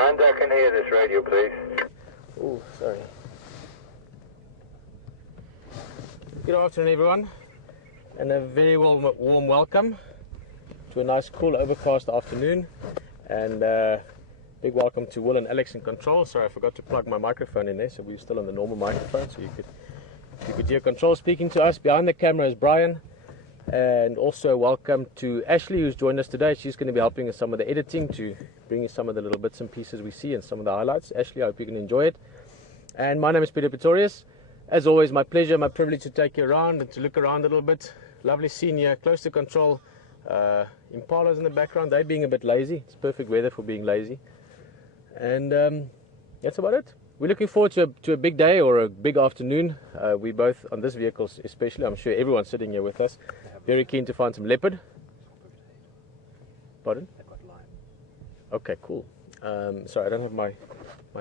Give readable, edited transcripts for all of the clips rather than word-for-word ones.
And I can hear this radio, please. Oh, sorry. Good afternoon, everyone, and a very warm welcome to a nice, cool, overcast afternoon. And big welcome to Will and Alex in control. Sorry, I forgot to plug my microphone in there, so we're still on the normal microphone, so you could hear control speaking to us. Behind the camera is Brian. And also welcome to Ashley, who's joined us today. She's going to be helping us some of the editing to bring you some of the little bits and pieces we see and some of the highlights. Ashley, I hope you can enjoy it. And my name is Peter Pretorius. As always, my pleasure, my privilege to take you around and to look around a little bit. Lovely scene here, close to control. Impalas in the background, they're being a bit lazy. It's perfect weather for being lazy. And that's about it. We're looking forward to a big day or a big afternoon. We both, on this vehicle especially, I'm sure everyone sitting here with us, very keen to find some leopard. Pardon? Okay, cool. Sorry, I don't have my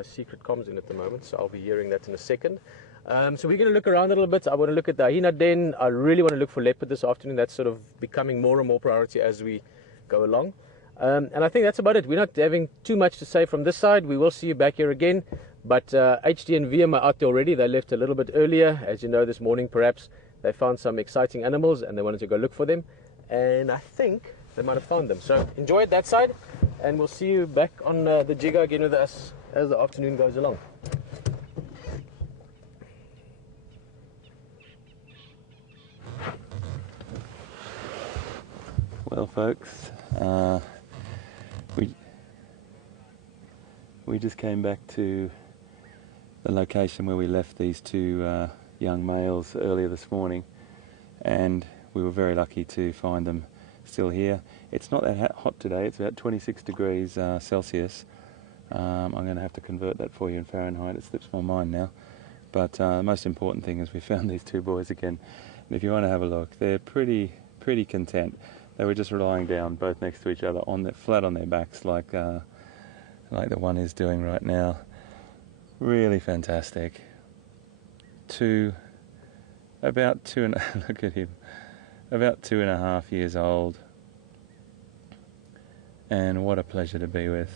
secret comms in at the moment, so I'll be hearing that in a second. So we're going to look around a little bit. I want to look at the hyena den. I really want to look for leopard this afternoon. That's sort of becoming more and more priority as we go along. And I think that's about it. We're not having too much to say from this side. We will see you back here again. But HD and VM are out there already. They left a little bit earlier. As you know, this morning perhaps they found some exciting animals and they wanted to go look for them. And I think they might have found them. So enjoy it that side. And we'll see you back on the jigger again with us as the afternoon goes along. Well, folks, we just came back to the location where we left these two young males earlier this morning, and we were very lucky to find them still here. It's not that hot today, it's about 26 degrees Celsius. I'm going to have to convert that for you in Fahrenheit, it slips my mind now. But the most important thing is we found these two boys again, and if you want to have a look, they're pretty content. They were just lying down both next to each other, flat on their backs like the one is doing right now. Really fantastic. About 2.5 years old, and what a pleasure to be with.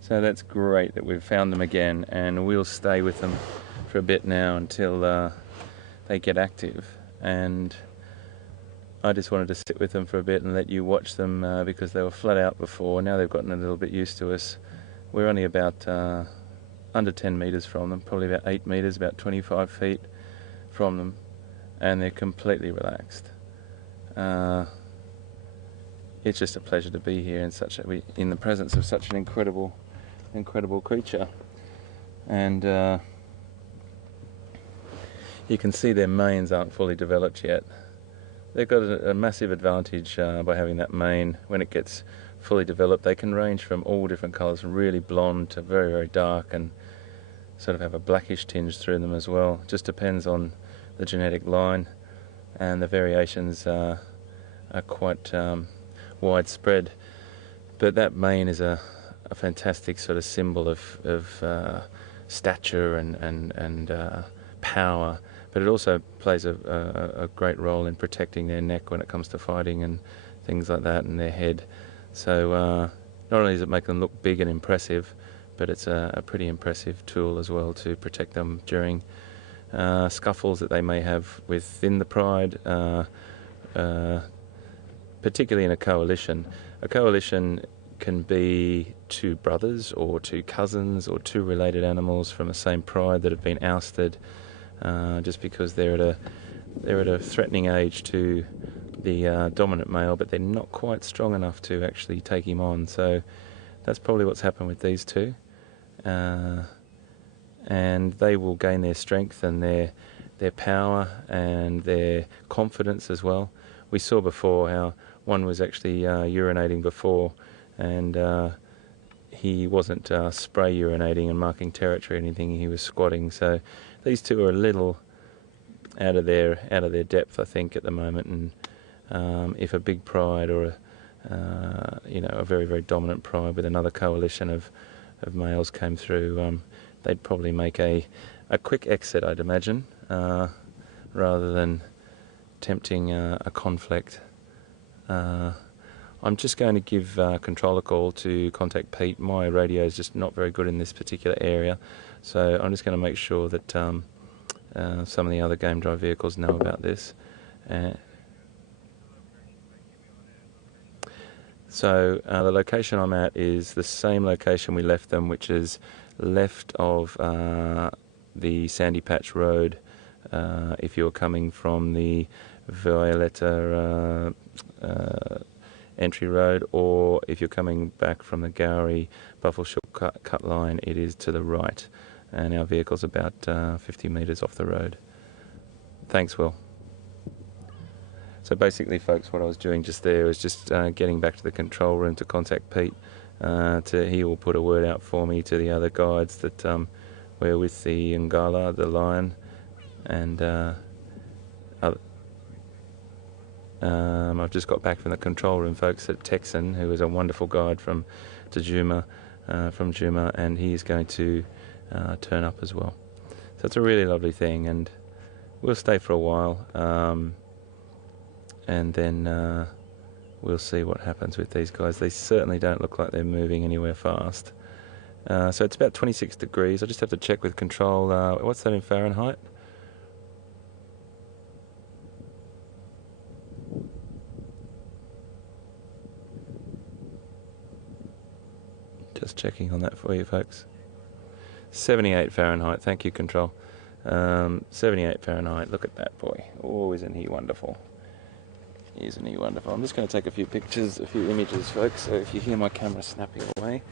So that's great that we've found them again, and we'll stay with them for a bit now until they get active. And I just wanted to sit with them for a bit and let you watch them because they were flat out before. Now they've gotten a little bit used to us. We're only about under 10 metres from them, probably about 8 metres, about 25 feet from them, and they're completely relaxed. It's just a pleasure to be here in the presence of such an incredible creature. And you can see their manes aren't fully developed yet. They've got a massive advantage by having that mane. When it gets fully developed, they can range from all different colours, from really blonde to very, very dark, and sort of have a blackish tinge through them as well. Just depends on the genetic line, and the variations are quite widespread. But that mane is a fantastic sort of symbol of stature and power. But it also plays a great role in protecting their neck when it comes to fighting and things like that, and their head. So not only does it make them look big and impressive, but it's a pretty impressive tool as well to protect them during scuffles that they may have within the pride, particularly in a coalition. A coalition can be two brothers or two cousins or two related animals from the same pride that have been ousted just because they're at a threatening age to the dominant male, but they're not quite strong enough to actually take him on. So that's probably what's happened with these two, and they will gain their strength and their power and their confidence as well. We saw before how one was actually urinating before, and he wasn't spray urinating and marking territory or anything. He was squatting. So these two are a little out of their depth, I think, at the moment. And if a big pride or a very, very dominant pride with another coalition of males came through, they'd probably make a quick exit, I'd imagine, rather than tempting a conflict I'm just going to give control a call to contact Pete. My radio is just not very good in this particular area, so I'm just going to make sure that some of the other game drive vehicles know about this. So the location I'm at is the same location we left them, which is left of the Sandy Patch Road. If you're coming from the Violetta entry road, or if you're coming back from the Gowrie Buffelshoek cut line, it is to the right, and our vehicle's about 50 metres off the road. Thanks, Will. So basically, folks, what I was doing just there was just getting back to the control room to contact Pete. He will put a word out for me to the other guides that we're with the Ngala, the lion, and I've just got back from the control room, folks, at Texan, who is a wonderful guide from Djuma, and he is going to turn up as well. So it's a really lovely thing, and we'll stay for a while. And then we'll see what happens with these guys. They certainly don't look like they're moving anywhere fast. So it's about 26 degrees. I just have to check with control. What's that in Fahrenheit? Just checking on that for you, folks. 78 Fahrenheit. Thank you, control. 78 Fahrenheit. Look at that boy. Oh, isn't he wonderful? Isn't he wonderful? I'm just going to take a few pictures, a few images, folks, so if you hear my camera snapping away.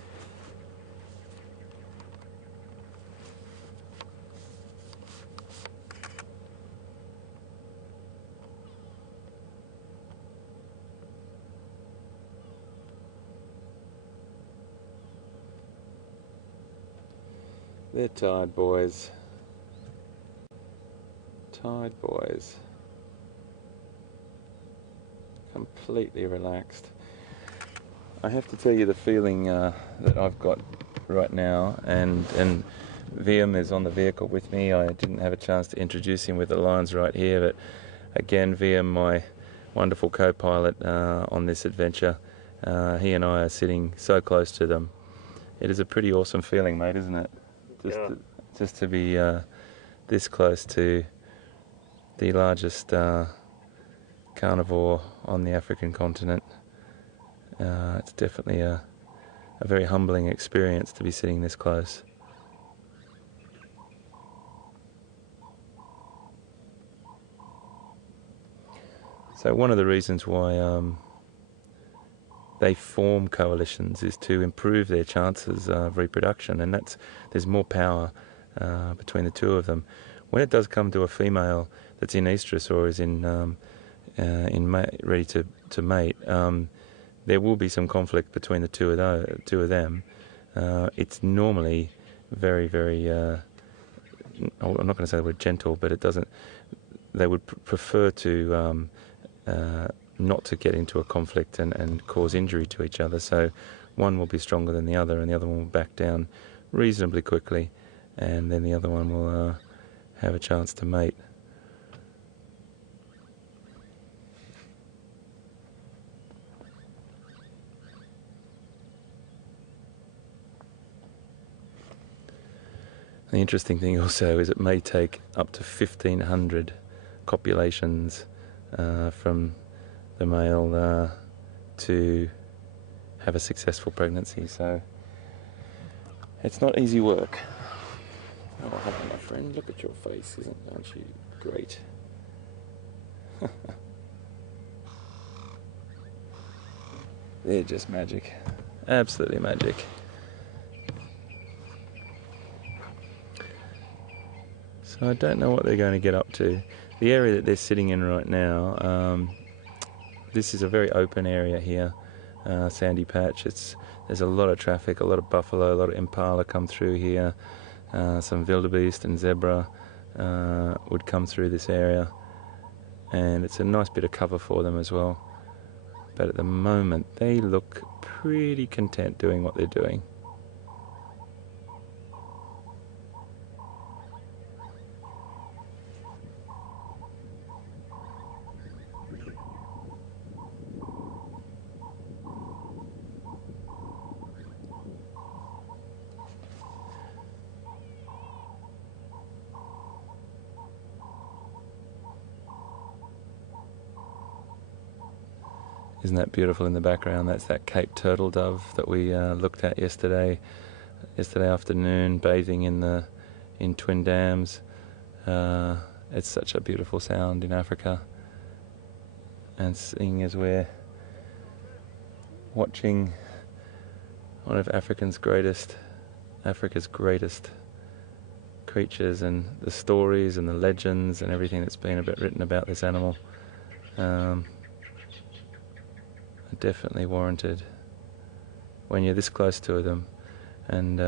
They're tired boys. Tired boys. Completely relaxed. I have to tell you the feeling that I've got right now, and Viam is on the vehicle with me. I didn't have a chance to introduce him with the lions right here, but again, Viam, my wonderful co-pilot on this adventure, he and I are sitting so close to them. It is a pretty awesome feeling, mate, isn't it? Just to be this close to the largest carnivore on the African continent. It's definitely a very humbling experience to be sitting this close. So one of the reasons why they form coalitions is to improve their chances of reproduction, and there's more power between the two of them. When it does come to a female that's in estrus or is ready to mate, there will be some conflict between the two of them. It's normally very, very. I'm not going to say the word gentle, but it doesn't. They would prefer to not to get into a conflict and cause injury to each other. So one will be stronger than the other, and the other one will back down reasonably quickly, and then the other one will have a chance to mate. The interesting thing also is it may take up to 1,500 copulations from the male to have a successful pregnancy, so it's not easy work. Oh, hello, my friend, look at your face, aren't you great? They're just magic, absolutely magic. So I don't know what they're going to get up to. The area that they're sitting in right now, this is a very open area here, Sandy Patch. There's a lot of traffic, a lot of buffalo, a lot of impala come through here. Some wildebeest and zebra would come through this area, and it's a nice bit of cover for them as well. But at the moment, they look pretty content doing what they're doing. Isn't that beautiful in the background? That's that Cape turtle dove that we looked at yesterday afternoon, bathing in Twin Dams. It's such a beautiful sound in Africa, and seeing as we're watching one of Africa's greatest creatures, and the stories and the legends and everything that's been written about this animal, are definitely warranted when you're this close to them, and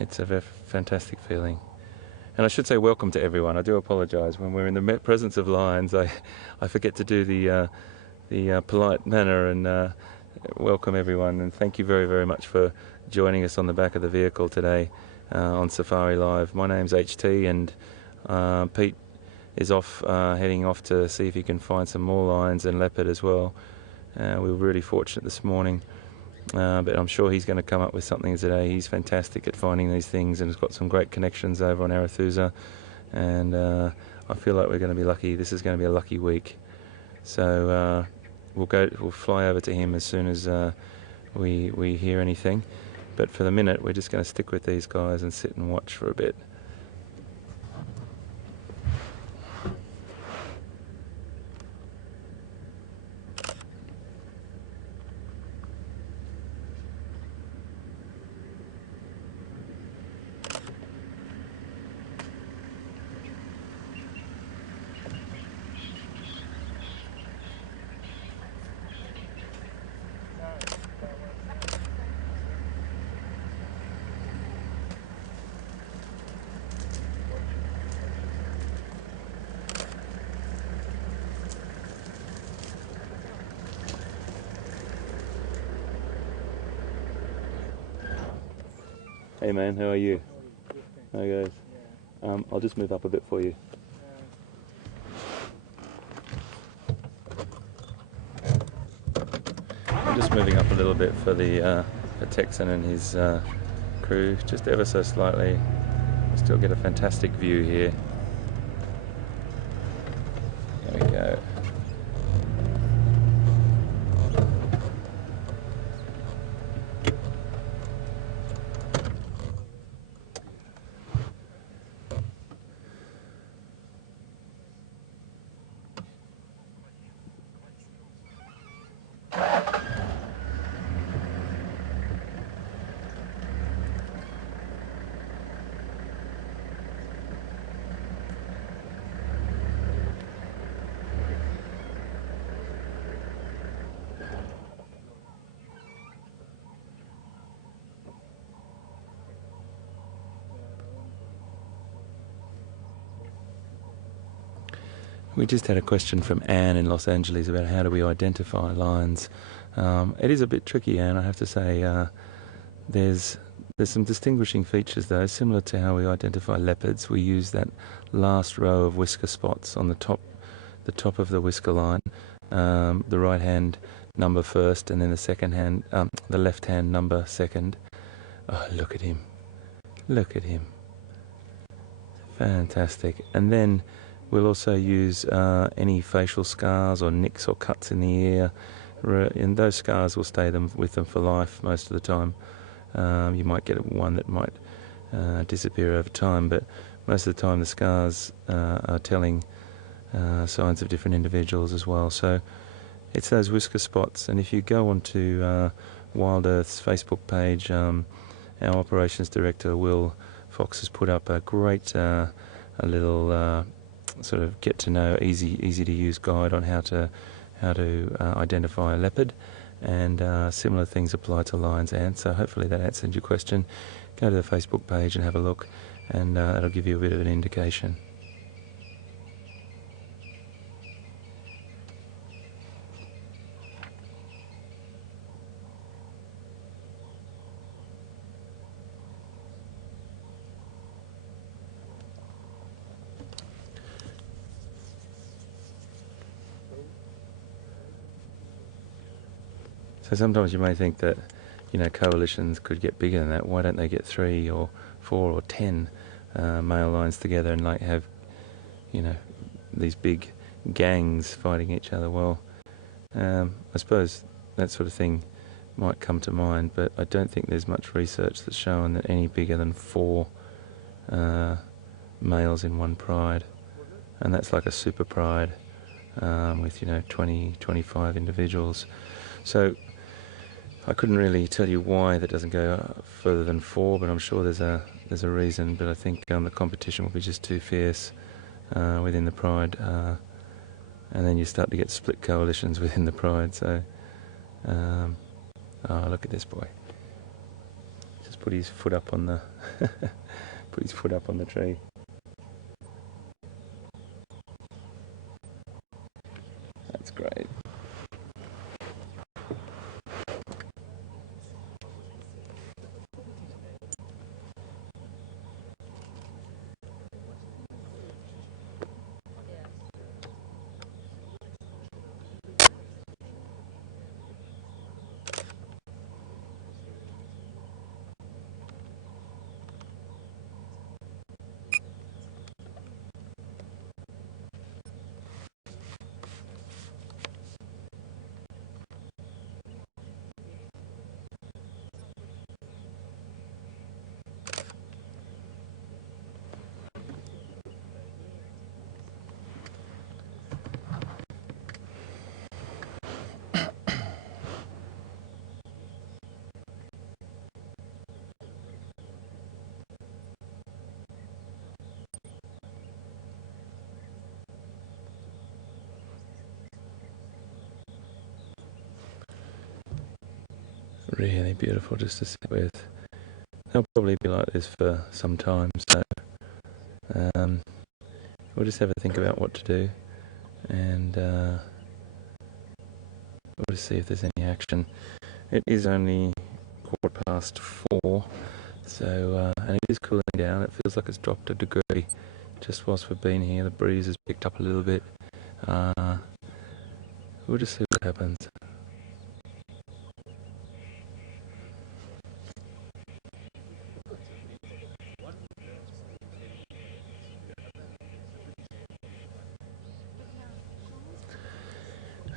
it's a very fantastic feeling. And I should say welcome to everyone. I do apologise, when we're in the presence of lions I forget to do the polite manner and welcome everyone, and thank you very, very much for joining us on the back of the vehicle today on Safari Live. My name's HT, and Pete is heading off to see if he can find some more lions and leopard as well. We were really fortunate this morning, but I'm sure he's going to come up with something today. He's fantastic at finding these things and has got some great connections over on Arathusa, and I feel like we're going to be lucky. This is going to be a lucky week. So we'll fly over to him as soon as we hear anything. But for the minute, we're just going to stick with these guys and sit and watch for a bit. Hey man, how are you? Hi guys. I'll just move up a bit for you. I'm just moving up a little bit for the Texan and his crew, just ever so slightly. Still get a fantastic view here. There we go. We just had a question from Anne in Los Angeles about how do we identify lions. It is a bit tricky, Anne, I have to say. There's some distinguishing features though, similar to how we identify leopards. We use that last row of whisker spots on the top of the whisker line, the right hand number first, and then the left hand number second. Oh, look at him! Look at him! Fantastic. And then we'll also use any facial scars or nicks or cuts in the ear, and those scars will stay with them for life most of the time. You might get one that might disappear over time, but most of the time the scars are telling signs of different individuals as well. So it's those whisker spots, and if you go onto Wild Earth's Facebook page, our operations director Will Fox has put up a great a little sort of get to know, easy to use guide on how to identify a leopard, and similar things apply to lions, and so hopefully that answered your question. Go to the Facebook page and have a look, and that'll give you a bit of an indication. So sometimes you may think that, coalitions could get bigger than that. Why don't they get 3 or 4 or 10 male lions together and have, these big gangs fighting each other? Well, I suppose that sort of thing might come to mind, but I don't think there's much research that's shown that any bigger than 4 males in one pride, and that's like a super pride with 20, 25 individuals. So I couldn't really tell you why that doesn't go further than 4, but I'm sure there's a reason. But I think the competition will be just too fierce within the pride, and then you start to get split coalitions within the pride. So, oh, look at this boy! Just put his foot up on the put his foot up on the tree. That's great. Really beautiful just to sit with. They'll probably be like this for some time, so we'll just have a think about what to do, and we'll just see if there's any action. It is only 4:15, so and it is cooling down. It feels like it's dropped a degree just whilst we've been here. The breeze has picked up a little bit. We'll just see what happens.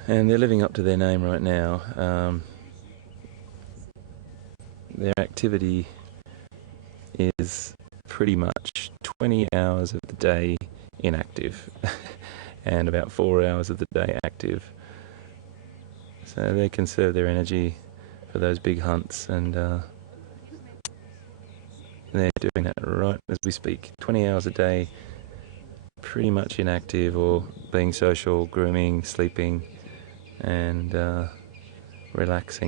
And they're living up to their name right now. Their activity is pretty much 20 hours of the day inactive and about 4 hours of the day active. So they conserve their energy for those big hunts, and they're doing that right as we speak. 20 hours a day, pretty much inactive or being social, grooming, sleeping, and relaxing.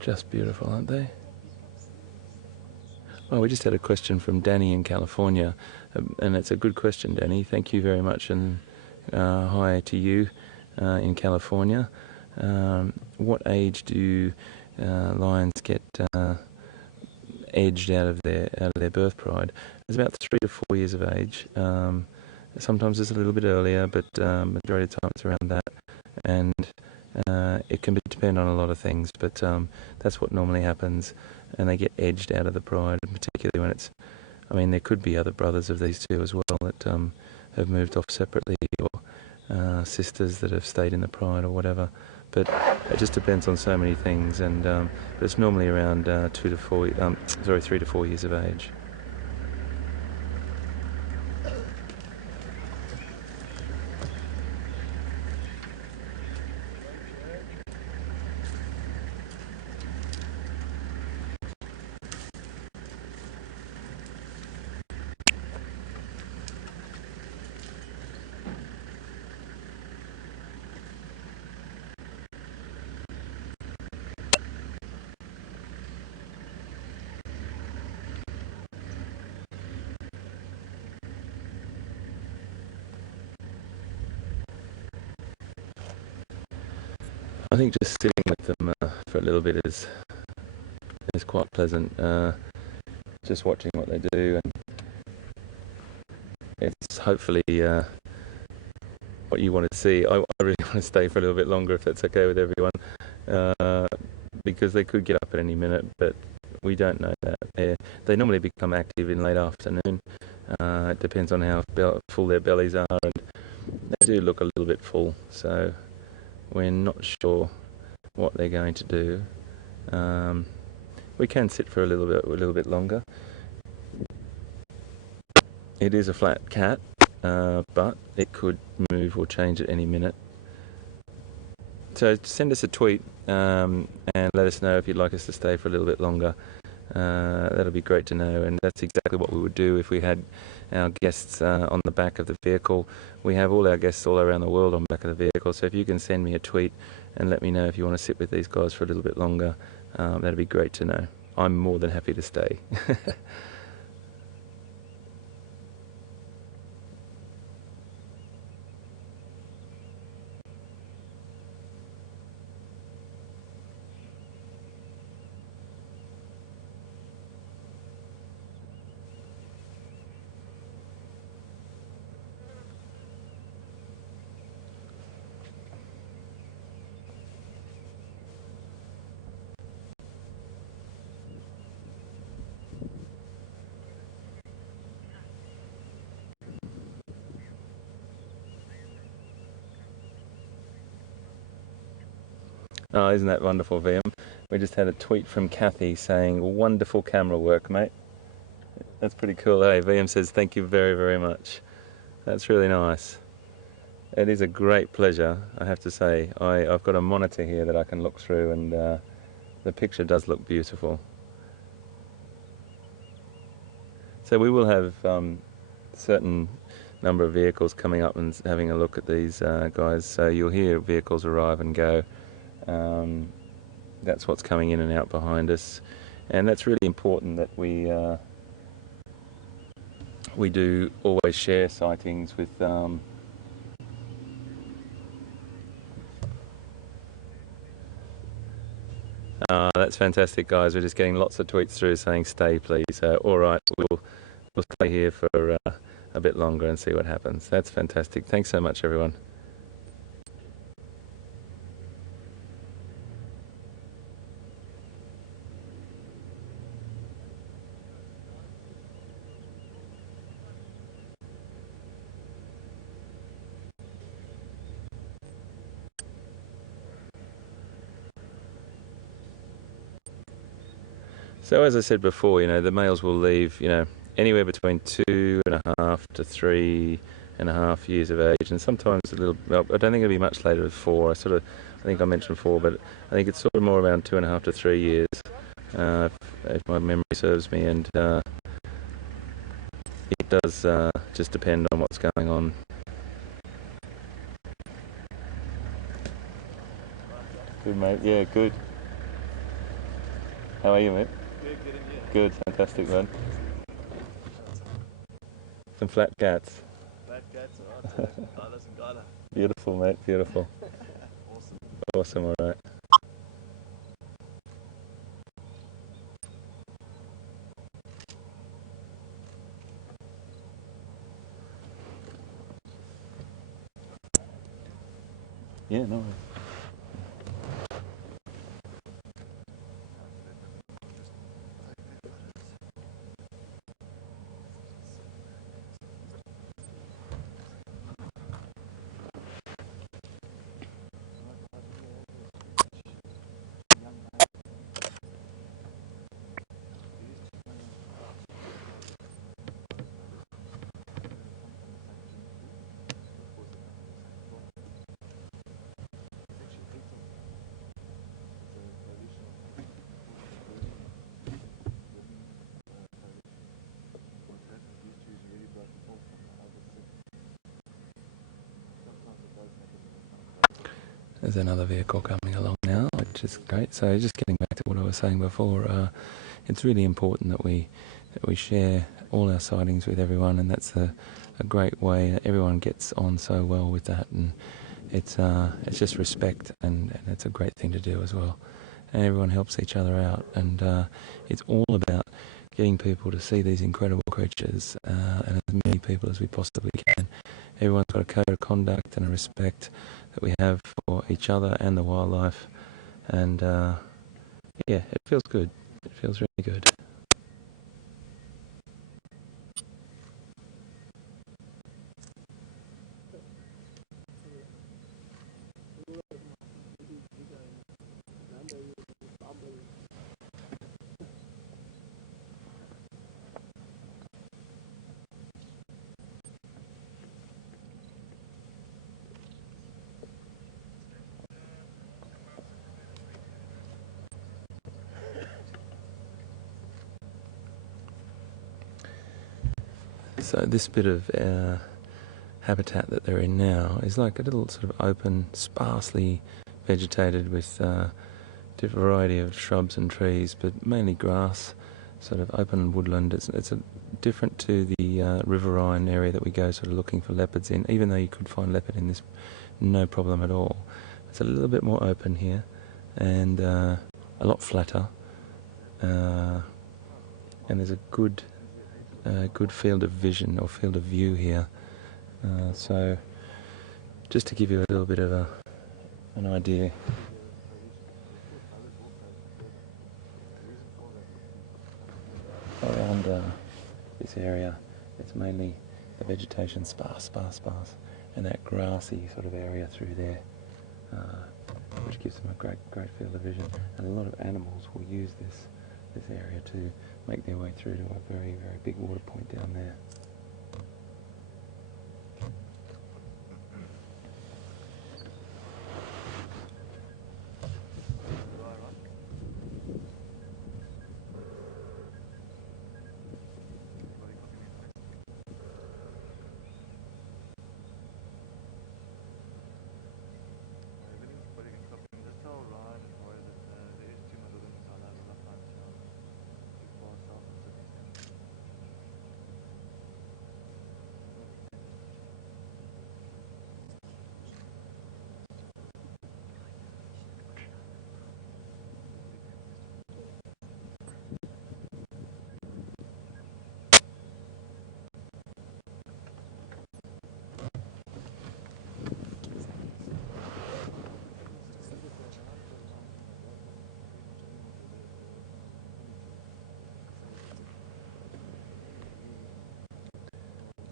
Just beautiful, aren't they? Well, we just had a question from Danny in California, and it's a good question, Danny. Thank you very much, and hi to you in California. What age do lions get edged out of their birth pride? It's about 3 to 4 years of age. Sometimes it's a little bit earlier, but majority of the time it's around that, and it can depend on a lot of things, but that's what normally happens, and they get edged out of the pride, particularly when it's, I mean, there could be other brothers of these two as well that have moved off separately, or sisters that have stayed in the pride or whatever, but it just depends on so many things, and but it's normally around 3 to 4 years of age. I think just sitting with them for a little bit is quite pleasant. Just watching what they do, and it's hopefully what you want to see. I really want to stay for a little bit longer, if that's okay with everyone, because they could get up at any minute, but we don't know that. They normally become active in late afternoon. It depends on how full their bellies are, and they do look a little bit full, so we're not sure what they're going to do. We can sit for a little bit longer. It is a flat cat, but it could move or change at any minute. So send us a tweet and let us know if you'd like us to stay for a little bit longer. That'll be great to know, and that's exactly what we would do if we had our guests on the back of the vehicle. We have all our guests all around the world on the back of the vehicle, so if you can send me a tweet and let me know if you want to sit with these guys for a little bit longer, that'd be great to know. I'm more than happy to stay. Oh, isn't that wonderful, VM? We just had a tweet from Kathy saying, wonderful camera work, mate. That's pretty cool, eh? VM says, thank you very, very much. That's really nice. It is a great pleasure, I have to say. I've got a monitor here that I can look through, and the picture does look beautiful. So we will have certain number of vehicles coming up and having a look at these guys. So you'll hear vehicles arrive and go. That's what's coming in and out behind us, and that's really important that we do always share sightings with that's fantastic, guys. We're just getting lots of tweets through saying stay please. All right, we'll stay here for a bit longer and see what happens. That's fantastic. Thanks so much, everyone. So as I said before, the males will leave, anywhere between 2.5 to 3.5 years of age, and sometimes a little. Well, I don't think it'll be much later than 4. I think I mentioned 4, but I think it's sort of more around 2.5 to 3 years, if my memory serves me, and it does just depend on what's going on. Good, mate. Yeah, good. How are you, mate? Good, fantastic, man. Some flat cats. Flat cats, alright. Beautiful, mate, beautiful. Awesome, alright. Yeah, no worries. There's another vehicle coming along now, which is great. So just getting back to what I was saying before, it's really important that we share all our sightings with everyone, and that's a great way. Everyone gets on so well with that, and it's just respect, and it's a great thing to do as well. And everyone helps each other out, and it's all about getting people to see these incredible creatures, and as many people as we possibly can. Everyone's got a code of conduct and a respect that we have for each other and the wildlife, and yeah, it feels good. It feels really good. So this bit of habitat that they're in now is like a little sort of open, sparsely vegetated with different variety of shrubs and trees, but mainly grass, sort of open woodland. It's different to the riverine area that we go sort of looking for leopards in, even though you could find leopard in this no problem at all. It's a little bit more open here, and a lot flatter, and there's a good field of vision or field of view here. So just to give you a little bit of an idea. Around this area, it's mainly the vegetation sparse, and that grassy sort of area through there, which gives them a great field of vision. And a lot of animals will use this area to make their way through to a very big water point down there.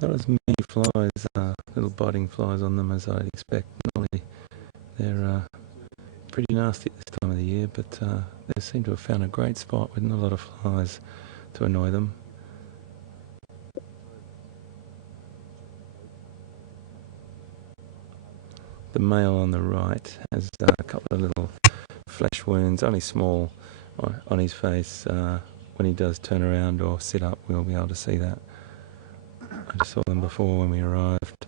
Not as many flies, little biting flies on them as I'd expect. Normally they're pretty nasty at this time of the year, but they seem to have found a great spot with not a lot of flies to annoy them. The male on the right has a couple of little flesh wounds, only small, on his face. When he does turn around or sit up, we'll be able to see that. I just saw them before when we arrived.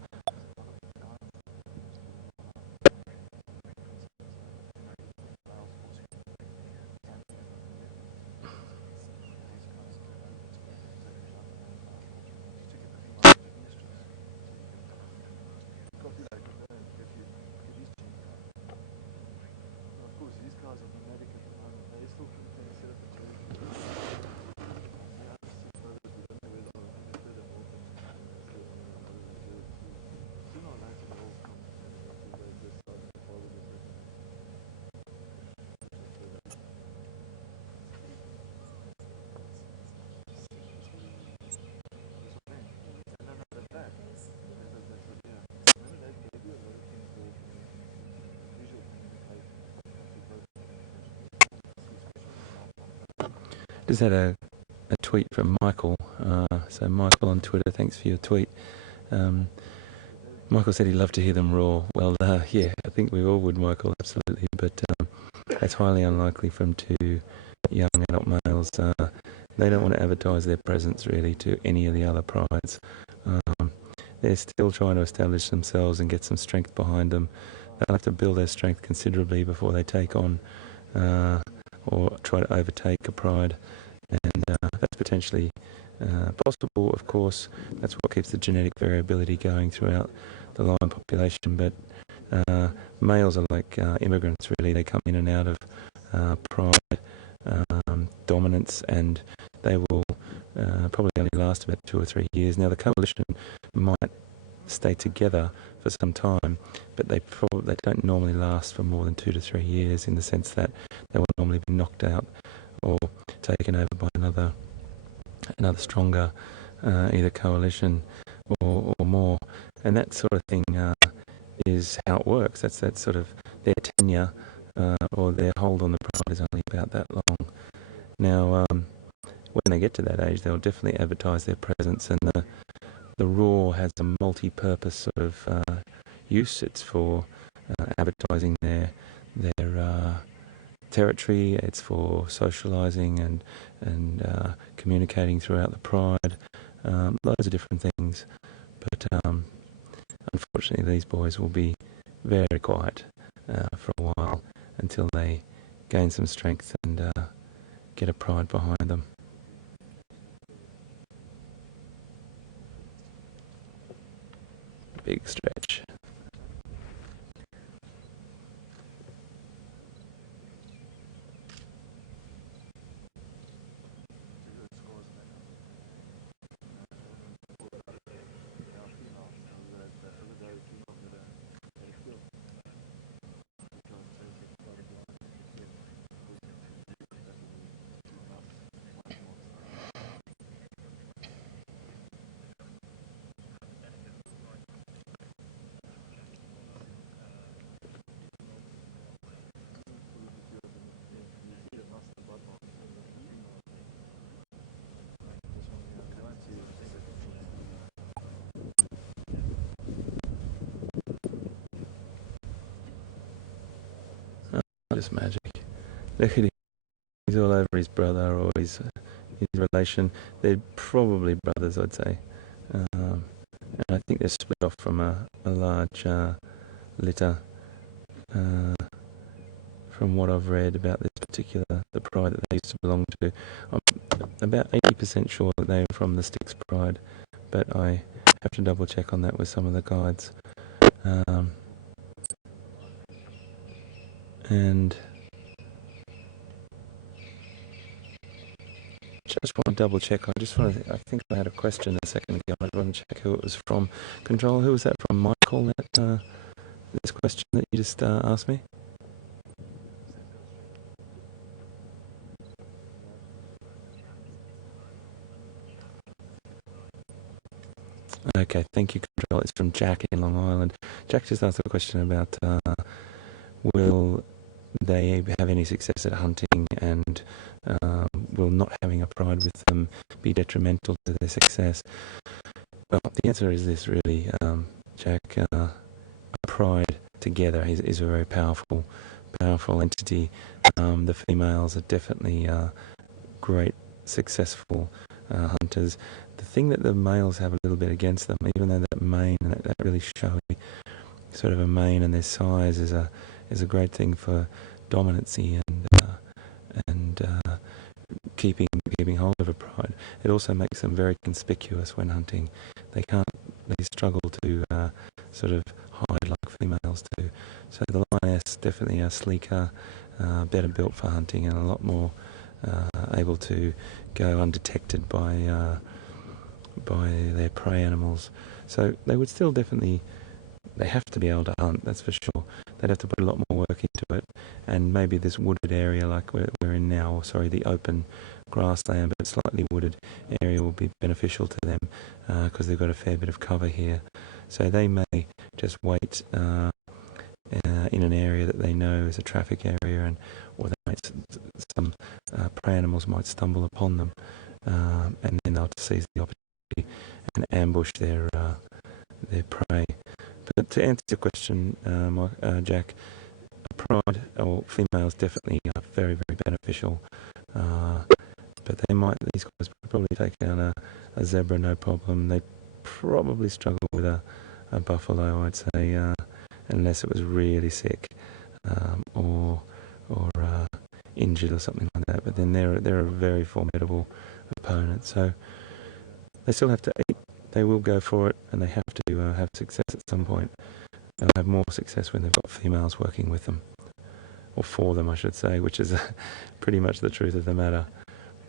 Just had a tweet from Michael. So Michael on Twitter, thanks for your tweet. Michael said he'd love to hear them roar. Well, yeah, I think we all would, Michael, absolutely. But that's highly unlikely from two young adult males. They don't want to advertise their presence really to any of the other prides. They're still trying to establish themselves and get some strength behind them. They'll have to build their strength considerably before they take on or try to overtake a pride, and that's potentially possible, of course. That's what keeps the genetic variability going throughout the lion population, but Males are like immigrants, really. They come in and out of pride, dominance, and they will probably only last about 2 or 3 years. Now, the coalition might stay together for some time, but they don't normally last for more than 2 to 3 years, in the sense that they will normally be knocked out or taken over by another stronger either coalition or more, and that sort of thing is how it works. That's sort of their tenure or their hold on the pride is only about that long. Now, when they get to that age, they'll definitely advertise their presence, and the roar has a multi-purpose sort of use. It's for advertising their territory. It's for socialising and communicating throughout the pride. Loads of different things. But unfortunately, these boys will be very quiet for a while until they gain some strength and get a pride behind them. Big stretch. Just magic. Look at him. He's all over his brother or his relation. They're probably brothers, I'd say. And I think they're split off from a large litter. From what I've read about this the pride that they used to belong to, I'm about 80% sure that they're from the Styx pride, but I have to double check on that with some of the guides. And just want to double check. I think I had a question a second ago. I want to check who it was from. Control, who was that from? Michael, this question that you just asked me? Okay, thank you, Control. It's from Jack in Long Island. Jack just asked a question about will they have any success at hunting, and will not having a pride with them be detrimental to their success? Well, the answer is this, really, Jack. A pride together is a very powerful entity. The females are definitely great, successful hunters. The thing that the males have a little bit against them, even though that mane and that really showy sort of a mane and their size is a great thing for dominancy and keeping hold of a pride. It also makes them very conspicuous when hunting. They struggle to sort of hide like females do. So the lioness definitely are sleeker, better built for hunting, and a lot more able to go undetected by their prey animals. So they would still definitely, they have to be able to hunt, that's for sure. They'd have to put a lot more work into it, and maybe this wooded area like we're in now, the open grassland but slightly wooded area will be beneficial to them because they've got a fair bit of cover here. So they may just wait in an area that they know is a traffic area, or some prey animals might stumble upon them, and then they'll seize the opportunity and ambush their prey. But to answer your question, Jack, a pride or females definitely are very, very beneficial. But these guys would probably take down a zebra no problem. They'd probably struggle with a buffalo, I'd say, unless it was really sick or injured or something like that. But then they're a very formidable opponent. So they still have to eat. They will go for it, and they have to have success at some point. They'll have more success when they've got females working with them, or for them I should say, which is pretty much the truth of the matter.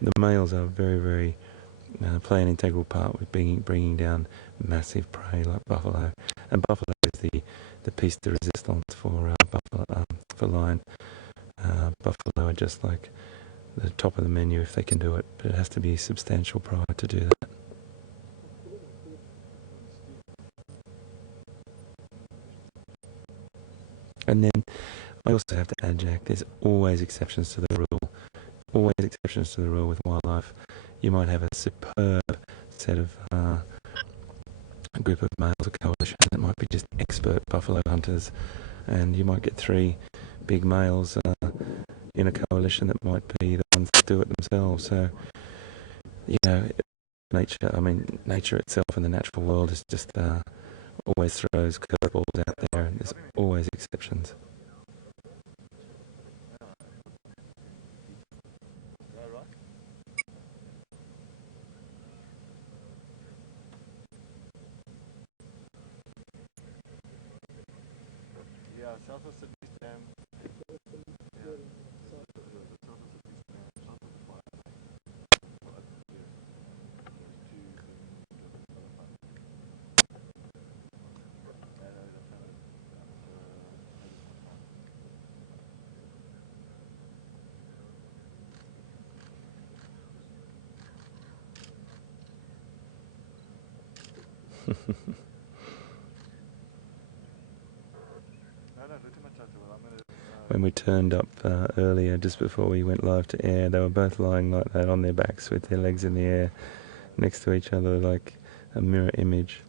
The males are very play an integral part with bringing down massive prey like buffalo, and buffalo is the piece de resistance for lion. Buffalo are just like the top of the menu if they can do it, but it has to be substantial pride to do that. And then I also have to add, Jack, there's always exceptions to the rule. Always exceptions to the rule with wildlife. You might have a superb set of a group of males, a coalition that might be just expert buffalo hunters, and you might get 3 big males in a coalition that might be the ones that do it themselves. So, you know, nature itself and the natural world is just always throws curveballs out there, and there's always exceptions. Yeah, south of Sydney Dam. Yeah. South of Sydney Dam, south of the fire. When we turned up earlier, just before we went live to air, they were both lying like that on their backs with their legs in the air next to each other like a mirror image.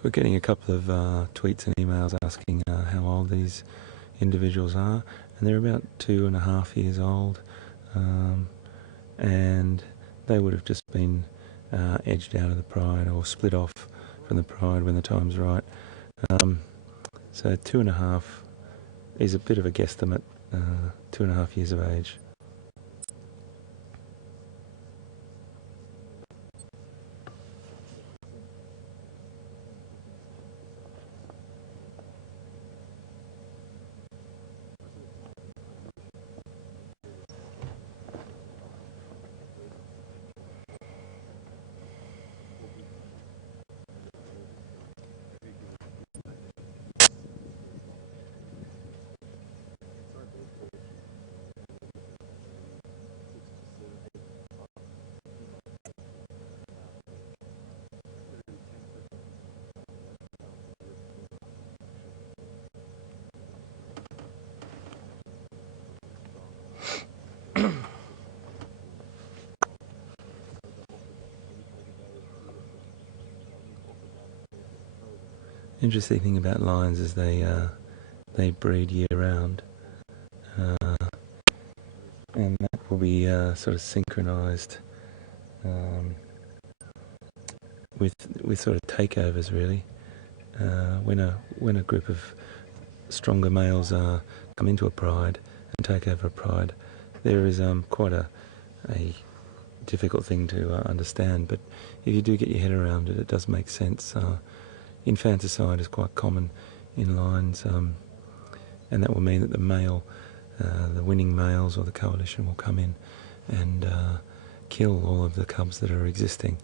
We're getting a couple of tweets and emails asking how old these individuals are, and they're about 2.5 years old, and they would have just been edged out of the pride or split off from the pride when the time's right. So 2.5 is a bit of a guesstimate, 2.5 years of age. Interesting thing about lions is they breed year round, and that will be sort of synchronised with sort of takeovers really. When a group of stronger males come into a pride and take over a pride, there is quite a difficult thing to understand. But if you do get your head around it, it does make sense. Infanticide is quite common in lions, and that will mean that the winning males or the coalition will come in and kill all of the cubs that are existing.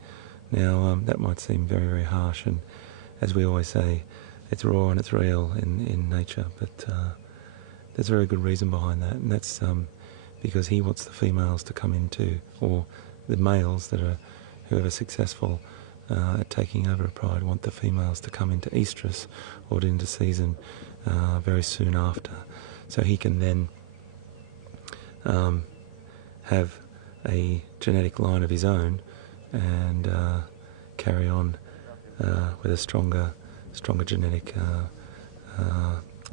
Now that might seem very harsh, and as we always say, it's raw and it's real in nature, but there's a very good reason behind that, and that's because he wants the females to come into, or the males that are whoever successful at taking over a pride want the females to come into estrus or into season very soon after, so he can then have a genetic line of his own and carry on with a stronger genetic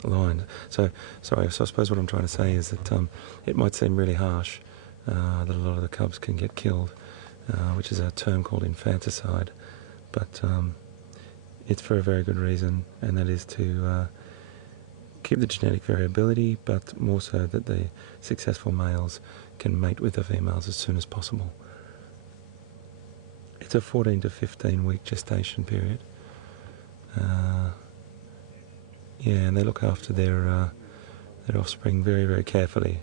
line. So I suppose what I'm trying to say is that it might seem really harsh that a lot of the cubs can get killed, which is a term called infanticide, but it's for a very good reason, and that is to keep the genetic variability, but more so that the successful males can mate with the females as soon as possible. It's a 14 to 15 week gestation period. Yeah, and they look after their offspring very, very carefully.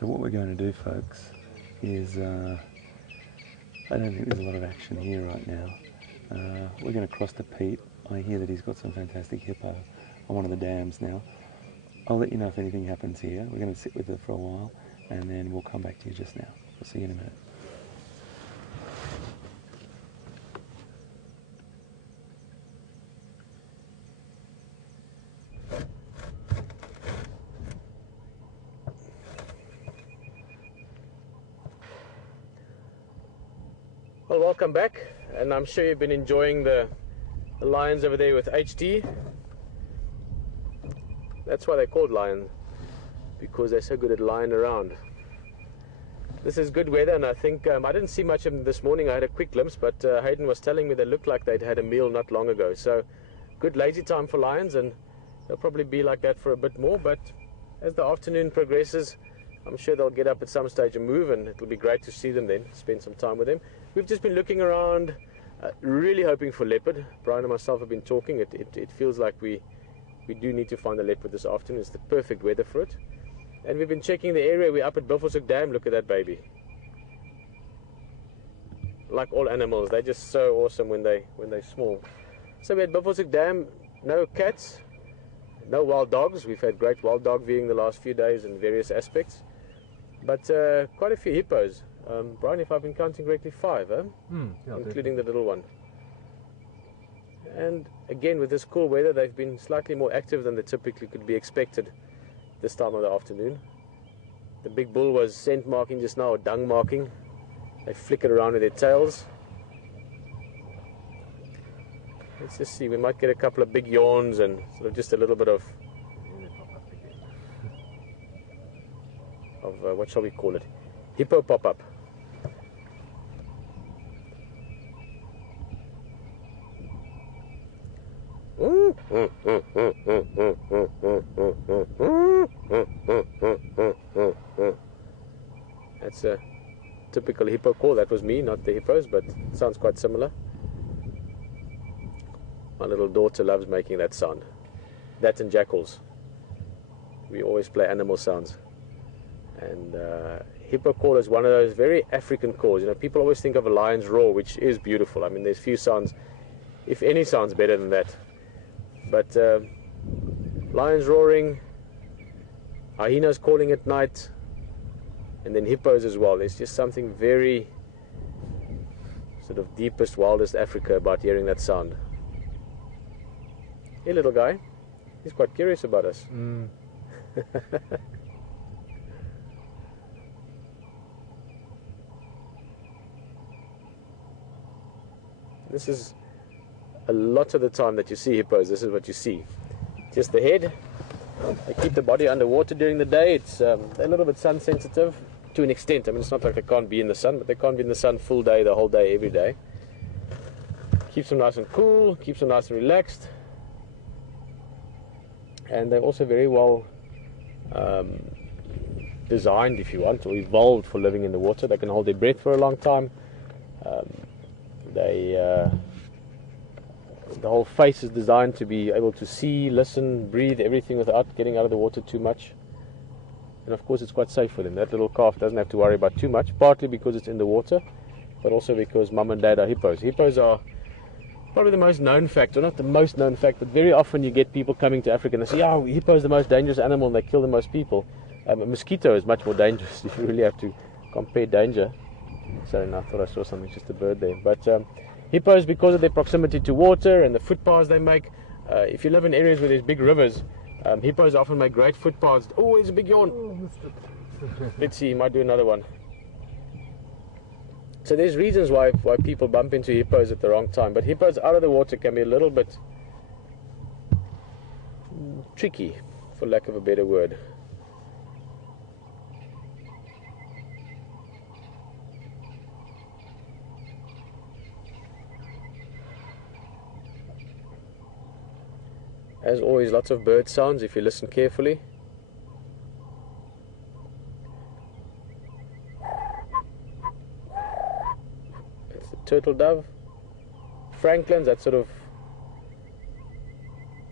So what we're going to do, folks, is I don't think there's a lot of action here right now. We're going to cross to Pete. I hear that he's got some fantastic hippo on one of the dams now. I'll let you know if anything happens here. We're going to sit with it for a while, and then we'll come back to you just now. We'll see you in a minute. Well, welcome back, and I'm sure you've been enjoying the lions over there with HD. That's why they're called lions, because they're so good at lying around. This is good weather, and I think I didn't see much of them this morning. I had a quick glimpse, but Hayden was telling me they looked like they'd had a meal not long ago. So good lazy time for lions, and they'll probably be like that for a bit more. But as the afternoon progresses, I'm sure they'll get up at some stage and move, and it'll be great to see them then, spend some time with them. We've just been looking around, really hoping for leopard. Brian and myself have been talking. It feels like we do need to find a leopard this afternoon. It's the perfect weather for it. And we've been checking the area. We're up at Buffelshoek Dam. Look at that baby. Like all animals, they're just so awesome when they're small. So we're at Buffelshoek Dam. No cats, no wild dogs. We've had great wild dog viewing the last few days in various aspects. But quite a few hippos. Brian, if I've been counting correctly, 5, yeah, including definitely the little one. And again, with this cool weather, they've been slightly more active than they typically could be expected this time of the afternoon. The big bull was scent marking just now, or dung marking. They flickered around with their tails. Let's just see, we might get a couple of big yawns and sort of just a little bit of what shall we call it? Hippo pop-up. That's a typical hippo call. That was me, not the hippos, but it sounds quite similar. My little daughter loves making that sound. That and jackals. We always play animal sounds. And hippo call is one of those very African calls. You know, people always think of a lion's roar, which is beautiful. I mean, there's few sounds, if any sounds better than that. But lions roaring, hyenas calling at night, and then hippos as well. There's just something very sort of deepest, wildest Africa about hearing that sound. Hey, little guy, he's quite curious about us. This is a lot of the time that you see hippos. This is what you see. Just the head. They keep the body underwater during the day. It's they're a little bit sun sensitive to an extent. I mean, it's not like they can't be in the sun, but they can't be in the sun full day, the whole day, every day. Keeps them nice and cool, keeps them nice and relaxed. And they're also very well designed, if you want, or evolved for living in the water. They can hold their breath for a long time. The whole face is designed to be able to see, listen, breathe, everything without getting out of the water too much. and of course it's quite safe for them. That little calf doesn't have to worry about too much, partly because it's in the water, but also because mum and dad are hippos. Hippos are probably the most known fact, or not the most known fact, but very often you get people coming to Africa and they say, oh, hippo is the most dangerous animal and they kill the most people. A mosquito is much more dangerous if you really have to compare danger. Sorry, no, I thought I saw something, just a bird there. But hippos, because of their proximity to water and the footpaths they make, if you live in areas where there's big rivers, hippos often make great footpaths. Oh, there's a big yawn. Oh, missed it. Let's see, he might do another one. So there's reasons why people bump into hippos at the wrong time. But hippos out of the water can be a little bit tricky, for lack of a better word. As always, lots of bird sounds if you listen carefully. It's the turtle dove. Franklin's, that sort of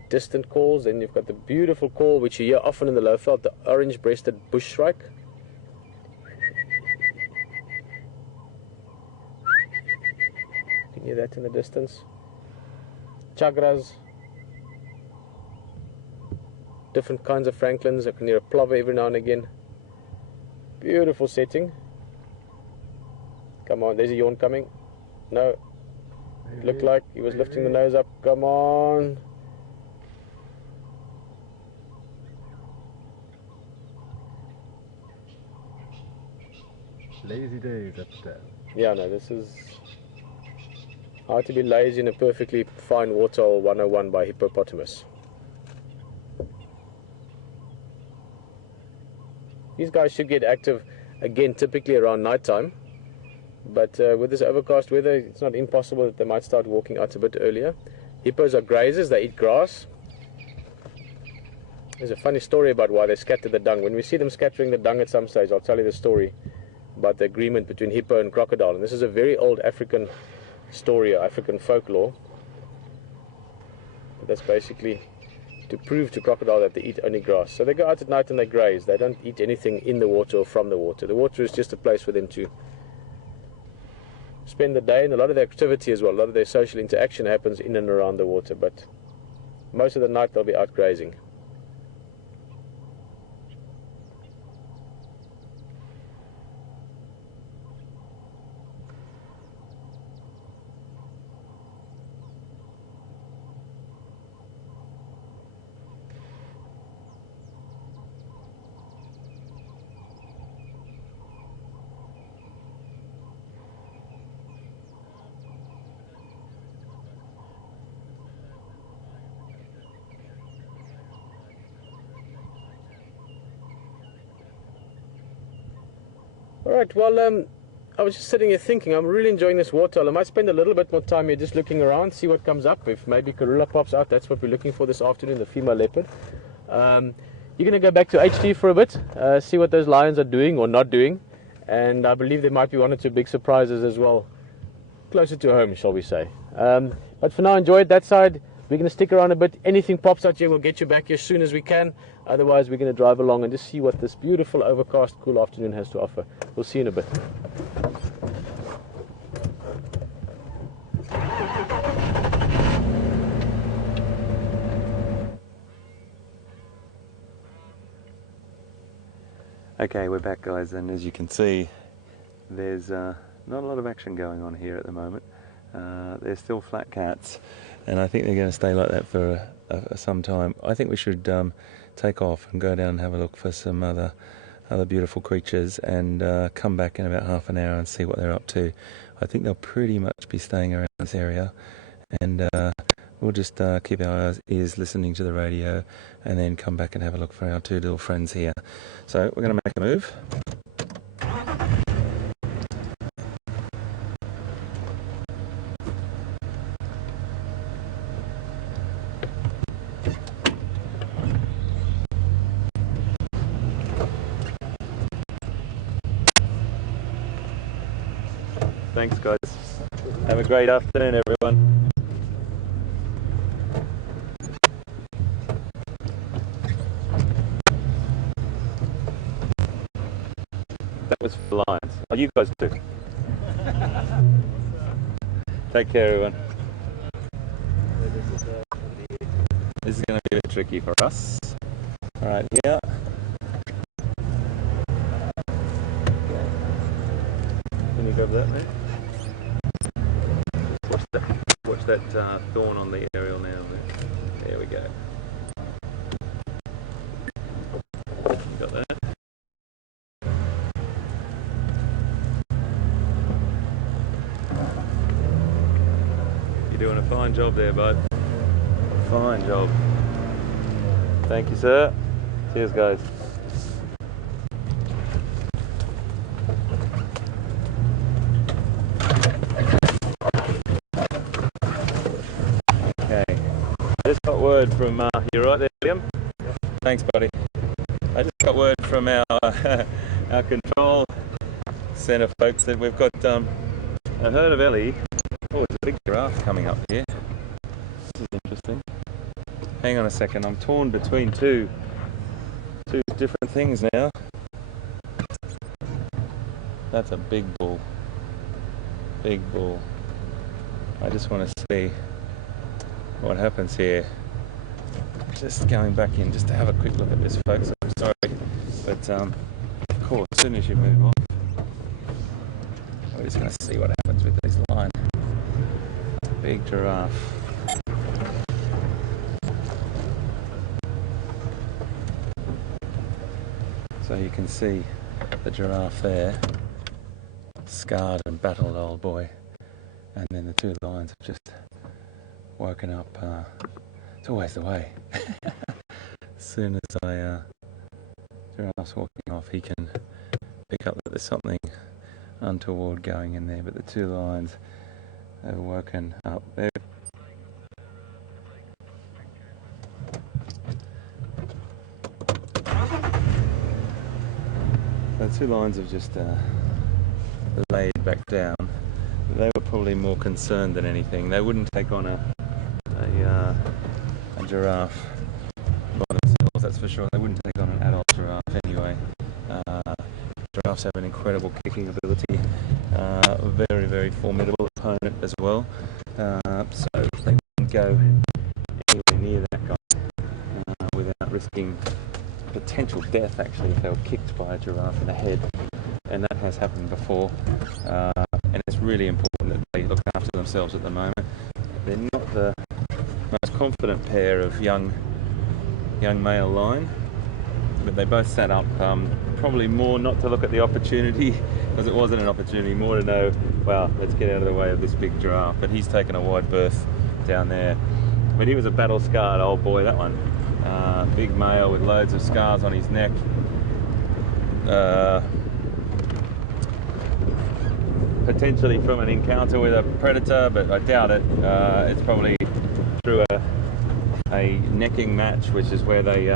distant calls. Then you've got the beautiful call which you hear often in the lowveld, the orange-breasted bush shrike. You can hear that in the distance. Chagras. Different kinds of franklins. I can hear a plover every now and again. Beautiful setting. Come on, there's a yawn coming. No, it looked like he was lifting the nose up. Come on. Lazy days at the dam. Yeah, no, this is how to be lazy in a perfectly fine waterhole 101 by hippopotamus. These guys should get active again typically around night time, but with this overcast weather it's not impossible that they might start walking out a bit earlier. Hippos are grazers, they eat grass. There's a funny story about why they scatter the dung. When we see them scattering the dung at some stage, I'll tell you the story about the agreement between hippo and crocodile. And this is a very old African story, or African folklore. That's basically to prove to crocodile that they eat only grass. So they go out at night and they graze. They don't eat anything in the water or from the water. The water is just a place for them to spend the day, and a lot of their activity as well, a lot of their social interaction happens in and around the water, but most of the night they'll be out grazing. Alright, well, I was just sitting here thinking, I'm really enjoying this waterhole. I might spend a little bit more time here just looking around, see what comes up. If maybe Karula pops out, that's what we're looking for this afternoon, the female leopard. You're going to go back to HT for a bit, see what those lions are doing or not doing. And I believe there might be one or two big surprises as well, closer to home, shall we say. But for now, enjoy it that side. We're going to stick around a bit. Anything pops out here, we'll get you back here as soon as we can. Otherwise, we're going to drive along and just see what this beautiful, overcast, cool afternoon has to offer. We'll see you in a bit. Okay, we're back, guys, and as you can see, there's not a lot of action going on here at the moment. They're still flat cats, and I think they're going to stay like that for some time. I think we should take off and go down and have a look for some other beautiful creatures, and come back in about half an hour and see what they're up to. I think they'll pretty much be staying around this area, and we'll just keep our ears listening to the radio and then come back and have a look for our two little friends here. So we're going to make a move. Thanks, guys. Have a great afternoon, everyone. That was for lions. Oh, you guys too. Take care, everyone. This is going to be a bit tricky for us. All right, here. Can you grab that, mate? Watch that thorn on the aerial now. There we go. You got that? You're doing a fine job there, bud. Fine job. Thank you, sir. Cheers, guys. Okay. I just got word from, you right there, Liam? Thanks, buddy. I just got word from our our control centre folks that we've got a herd of Ellie. Oh, it's a big giraffe coming up here. This is interesting. Hang on a second, I'm torn between two different things now. That's a big bull. Big bull. I just want to see what happens here. Just going back in just to have a quick look at this, folks. I'm sorry, but of course, as soon as you move off, we're just going to see what happens with this line. Big giraffe. So you can see the giraffe there, scarred and battled old boy, and then the two lions have just woken up. It's always the way. As soon as giraffe's walking off, he can pick up that there's something untoward going in there. But the two lions have woken up. The two lions have just laid back down. They were probably more concerned than anything. They wouldn't take on a giraffe by themselves, that's for sure. They wouldn't take on an adult giraffe anyway. Giraffes have an incredible kicking ability, very, very formidable opponent as well. So they wouldn't go anywhere near that guy without risking potential death, actually, if they were kicked by a giraffe in the head. And that has happened before. And it's really important that they look after themselves at the moment. They're not the most confident pair of young male lion, but they both sat up probably more not to look at the opportunity, because it wasn't an opportunity, more to know, well, let's get out of the way of this big giraffe. But he's taken a wide berth down there. But he was a battle scarred old boy, that one. Big male with loads of scars on his neck. Potentially from an encounter with a predator, but I doubt it. It's probably through a necking match, which is where they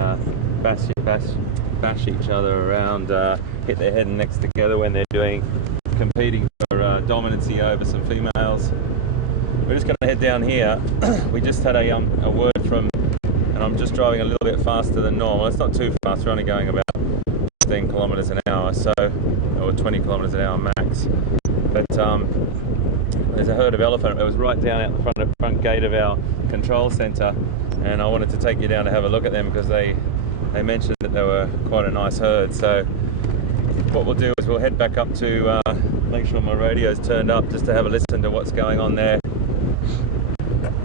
bash each other around, hit their head and necks together when they're competing for dominancy over some females. We're just going to head down here. We just had a word from, and I'm just driving a little bit faster than normal. It's not too fast, we're only going about 15 kilometres an hour, so, or 20 kilometres an hour max. But there's a herd of elephant. It was right down out the front gate of our control centre, and I wanted to take you down to have a look at them because they mentioned that they were quite a nice herd. So what we'll do is we'll head back up to make sure my radio's turned up just to have a listen to what's going on there.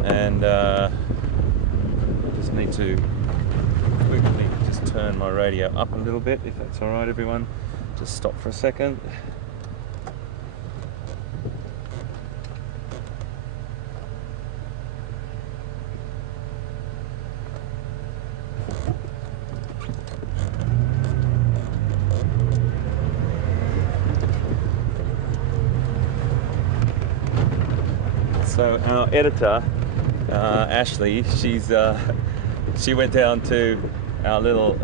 And I just need to quickly just turn my radio up a little bit, if that's all right, everyone. Just stop for a second. So our editor, Ashley, she went down to our little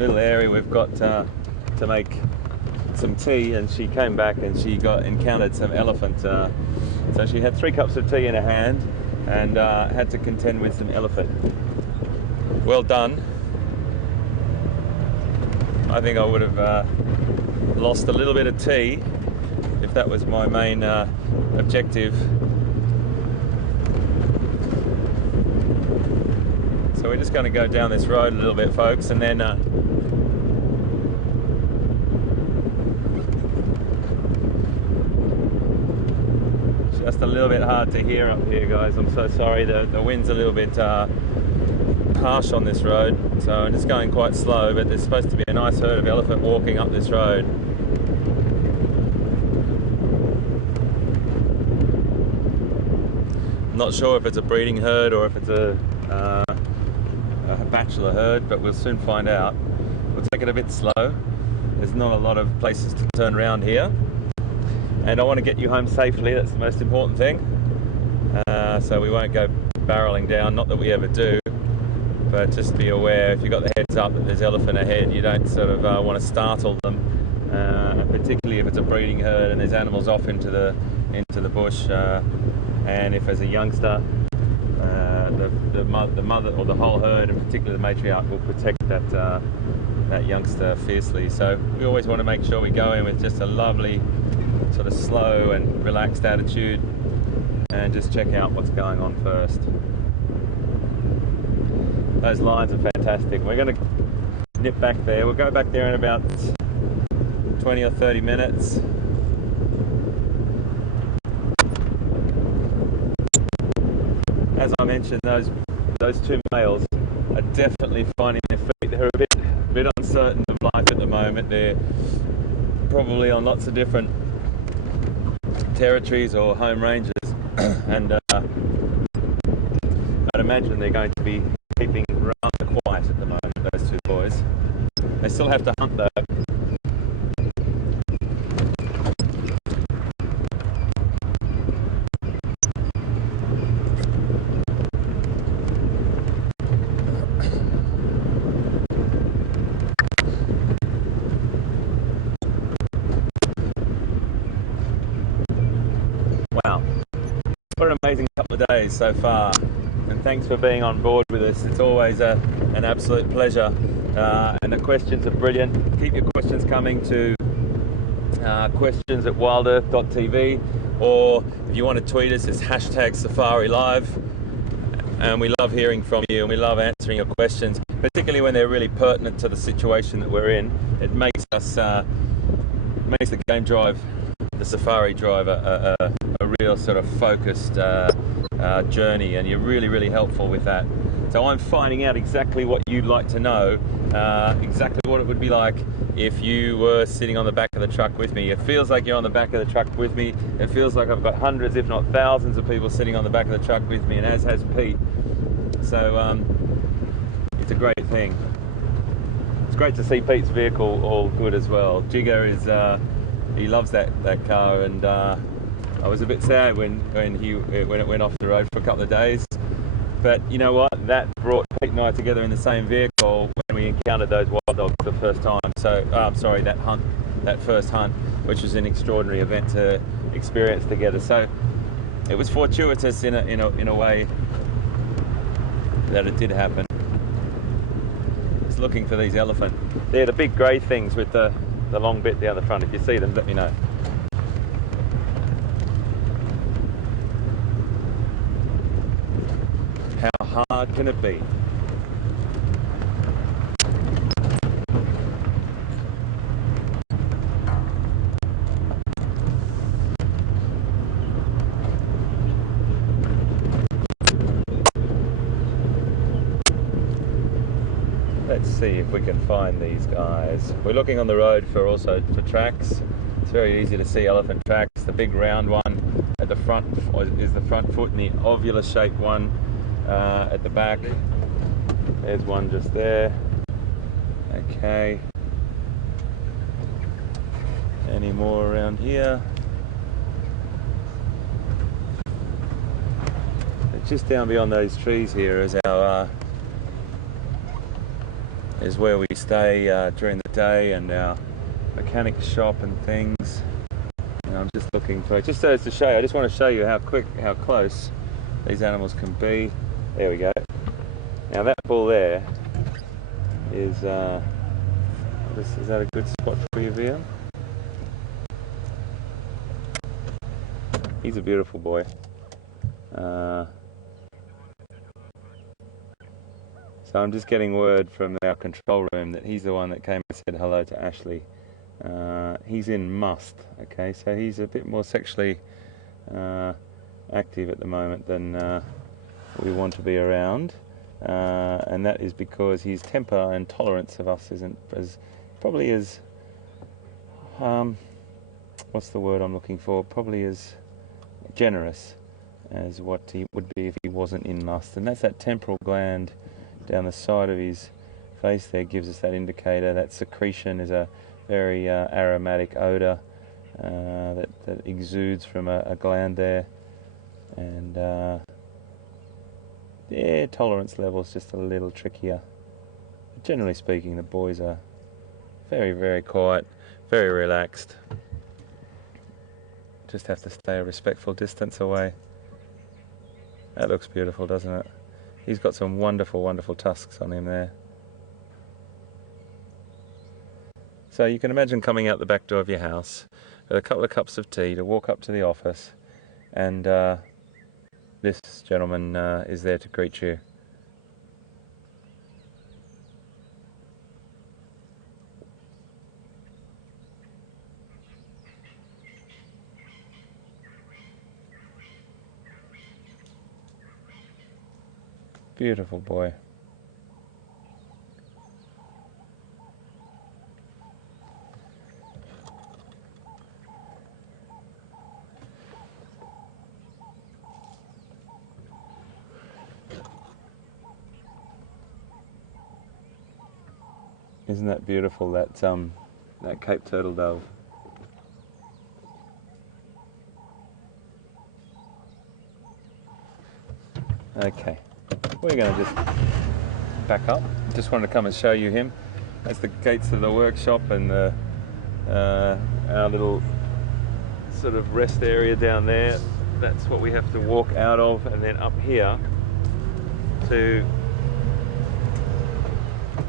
area we've got to make some tea, and she came back and she encountered some elephant. So she had 3 cups of tea in her hand and had to contend with some elephant. Well done. I think I would have lost a little bit of tea, if that was my main objective. So we're just going to go down this road a little bit, folks, and then just a little bit hard to hear up here, guys. I'm so sorry. The wind's a little bit harsh on this road, so and it's going quite slow, but there's supposed to be a nice herd of elephant walking up this road. I'm not sure if it's a breeding herd or if it's a bachelor herd, but we'll soon find out. We'll take it a bit slow. There's not a lot of places to turn around here, and I want to get you home safely. That's the most important thing. So we won't go barreling down, not that we ever do, but just be aware, if you've got the heads up that there's elephant ahead, you don't sort of want to startle them, particularly if it's a breeding herd and there's animals off into the bush, and if there's a youngster, the mother or the whole herd, in particular the matriarch, will protect that youngster fiercely. So we always want to make sure we go in with just a lovely sort of slow and relaxed attitude and just check out what's going on first. Those lines are fantastic. We're going to nip back there. We'll go back there in about 20 or 30 minutes. As I mentioned, those two males are definitely finding their feet. They're a bit uncertain of life at the moment. They're probably on lots of different territories or home ranges, and I'd imagine they're going to be keeping rather quiet at the moment, those two boys. They still have to hunt though. Wow, what an amazing couple of days so far, and thanks for being on board with us. It's always an absolute pleasure, and the questions are brilliant. Keep your questions coming to questions at WildEarthTV, or if you want to tweet us, it's #SafariLive, and we love hearing from you and we love answering your questions, particularly when they're really pertinent to the situation that we're in. It makes us makes the game drive, the safari drive, a real sort of focused journey, and you're really helpful with that. So I'm finding out exactly what you'd like to know, exactly what it would be like if you were sitting on the back of the truck with me. It feels like you're on the back of the truck with me. It feels like I've got hundreds, if not thousands, of people sitting on the back of the truck with me, and as has Pete. So it's a great thing. It's great to see Pete's vehicle all good as well. Jigger is he loves that car, and I was a bit sad when it went off the road for a couple of days. But you know what? That brought Pete and I together in the same vehicle when we encountered those wild dogs the first time. So I'm sorry, that first hunt, which was an extraordinary event to experience together. So it was fortuitous in a way that it did happen. Just looking for these elephant. They're the big grey things with the long bit down the front. If you see them, let me know. How hard can it be? Let's see if we can find these guys. We're looking on the road for tracks. It's very easy to see elephant tracks. The big round one at the front is the front foot, and the ovular shaped one at the back. There's one just there. Okay. Any more around here? Just down beyond those trees here is our is where we stay during the day, and our mechanic shop and things. And I'm just looking for, just so as to show you, I just want to show you how close these animals can be. There we go. Now that bull there is that a good spot for you, Via? He's a beautiful boy. So I'm just getting word from our control room that he's the one that came and said hello to Ashley. He's in must, okay, so he's a bit more sexually active at the moment than we want to be around, and that is because his temper and tolerance of us isn't probably as what's the word I'm looking for? Probably as generous as what he would be if he wasn't in must, and that's that temporal gland down the side of his face there gives us that indicator. That secretion is a very aromatic odour that exudes from a gland there, and yeah, tolerance level is just a little trickier. But generally speaking, the boys are very, very quiet, very relaxed. Just have to stay a respectful distance away. That looks beautiful, doesn't it? He's got some wonderful, wonderful tusks on him there. So you can imagine coming out the back door of your house with a couple of cups of tea to walk up to the office, and this gentleman is there to greet you. Beautiful boy. Isn't that beautiful, that Cape Turtle Dove? Okay, we're going to just back up. Just wanted to come and show you him. That's the gates of the workshop and our little sort of rest area down there. That's what we have to walk out of, and then up here to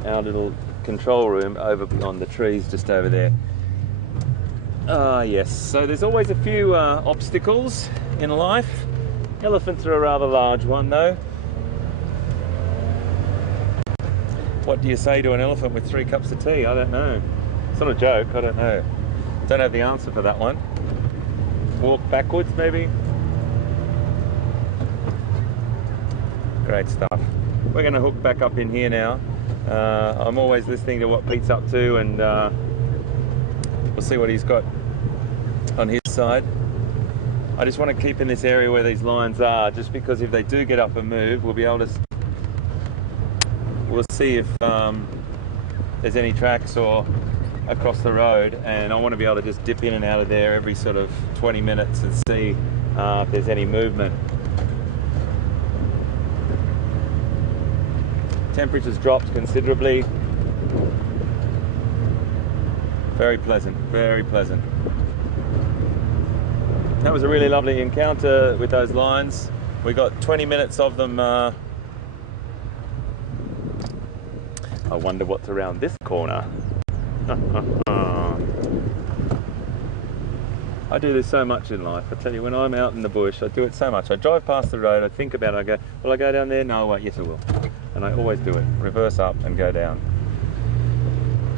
our little control room over beyond the trees just over there. Yes, so there's always a few obstacles in life. Elephants are a rather large one though. What do you say to an elephant with 3 cups of tea? I don't know. It's not a joke, I don't know. Don't have the answer for that one. Walk backwards maybe? Great stuff. We're going to hook back up in here now. I'm always listening to what Pete's up to, and we'll see what he's got on his side. I just want to keep in this area where these lions are, just because if they do get up and move, we'll be able to... We'll see if there's any tracks or across the road, and I want to be able to just dip in and out of there every sort of 20 minutes and see if there's any movement. Temperature's dropped considerably. Very pleasant, very pleasant. That was a really lovely encounter with those lions. We got 20 minutes of them. I wonder what's around this corner. I do this so much in life. I tell you, when I'm out in the bush, I do it so much. I drive past the road, I think about it, I go, will I go down there? No, wait, yes I will. And I always do it. Reverse up and go down.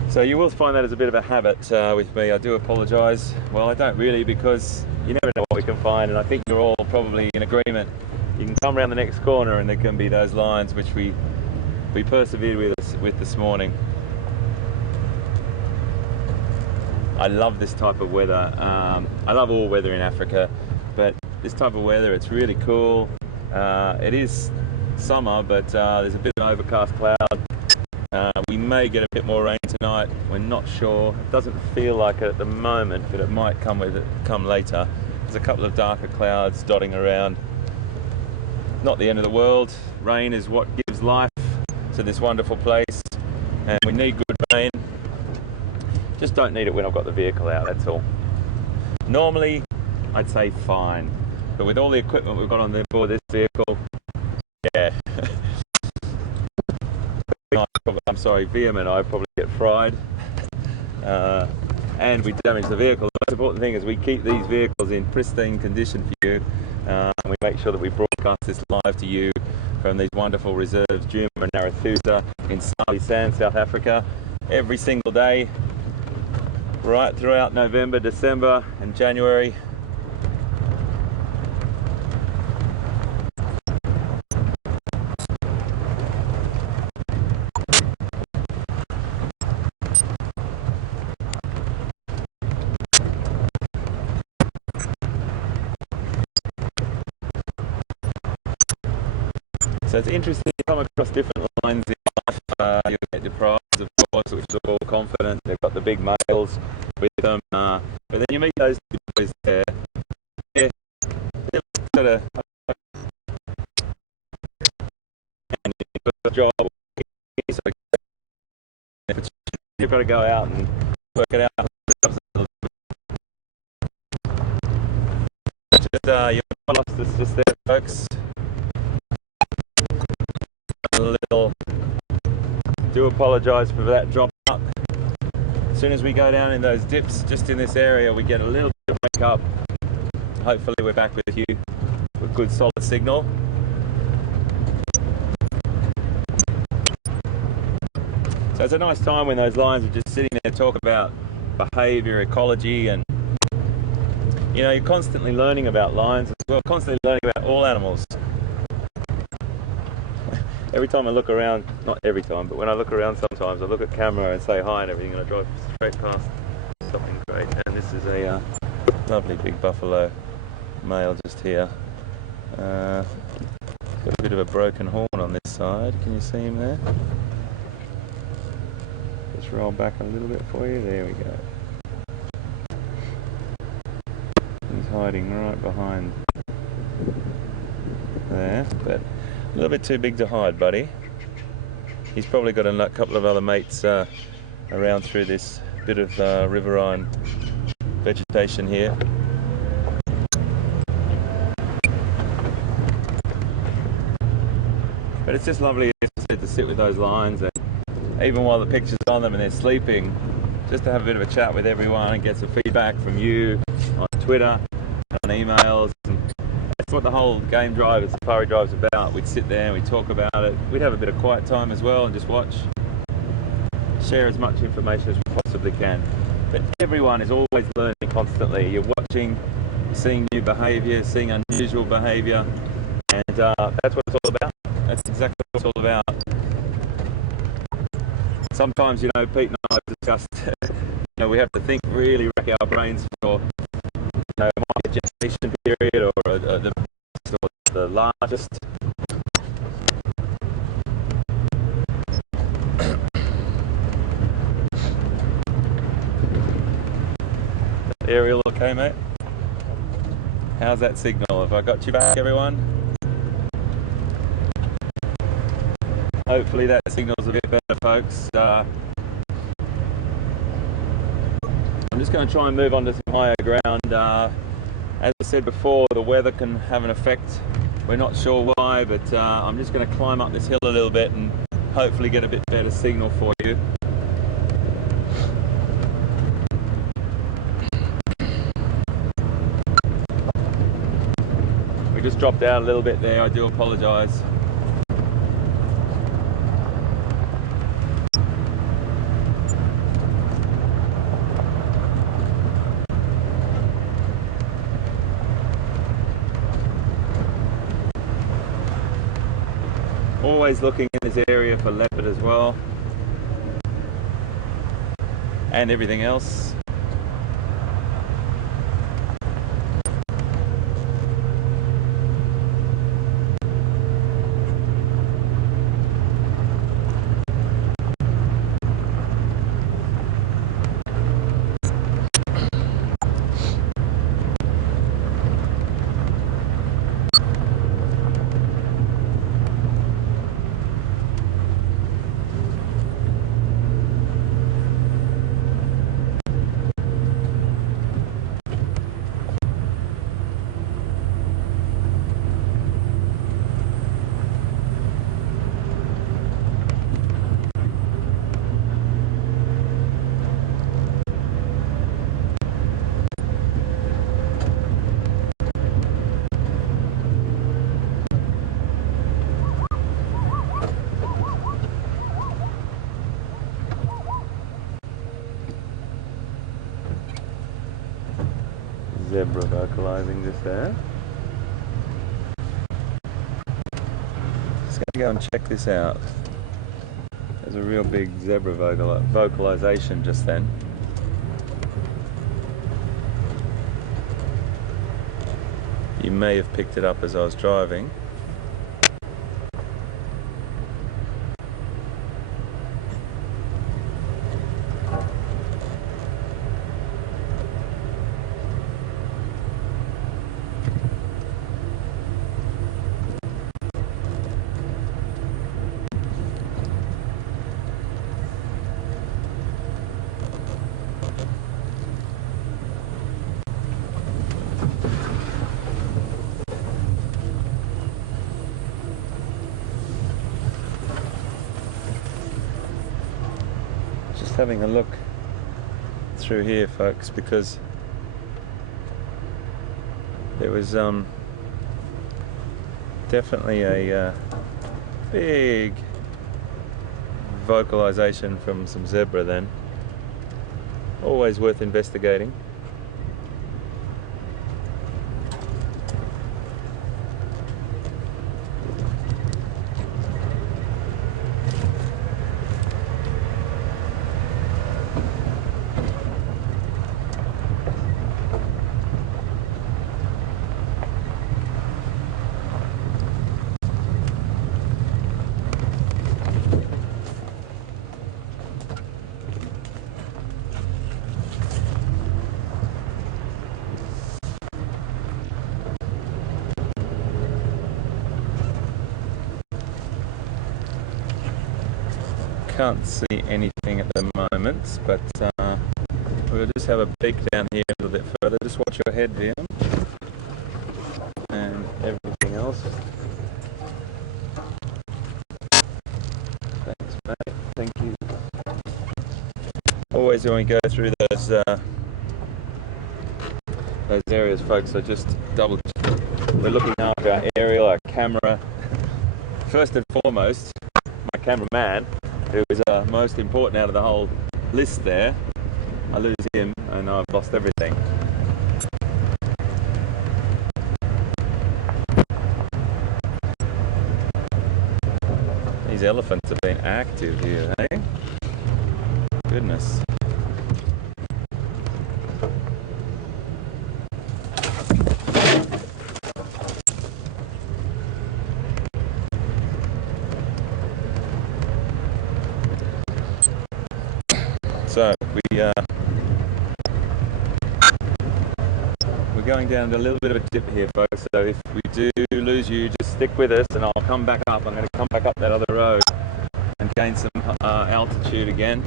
So you will find that as a bit of a habit with me. I do apologise. Well, I don't really, because you never know what we can find, and I think you're all probably in agreement. You can come around the next corner and there can be those lions which we persevered with this morning. I love this type of weather. I love all weather in Africa, but this type of weather, it's really cool. It is summer, but there's a bit of overcast cloud. We may get a bit more rain tonight. We're not sure. It doesn't feel like it at the moment, but it might come later. There's a couple of darker clouds dotting around. Not the end of the world. Rain is what gives life to this wonderful place, and we need good rain. Just don't need it when I've got the vehicle out, that's all. Normally, I'd say fine, but with all the equipment we've got on board this vehicle, yeah. I'm sorry, VM and I probably get fried, and we damage the vehicle. most important thing is we keep these vehicles in pristine condition for you. And we make sure that we broadcast this live to you from these wonderful reserves, Djuma and Arathusa in Sali Sand, South Africa, every single day, right throughout November, December and January. So it's interesting, you come across different lines in life. You'll get deprived, of course, which are all confident. They've got the big males with them. But then you meet those two boys there. They're sort of job. So you've got to go out and work it out. You lost us just there, folks. Do apologise for that drop up. As soon as we go down in those dips, just in this area, we get a little bit of wake up. Hopefully we're back with you with good solid signal. So it's a nice time when those lions are just sitting there, talk about behaviour, ecology, and you know, you're constantly learning about lions as well, constantly learning about all animals. Every time I look around, not every time, but when I look around sometimes, I look at camera and say hi and everything, and I drive straight past something great. And this is a lovely big buffalo male just here. Got a bit of a broken horn on this side. Can you see him there? Just roll back a little bit for you. There we go. He's hiding right behind there, but a little bit too big to hide, buddy. He's probably got a couple of other mates around through this bit of riverine vegetation here. But it's just lovely, as I said, to sit with those lions, and even while the picture's on them and they're sleeping, just to have a bit of a chat with everyone and get some feedback from you on Twitter, on emails. That's what the whole game drive and safari drive's about. We'd sit there and we'd talk about it. We'd have a bit of quiet time as well and just watch. Share as much information as we possibly can. But everyone is always learning constantly. You're watching, you're seeing new behaviour, seeing unusual behaviour, and that's what it's all about. That's exactly what it's all about. Sometimes, you know, Pete and I have discussed, you know, we have to think, really rack our brains for, you know, a gestation period or the largest. Aerial okay, mate? How's that signal? Have I got you back, everyone? Hopefully that signal's a bit better, folks. I'm just going to try and move on to some higher ground. As I said before, the weather can have an effect. We're not sure why, but I'm just going to climb up this hill a little bit and hopefully get a bit better signal for you. We just dropped out a little bit there, I do apologise. Always looking in this area for leopard as well, and everything else. zebra vocalizing just there. Just going to go and check this out. There's a real big zebra vocalization just then. You may have picked it up as I was driving. Having a look through here, folks, because there was definitely a big vocalization from some zebra then. Always worth investigating. Can't see anything at the moment, but we'll just have a peek down here a little bit further. Just watch your head down and everything else. Thanks, mate. Thank you. Always when we go through those areas, folks, I just double check. We're looking after our aerial, our camera. First and foremost, my cameraman, who is most important out of the whole list there. I lose him and I've lost everything. These elephants have been active here, hey? Goodness. So we're going down to a little bit of a dip here, folks. So if we do lose you, just stick with us, and I'll come back up. I'm going to come back up that other road and gain some altitude again.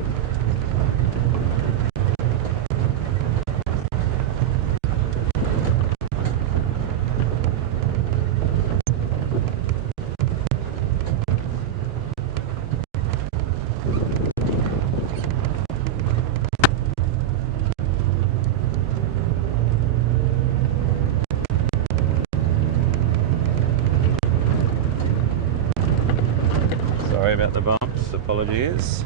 Sorry about the bumps, apologies.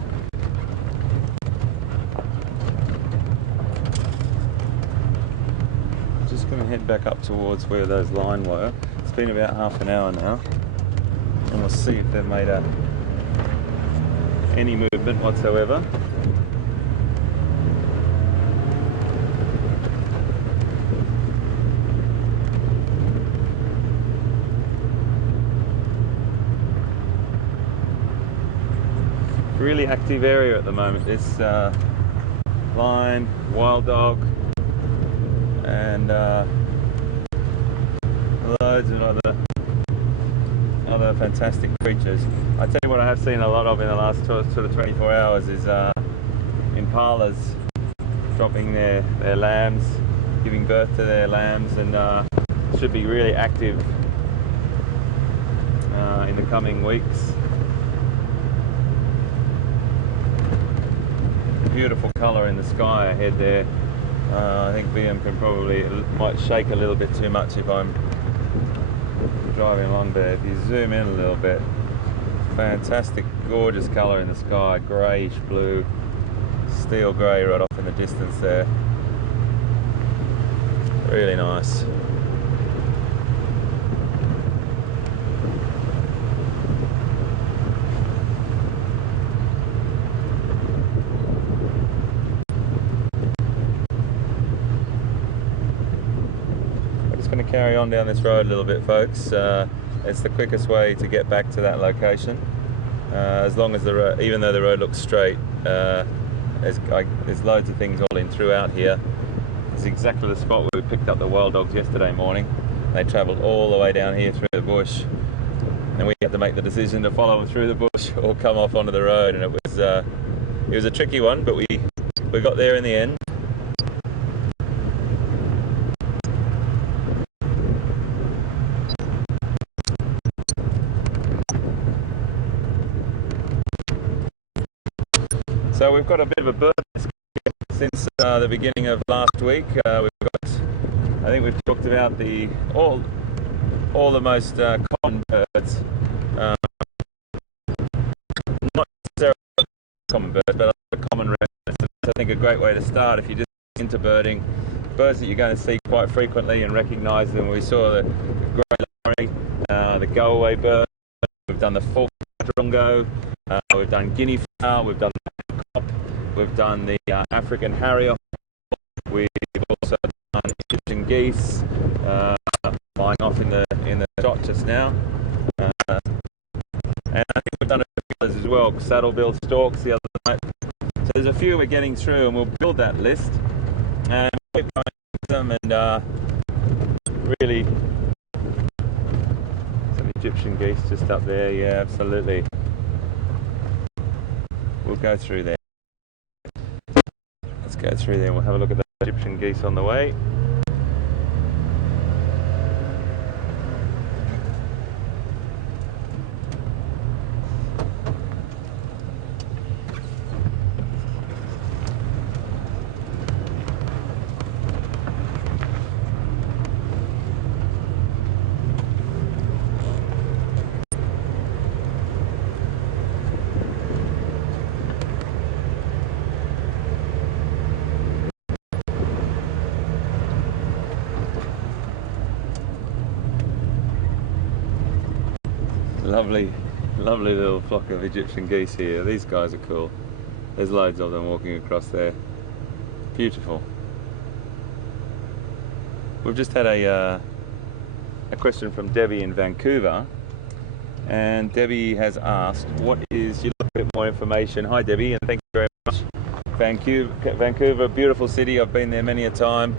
Just going to head back up towards where those line were. It's been about half an hour now, and we'll see if they've made any movement whatsoever. Really active area at the moment. This lion, wild dog, and loads of other fantastic creatures. I tell you what I have seen a lot of in the last sort of 24 hours is impalas dropping their lambs, giving birth to their lambs, and should be really active in the coming weeks. Beautiful colour in the sky ahead there. I think BM might shake a little bit too much if I'm driving along there. If you zoom in a little bit, fantastic, gorgeous colour in the sky, greyish blue, steel grey right off in the distance there. Really nice. We're just going to carry on down this road a little bit, folks. It's the quickest way to get back to that location. As long as the road, even though the road looks straight, there's loads of things all in throughout here. It's exactly the spot where we picked up the wild dogs yesterday morning. They travelled all the way down here through the bush, and we had to make the decision to follow them through the bush or come off onto the road. And it was a tricky one, but we got there in the end. So we've got a bit of a bird since the beginning of last week. I think we've talked about all the most common birds, not necessarily common birds, but other common residents. I think a great way to start if you're just into birding, birds that you're going to see quite frequently and recognise them. We saw the grey lorry, the go-away bird. We've done the falk drongo. We've done guinea fowl. We've done the cop. We've done the African harrier. We've also done Egyptian geese, flying off in the shot just now. And I think we've done a few others as well, saddle-billed storks the other night. So there's a few we're getting through, and we'll build that list and keep going with them. And really, some Egyptian geese just up there. Yeah, absolutely. We'll go through there. Let's go through there and we'll have a look at the Egyptian geese on the way. Lovely little flock of Egyptian geese here. These guys are cool. There's loads of them walking across there. Beautiful. We've just had a question from Debbie in Vancouver, and Debbie has asked, what is, you look a bit more information. Hi Debbie, and thank you very much. Vancouver, beautiful city. I've been there many a time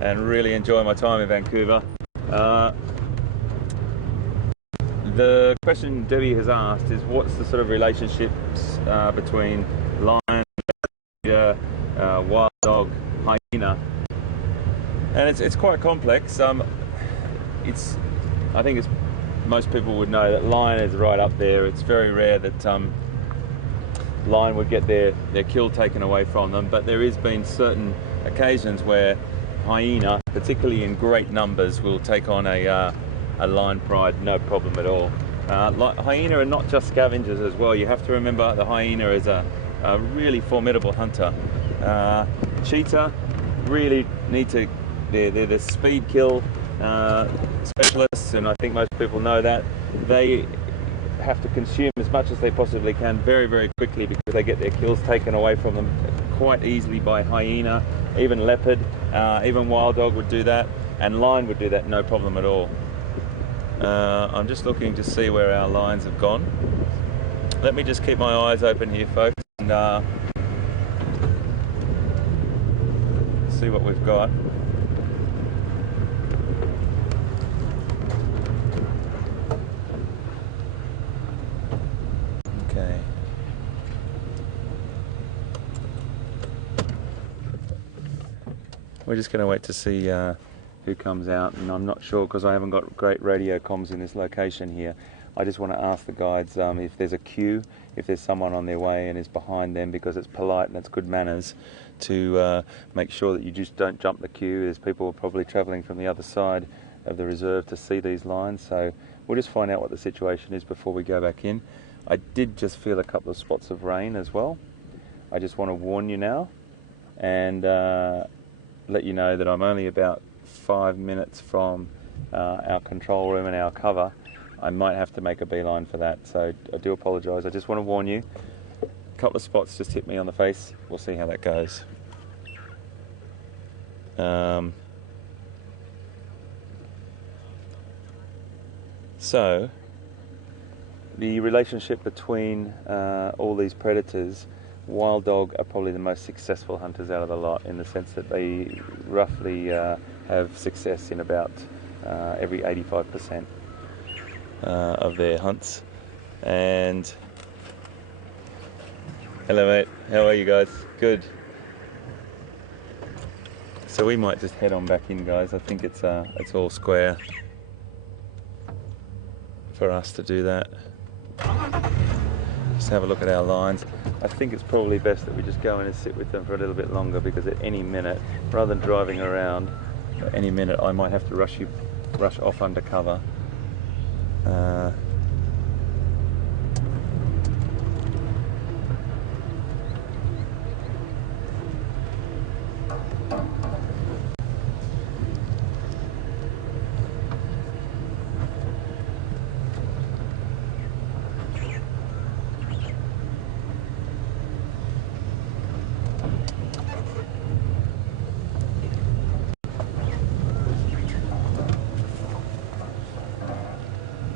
and really enjoy my time in Vancouver. The question Debbie has asked is, what's the sort of relationships between lion, wild dog, hyena? And it's quite complex. I think most people would know that lion is right up there. It's very rare that lion would get their kill taken away from them, but there has been certain occasions where hyena, particularly in great numbers, will take on a lion pride, no problem at all. Hyena are not just scavengers as well. You have to remember the hyena is a really formidable hunter. Cheetah really need to, they're the speed kill specialists, and I think most people know that. They have to consume as much as they possibly can very, very quickly, because they get their kills taken away from them quite easily by hyena. Even leopard, even wild dog would do that, and lion would do that no problem at all. I'm just looking to see where our lines have gone. Let me just keep my eyes open here, folks, and see what we've got. Okay. We're just going to wait to see who comes out, and I'm not sure because I haven't got great radio comms in this location here. I just want to ask the guides if there's a queue, if there's someone on their way and is behind them, because it's polite and it's good manners to make sure that you just don't jump the queue. There's people probably travelling from the other side of the reserve to see these lines, so we'll just find out what the situation is before we go back in. I did just feel a couple of spots of rain as well. I just want to warn you now and let you know that I'm only about 5 minutes from our control room and our cover, I might have to make a beeline for that. So I do apologise. I just want to warn you. A couple of spots just hit me on the face. We'll see how that goes. So the relationship between all these predators, wild dog are probably the most successful hunters out of the lot, in the sense that they roughly have success in about every 85% of their hunts. And hello mate, how are you guys? Good. So we might just head on back in, guys. I think it's all square for us to do that. Just have a look at our lines. I think it's probably best that we just go in and sit with them for a little bit longer, because at any minute, rather than driving around, at any minute I might have to rush off under cover.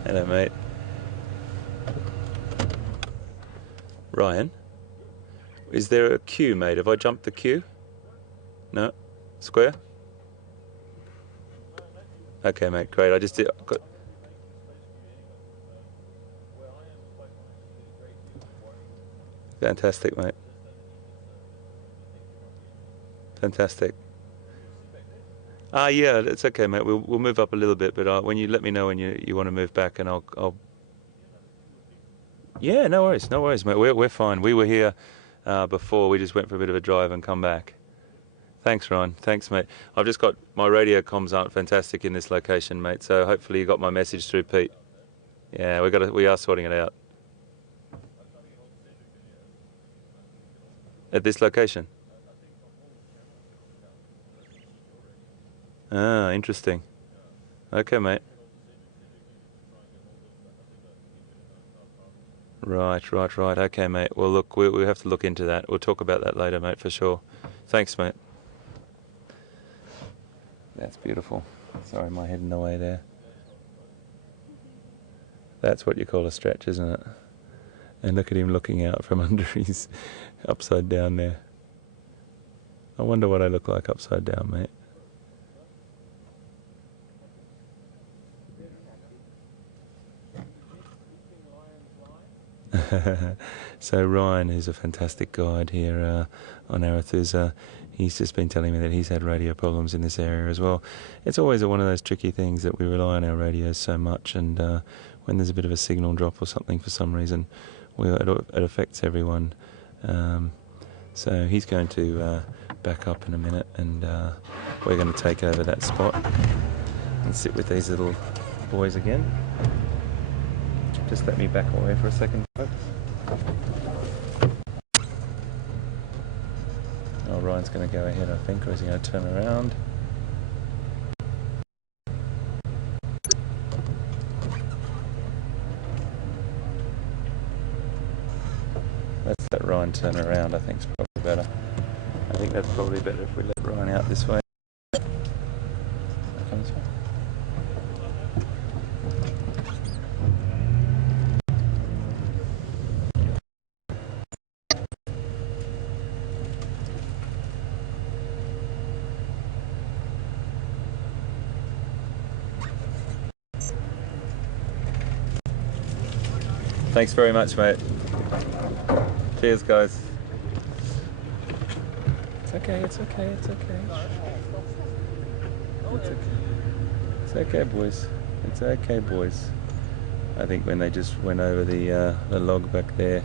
Hello mate. Ryan, is there a queue, mate? Have I jumped the queue? No? Square? Okay mate, great. I just did... Fantastic mate. Fantastic. Yeah, it's okay, mate. We'll move up a little bit, but when you let me know when you want to move back, and I'll. Yeah, no worries, mate. We're fine. We were here before. We just went for a bit of a drive and come back. Thanks, Ryan. Thanks, mate. I've just got my radio comms aren't fantastic in this location, mate. So hopefully you got my message through, Pete. Yeah, we are sorting it out. At this location. Ah, interesting. Okay, mate. Right. Okay, mate. Well, look, we have to look into that. We'll talk about that later, mate, for sure. Thanks, mate. That's beautiful. Sorry, my head in the way there. That's what you call a stretch, isn't it? And look at him looking out from under his upside down there. I wonder what I look like upside down, mate. So Ryan, who's a fantastic guide here on Arathusa, he's just been telling me that he's had radio problems in this area as well. It's always one of those tricky things that we rely on our radios so much, and when there's a bit of a signal drop or something for some reason, it affects everyone. So he's going to back up in a minute, and we're going to take over that spot and sit with these little boys again. Just let me back away for a second, folks. Oh, Ryan's going to go ahead, I think, or is he going to turn around? Let's let Ryan turn around, I think is probably better. I think that's probably better if we let Ryan out this way. Come this way. Thanks very much, mate. Cheers, guys. It's okay. It's okay, boys. It's okay, boys. I think when they just went over the log back there.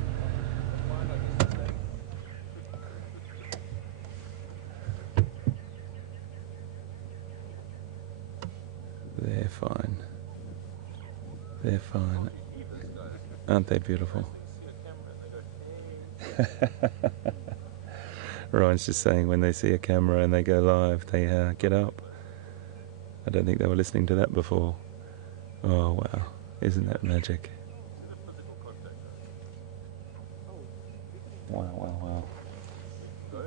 They're fine. They're fine. Aren't they beautiful? Ryan's just saying when they see a camera and they go live, they get up. I don't think they were listening to that before. Oh wow, isn't that magic? Wow, wow, wow. So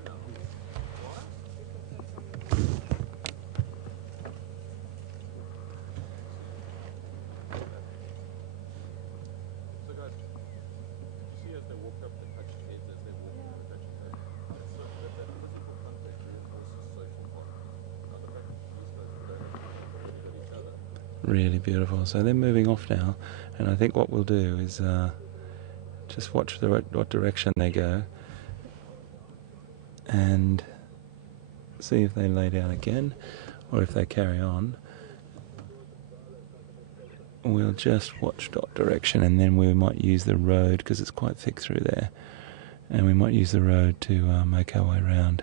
guys, see as they walk up, they touch heads, as they walk up, they touch heads. So that physical contact reinforces social bond. Now the fact that these guys don't have each other. Really beautiful. So they're moving off now, and I think what we'll do is just watch what direction they go and see if they lay down again or if they carry on. We'll just watch dot direction, and then we might use the road because it's quite thick through there, and we might use the road to make our way around.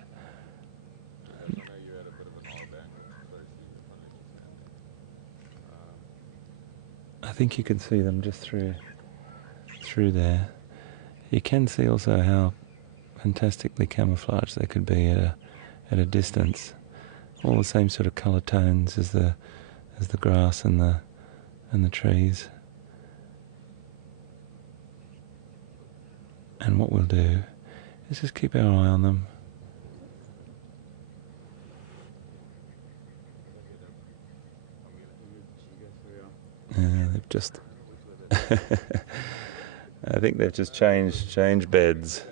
I think you can see them just through there. You can see also how fantastically camouflaged they could be at a distance. All the same sort of colour tones as the grass and the trees. And what we'll do is just keep our eye on them. They've just I think they've just changed beds.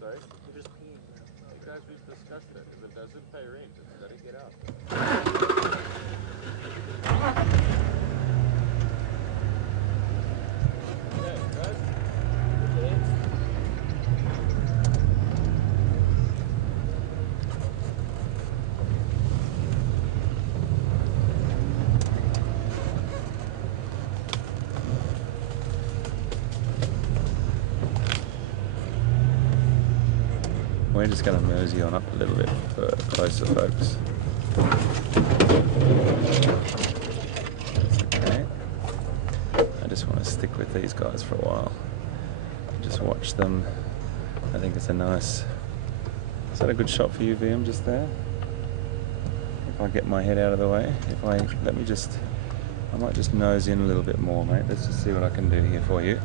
Sorry? Guys, we've discussed that. If it doesn't pay rent, it's got to get out. We're just going to mosey on up a little bit closer, folks. That's okay. I just want to stick with these guys for a while. Just watch them. I think it's a nice... Is that a good shot for you, VM, just there? If I get my head out of the way. I might just nose in a little bit more, mate. Let's just see what I can do here for you.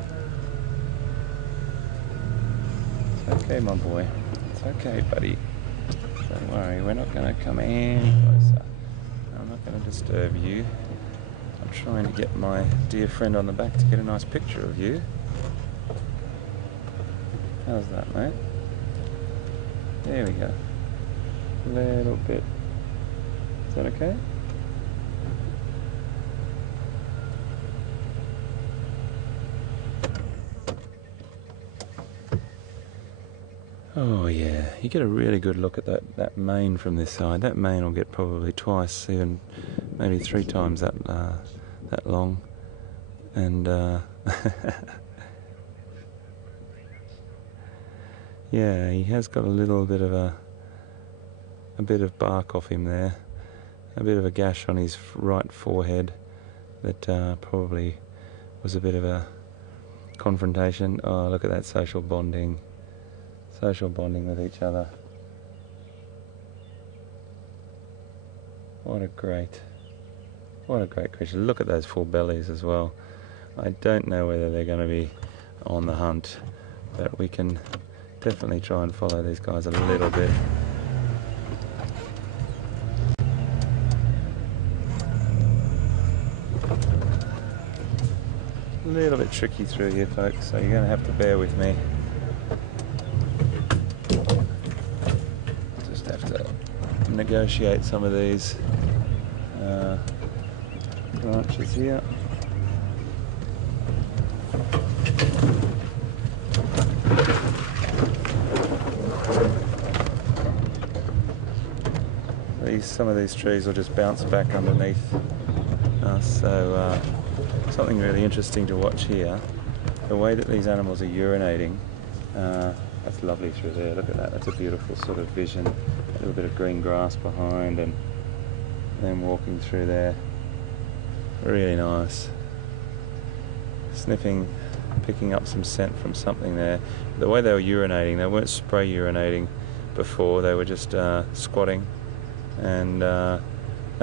It's okay, my boy. It's okay, buddy. Don't worry, we're not going to come any closer. I'm not going to disturb you. I'm trying to get my dear friend on the back to get a nice picture of you. How's that, mate? There we go. A little bit. Is that okay? Oh yeah, you get a really good look at that mane from this side. That mane will get probably twice, even maybe 3 times that long. And yeah, he has got a little bit of a bit of bark off him there, a bit of a gash on his right forehead that probably was a bit of a confrontation. Oh, look at that social bonding with each other. What a great creature. Look at those full bellies as well. I don't know whether they're going to be on the hunt, but we can definitely try and follow these guys a little bit. A little bit tricky through here, folks, so you're going to have to bear with me. Just have to negotiate some of these branches here. Some of these trees will just bounce back underneath us, so something really interesting to watch here, the way that these animals are urinating. That's lovely through there, look at that, that's a beautiful sort of vision, a little bit of green grass behind and then walking through there, really nice. Sniffing picking up some scent from something there. The way they were urinating, they weren't spray urinating before, they were just squatting, and that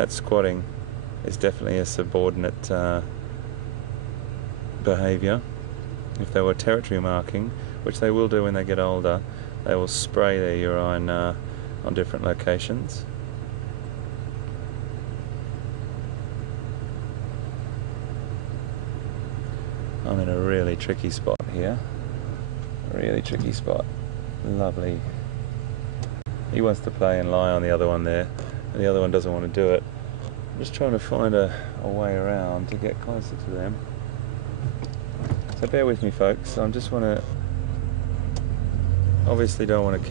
squatting is definitely a subordinate behaviour. If they were territory marking, which they will do when they get older, they will spray their urine on different locations. I'm in a really tricky spot here. Really tricky spot. Lovely. He wants to play and lie on the other one there, and the other one doesn't want to do it. I'm just trying to find a way around to get closer to them. So bear with me, folks. I just want to, obviously don't want to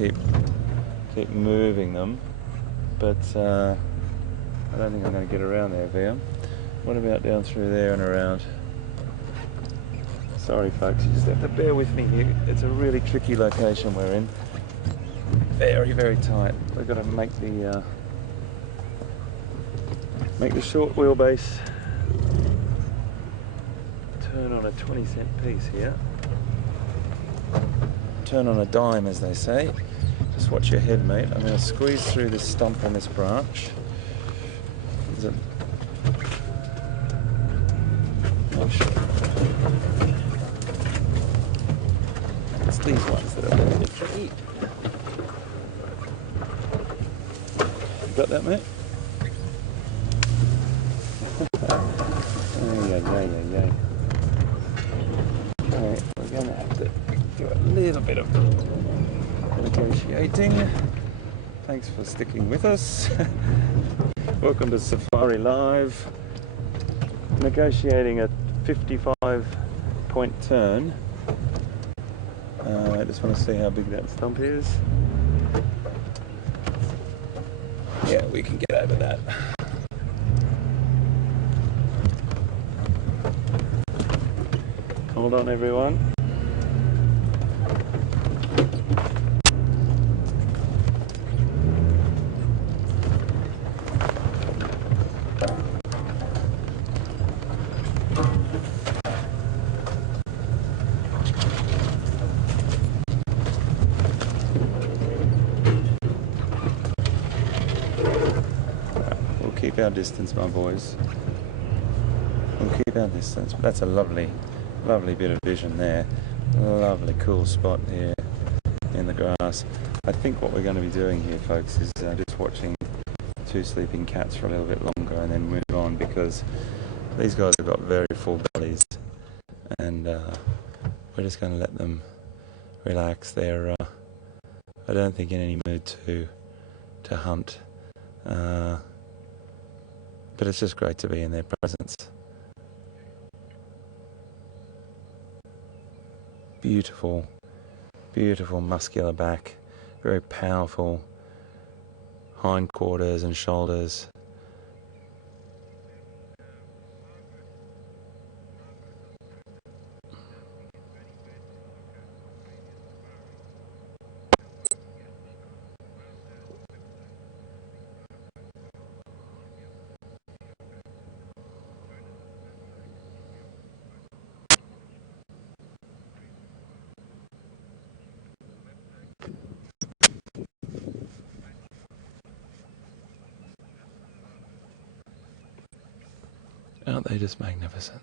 keep moving them, but I don't think I'm going to get around there, Liam. What about down through there and around? Sorry, folks, you just have to bear with me here. It's a really tricky location we're in. Very, very tight. We've got to make the short wheelbase turn on a 20-cent piece here. Turn on a dime, as they say. Just watch your head, mate. I'm going to squeeze through this stump on this branch. Is it? Oh, shit. It's these ones that are a little bit tricky. You got that, mate? Yay. Alright, we're going to have to do a little bit of negotiating. Thanks for sticking with us. Welcome to Safari Live. Negotiating a 55-point turn. I just want to see how big that stump is. Yeah, we can get over that. Hold on, everyone. Keep our distance, my boys. We'll keep our distance. That's a lovely bit of vision there. Lovely cool spot here in the grass. I think what we're going to be doing here, folks, is just watching two sleeping cats for a little bit longer and then move on, because these guys have got very full bellies, and we're just going to let them relax. They're I don't think in any mood to hunt. But it's just great to be in their presence. Beautiful, beautiful muscular back, very powerful hindquarters and shoulders. Aren't they just magnificent?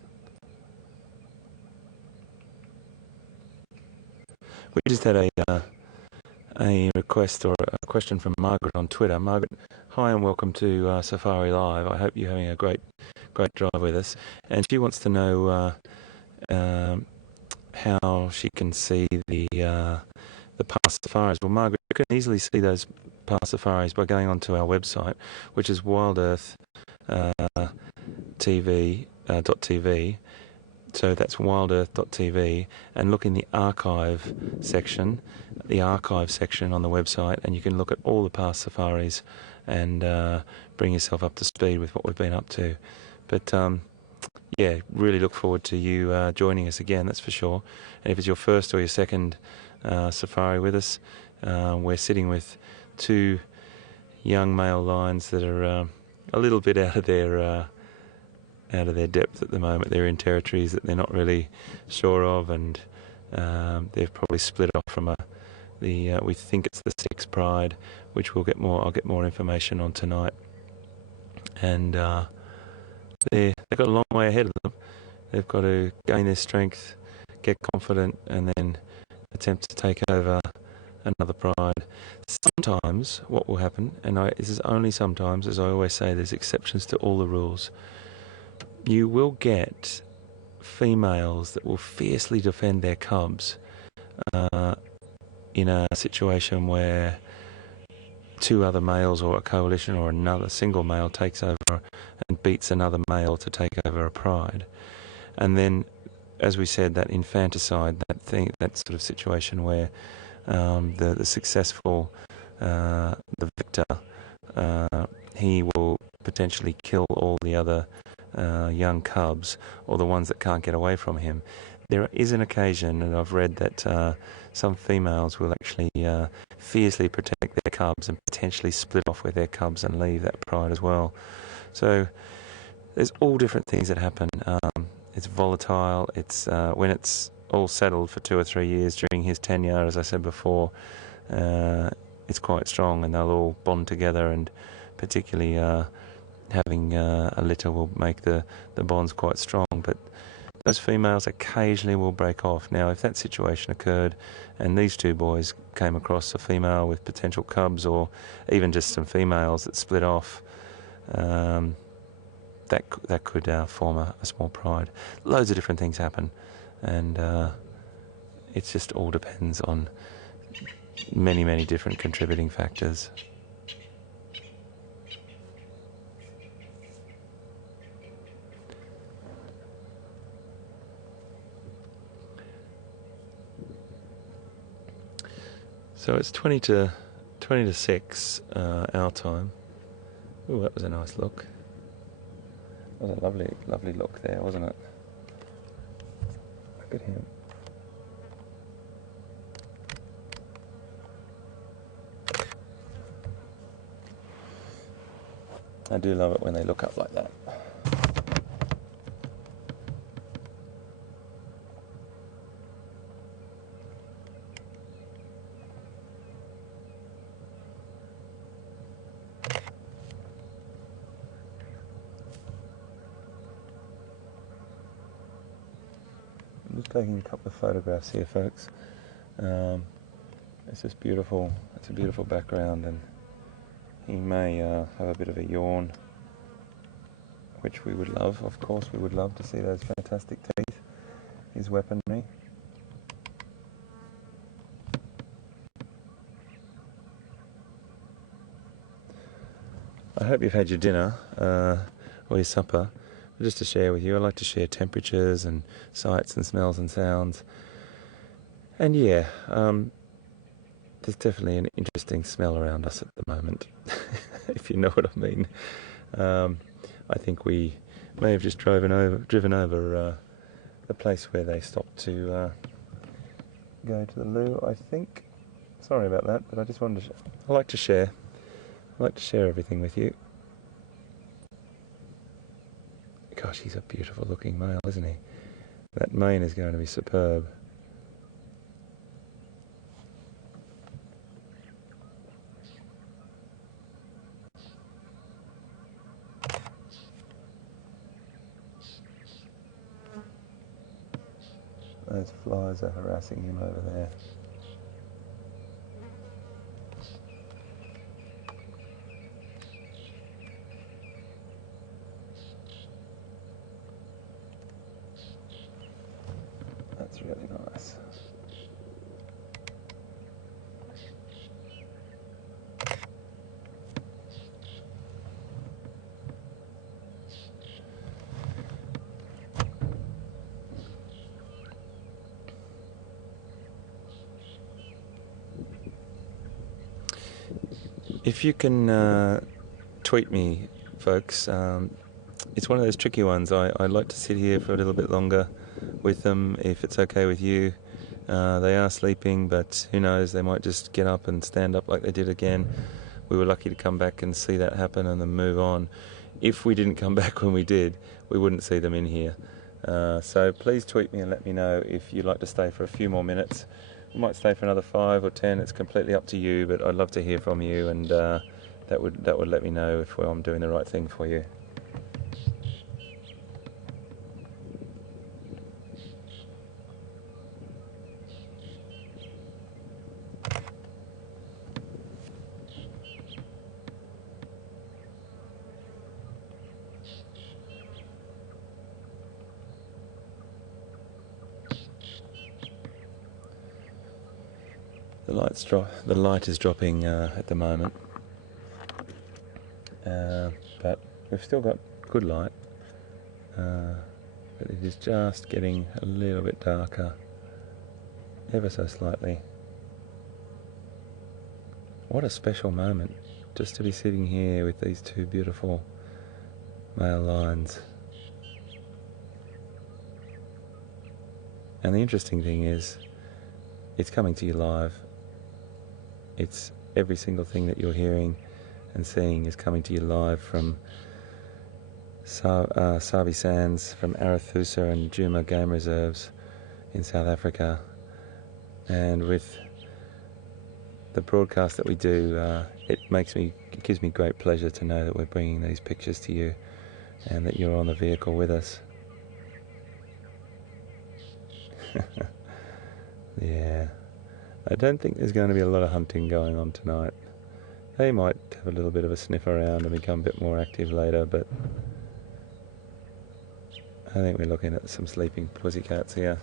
We just had a request or a question from Margaret on Twitter. Margaret, hi and welcome to Safari Live. I hope you're having a great drive with us. And she wants to know how she can see the past safaris. Well, Margaret, you can easily see those past safaris by going onto our website, which is WildEarthTV.tv. So that's WildEarth.tv, and look in the archive section on the website, and you can look at all the past safaris and bring yourself up to speed with what we've been up to. But yeah, really look forward to you joining us again, that's for sure. And if it's your first or your second safari with us, we're sitting with two young male lions that are a little bit out of their out of their depth at the moment. They're in territories that they're not really sure of, and they've probably split off from we think it's the 6 pride, which I'll get more information on tonight. And they've got a long way ahead of them. They've got to gain their strength, get confident, and then attempt to take over another pride. Sometimes what will happen, and this is only sometimes, as I always say, there's exceptions to all the rules. You will get females that will fiercely defend their cubs in a situation where 2 other males or a coalition or another single male takes over and beats another male to take over a pride. And then, as we said, that infanticide, that sort of situation where the successful, the victor, he will potentially kill all the other young cubs or the ones that can't get away from him. There is an occasion, and I've read that some females will actually fiercely protect their cubs and potentially split off with their cubs and leave that pride as well. So there's all different things that happen. It's volatile. It's when it's all settled for 2 or 3 years during his tenure, as I said before, it's quite strong, and they'll all bond together, and particularly having a litter will make the bonds quite strong. But those females occasionally will break off. Now, if that situation occurred and these 2 boys came across a female with potential cubs, or even just some females that split off, that could form a small pride. Loads of different things happen, and it just all depends on many, many different contributing factors. So it's 20 to 6 our time. Ooh, that was a nice look. That was a lovely, lovely look there, wasn't it? Look at him. I do love it when they look up like that. I'm just taking a couple of photographs here, folks. It's just beautiful. It's a beautiful background, and he may have a bit of a yawn, which we would love. Of course, we would love to see those fantastic teeth, his weaponry. I hope you've had your dinner or your supper. Just to share with you, I like to share temperatures and sights and smells and sounds. And yeah, there's definitely an interesting smell around us at the moment, if you know what I mean. I think we may have just driven over the place where they stopped to go to the loo, I think. Sorry about that, but I just wanted to I like to share everything with you. Gosh, he's a beautiful looking male, isn't he? That mane is going to be superb. Those flies are harassing him over there. That's really nice. If you can tweet me, folks, it's one of those tricky ones. I like to sit here for a little bit longer with them, if it's okay with you. They are sleeping, but who knows, they might just get up and stand up like they did again. We were lucky to come back and see that happen and then move on. if we didn't come back when we did, we wouldn't see them in here. So please tweet me and let me know if you'd like to stay for a few more minutes. We might stay for another 5 or 10. It's completely up to you, but I'd love to hear from you, and that would let me know if I'm doing the right thing for you. The light is dropping at the moment, but we've still got good light, but it is just getting a little bit darker, ever so slightly. What a special moment, just to be sitting here with these two beautiful male lions. And the interesting thing is, it's coming to you live. It's every single thing that you're hearing and seeing is coming to you live from Sabi Sands, from Arathusa and Djuma game reserves in South Africa. And with the broadcast that we do, it gives me great pleasure to know that we're bringing these pictures to you and that you're on the vehicle with us. Yeah. I don't think there's going to be a lot of hunting going on tonight. They might have a little bit of a sniff around and become a bit more active later, but I think we're looking at some sleeping pussycats here.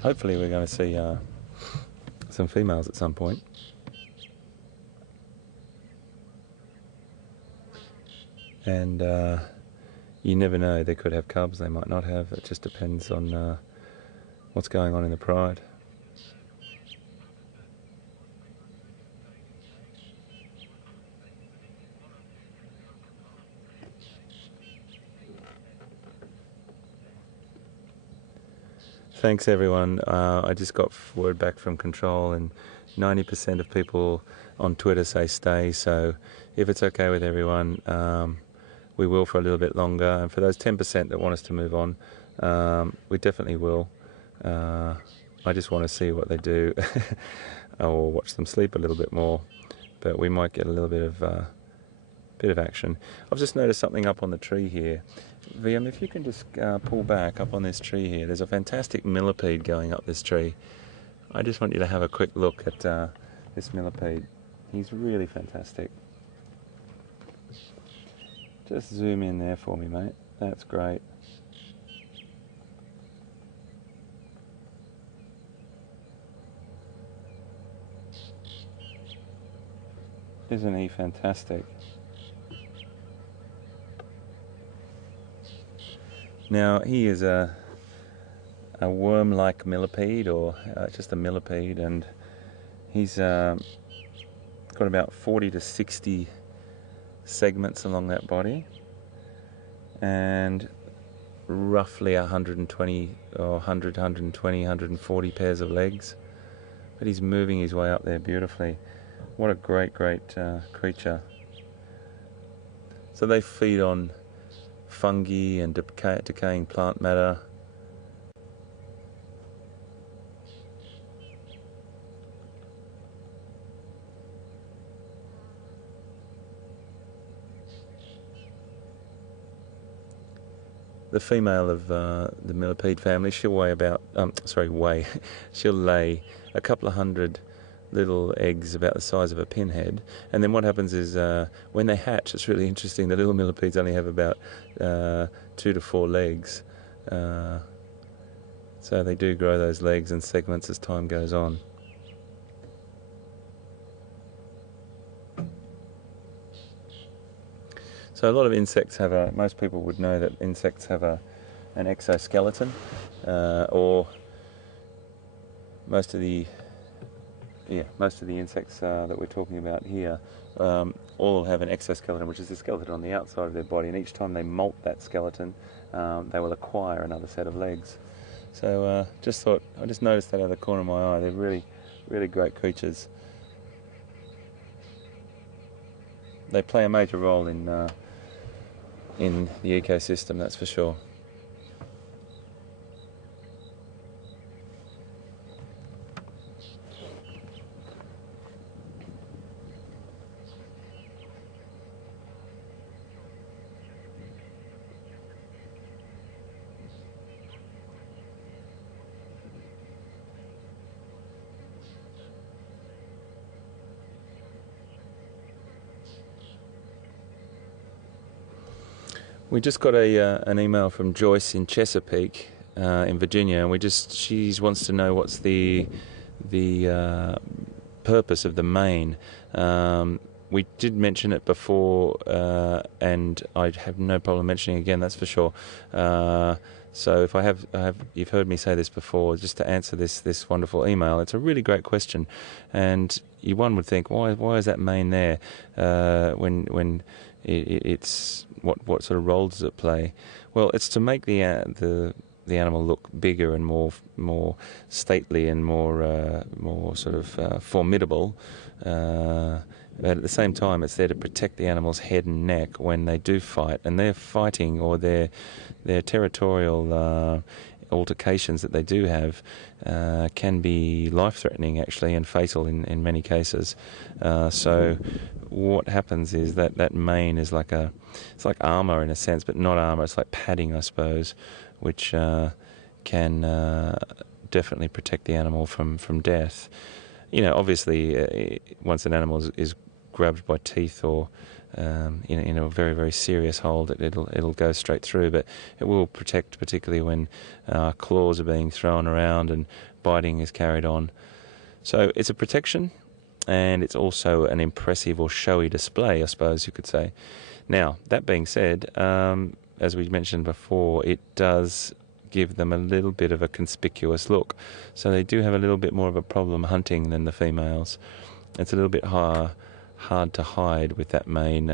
Hopefully we're going to see some females at some point. And you never know, they could have cubs, they might not have. It just depends on what's going on in the pride. Thanks everyone. I just got word back from control, and 90% of people on Twitter say stay, so if it's okay with everyone, we will for a little bit longer. And for those 10% that want us to move on, we definitely will. I just want to see what they do or watch them sleep a little bit more, but we might get a little bit of action. I've just noticed something up on the tree here. VM, if you can just pull back up on this tree here, there's a fantastic millipede going up this tree. I just want you to have a quick look at this millipede. He's really fantastic. Just zoom in there for me, mate. That's great. Isn't he fantastic? Now, he is a worm-like millipede, or just a millipede, and he's got about 40 to 60 segments along that body, and roughly 120 or 100, 120, 140 pairs of legs. But he's moving his way up there beautifully. What a great creature. So they feed on fungi and decaying plant matter. The female of the millipede family, she'll weigh about, she'll lay a couple of hundred little eggs about the size of a pinhead, and then what happens is when they hatch, it's really interesting, the little millipedes only have about 2 to 4 legs, so they do grow those legs and segments as time goes on. So a lot of insects have most people would know that insects have an exoskeleton, or most of the insects that we're talking about here all have an exoskeleton, which is the skeleton on the outside of their body, and each time they molt that skeleton, they will acquire another set of legs. So just thought, I just noticed that out of the corner of my eye. They're really, really great creatures. They play a major role in the ecosystem, that's for sure. We just got an email from Joyce in Chesapeake, in Virginia, and she wants to know what's the purpose of the mane. We did mention it before, and I have no problem mentioning it again. That's for sure. So if you've heard me say this before. Just to answer this wonderful email, it's a really great question, and one would think, why is that mane there when it's what sort of role does it play? Well, it's to make the animal look bigger and more stately and more sort of formidable. But at the same time, it's there to protect the animal's head and neck when they do fight, and their fighting or their territorial altercations that they do have can be life-threatening actually, and fatal in many cases. So what happens is that mane is it's like armour in a sense, but not armour. It's like padding, I suppose, which can definitely protect the animal from death. Obviously, once an animal is grabbed by teeth or in a very, very serious hold, it'll go straight through, but it will protect, particularly when claws are being thrown around and biting is carried on. So it's a protection, and it's also an impressive or showy display, I suppose you could say. Now, that being said, as we mentioned before, it does give them a little bit of a conspicuous look. So they do have a little bit more of a problem hunting than the females. It's a little bit hard to hide with that mane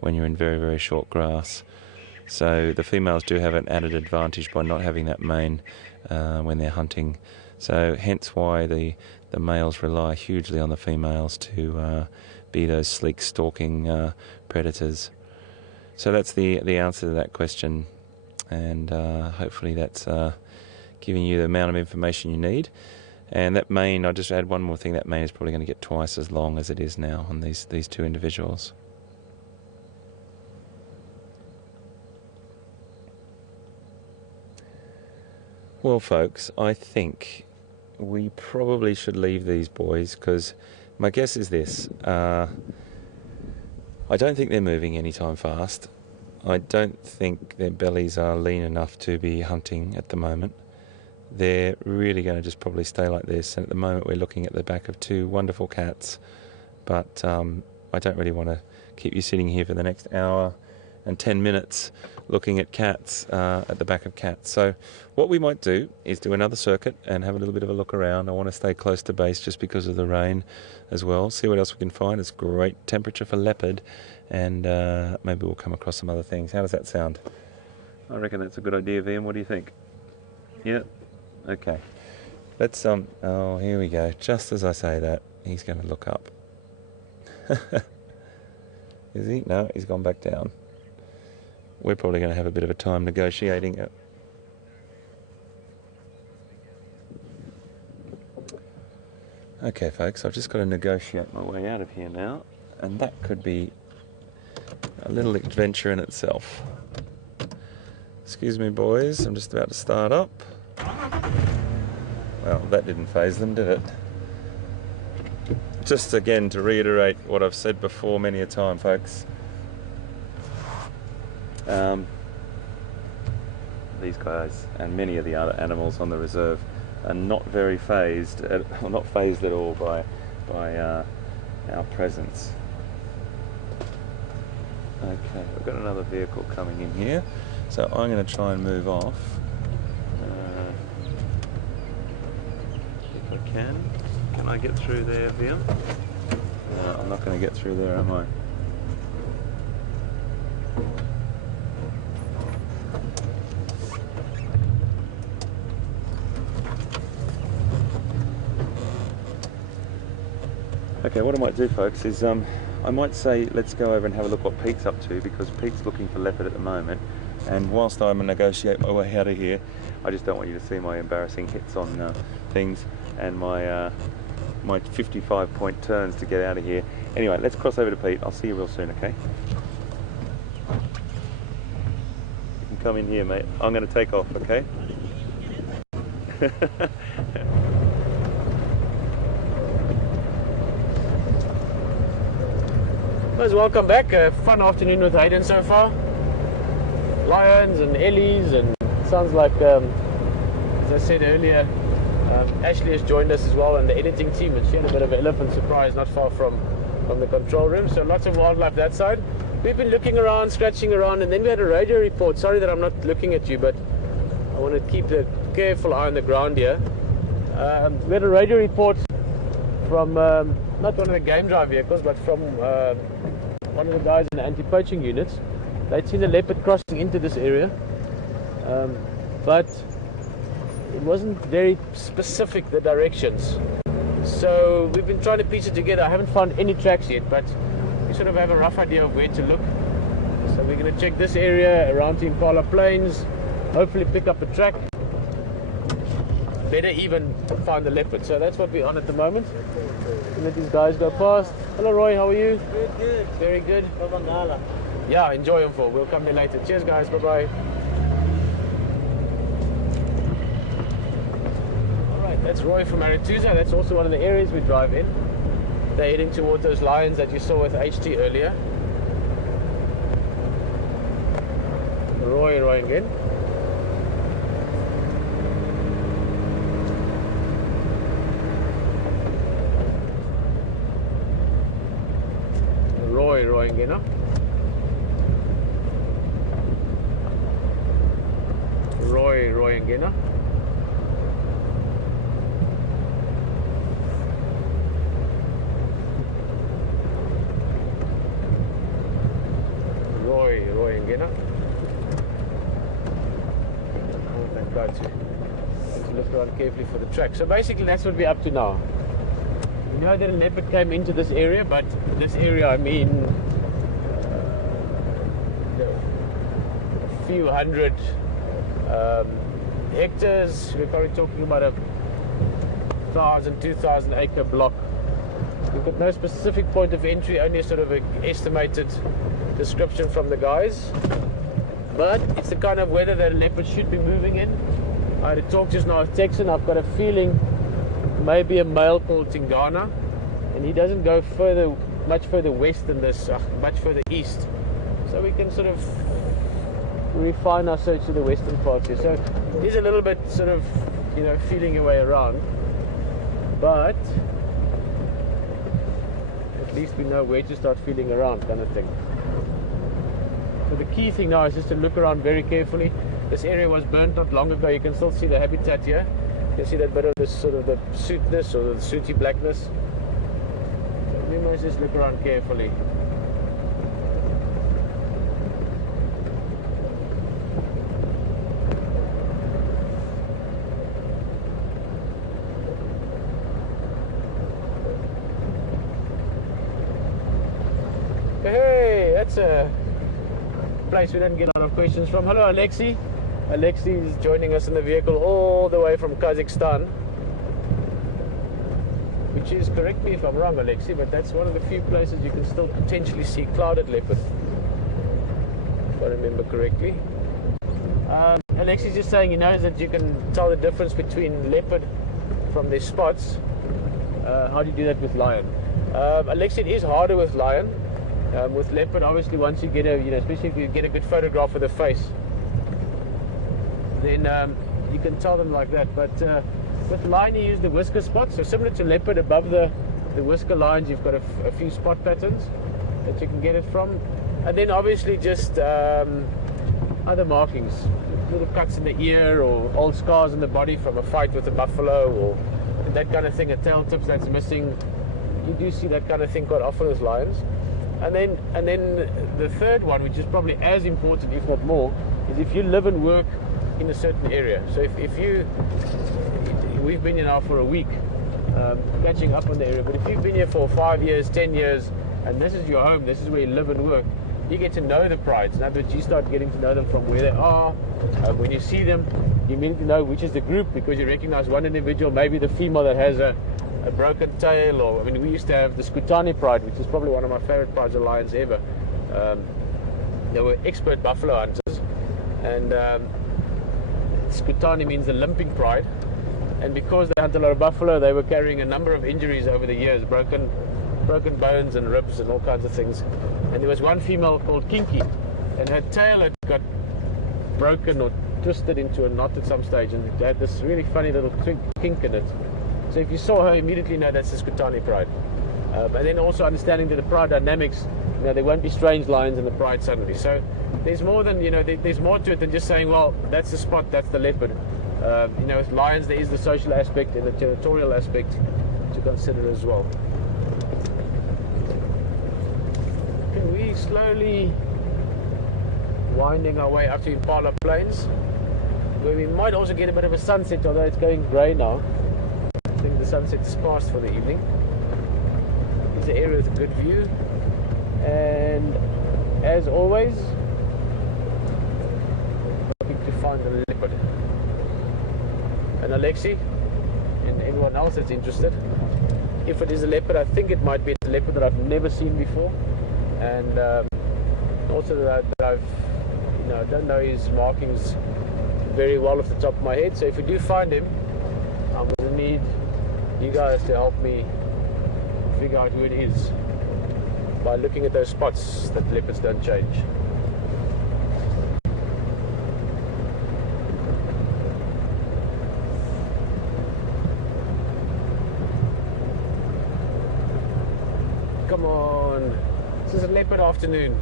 when you're in very, very short grass. So the females do have an added advantage by not having that mane when they're hunting. So hence why the males rely hugely on the females to be those sleek stalking predators. So that's the answer to that question, and hopefully that's giving you the amount of information you need. And that mane, I'll just add one more thing, that mane is probably going to get twice as long as it is now on these two individuals. Well, folks, I think we probably should leave these boys, because my guess is this. I don't think they're moving anytime fast. I don't think their bellies are lean enough to be hunting at the moment. They're really going to just probably stay like this, and at the moment we're looking at the back of two wonderful cats, but I don't really want to keep you sitting here for the next hour and 10 minutes looking at cats, at the back of cats. So what we might do is do another circuit and have a little bit of a look around. I want to stay close to base just because of the rain as well, see what else we can find. It's great temperature for leopard, and maybe we'll come across some other things. How does that sound? I reckon that's a good idea, Vian. What do you think? Yeah? Okay. Let's, oh, here we go. Just as I say that, he's going to look up. Is he? No, he's gone back down. We're probably going to have a bit of a time negotiating it. Okay, folks, I've just got to negotiate my way out of here now, and that could be a little adventure in itself. Excuse me, boys, I'm just about to start up. Well, that didn't faze them, did it? Just again to reiterate what I've said before many a time, folks. These guys and many of the other animals on the reserve are not very phased, or not phased at all by our presence. Okay, we've got another vehicle coming in here, so I'm going to try and move off. If I can. Can I get through there, Viam? No, I'm not going to get through there, am I? Okay, what I might do, folks, is I might say let's go over and have a look what Pete's up to, because Pete's looking for leopard at the moment, and whilst I'm going to negotiate my way out of here, I just don't want you to see my embarrassing hits on things and my 55-point turns to get out of here. Anyway, let's cross over to Pete. I'll see you real soon, okay? You can come in here, mate. I'm going to take off, okay? Guys, welcome back. A fun afternoon with Hayden so far. Lions and Ellies, and sounds like, as I said earlier, Ashley has joined us as well on the editing team, and she had a bit of an elephant surprise not far from the control room. So lots of wildlife that side. We've been looking around, scratching around, and then we had a radio report. Sorry that I'm not looking at you, but I want to keep a careful eye on the ground here. We had a radio report from not one of the game drive vehicles, but from one of the guys in the anti-poaching units. They'd seen a leopard crossing into this area, but it wasn't very specific, the directions. So we've been trying to piece it together. I haven't found any tracks yet, but we sort of have a rough idea of where to look. So we're going to check this area around to Impala Plains, hopefully pick up a track, better even find the leopard. So that's what we're on at the moment. Let these guys go past. Hello Roy, how are you? Good, good. Very good. Bangala. Yeah, enjoy them for. We'll come here later. Cheers guys, bye bye. Alright, that's Roy from Arathusa. That's also one of the areas we drive in. They're heading toward those lions that you saw with HT earlier. Roy again. Roy again, huh? Roy again, huh? Roy again, huh? I want that guy to look around carefully for the track. So basically that's what we're up to now. We know that a leopard came into this area, but this area, I mean, a few hundred hectares. We're probably talking about a 1,000, 2,000 acre block. We've got no specific point of entry, only a sort of an estimated description from the guys. But it's the kind of weather that a leopard should be moving in. I had a talk just now with Texan. I've got a feeling maybe a male called Tingana, and he doesn't go much further west than this, much further east. So we can sort of refine our search to the western parts here. So he's a little bit sort of, feeling your way around, but at least we know where to start feeling around, kind of thing. So the key thing now is just to look around very carefully. This area was burnt not long ago. You can still see the habitat here. You can see that bit of this sort of the sootness or the sooty blackness. So we must just look around carefully. Hey, that's a place we don't get a lot of questions from. Hello Alexi. Alexi is joining us in the vehicle all the way from Kazakhstan, which is, correct me if I'm wrong Alexi, but that's one of the few places you can still potentially see clouded leopard, if I remember correctly. Alexi's just saying he knows that you can tell the difference between leopard from their spots. How do you do that with lion? Alexi, it is harder with lion. With leopard, obviously, once you get especially if you get a good photograph of the face, then you can tell them like that. But with lion, you use the whisker spots. So similar to leopard, above the whisker lines, you've got a few spot patterns that you can get it from, and then obviously just other markings, little cuts in the ear or old scars in the body from a fight with a buffalo or that kind of thing. A tail tips that's missing. You do see that kind of thing quite often with lions. And then the third one, which is probably as important, if not more, is if you live and work in a certain area. So if we've been here now for a week, catching up on the area. But if you've been here for 5 years, 10 years, and this is your home, this is where you live and work, you get to know the prides. In other words, you start getting to know them from where they are. When you see them, you immediately know which is the group, because you recognize one individual, maybe the female that has a broken tail, or I mean, we used to have the Skutani pride, which is probably one of my favorite prides of lions ever. They were expert buffalo hunters, and Skutani means the limping pride, and because they hunt a lot of buffalo, they were carrying a number of injuries over the years, broken bones and ribs and all kinds of things. And there was one female called Kinky, and her tail had got broken or twisted into a knot at some stage, and it had this really funny little kink in it. So if you saw her, immediately know that's the Skutani pride. And then also understanding that the pride dynamics, you know, there won't be strange lions in the pride suddenly. So there's more than, you know, there's more to it than just saying, well, that's the spot, that's the leopard. You know, with lions, there is the social aspect and the territorial aspect to consider as well. Okay, we slowly winding our way up to Impala Plains, where we might also get a bit of a sunset, although it's going grey now. I think the sunset is past for the evening. This is the area with a good view, and as always, looking to find the leopard. And Alexi, and anyone else that's interested, if it is a leopard, I think it might be a leopard that I've never seen before, and also that I've, you know, I don't know his markings very well off the top of my head. So if we do find him, I'm going to need you guys to help me figure out who it is by looking at those spots that leopards don't change. Come on, this is a leopard afternoon.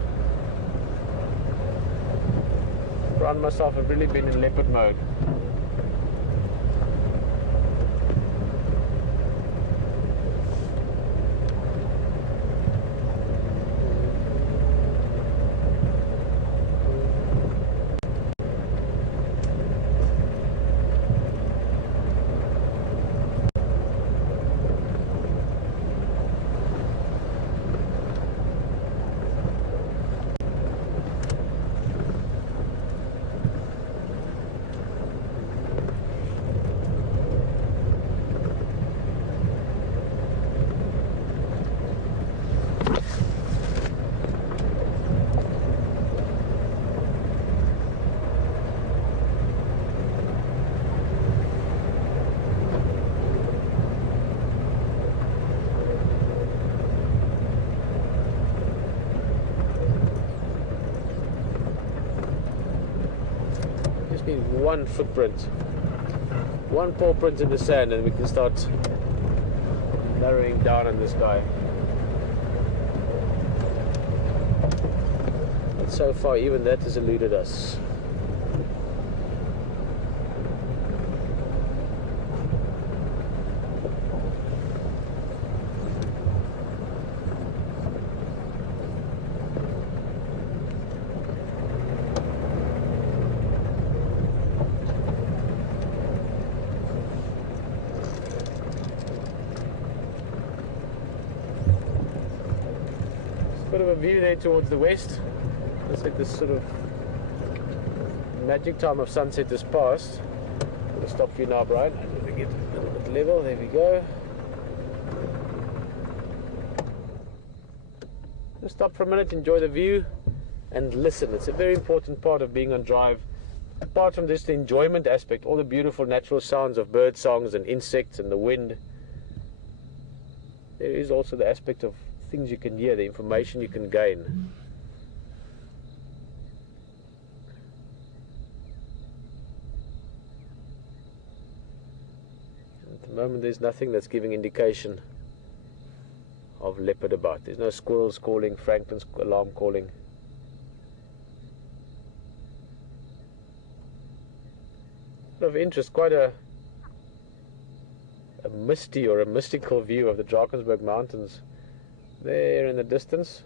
Around myself, I've really been in leopard mode. Need one footprint, one paw print in the sand, and we can start narrowing down on this guy. But so far, even that has eluded us. Bit of a view there towards the west. Looks like this sort of magic time of sunset has passed. I'm going to stop for you now, Brian. I'm going to get a little bit level. There we go. Just stop for a minute, enjoy the view, and listen. It's a very important part of being on drive. Apart from just the enjoyment aspect, all the beautiful natural sounds of bird songs and insects and the wind, there is also the aspect of things you can hear, the information you can gain. At the moment, there's nothing that's giving indication of leopard about. There's no squirrels calling, Franklin's alarm calling. Of interest, quite a misty or a mystical view of the Drakensberg Mountains there in the distance.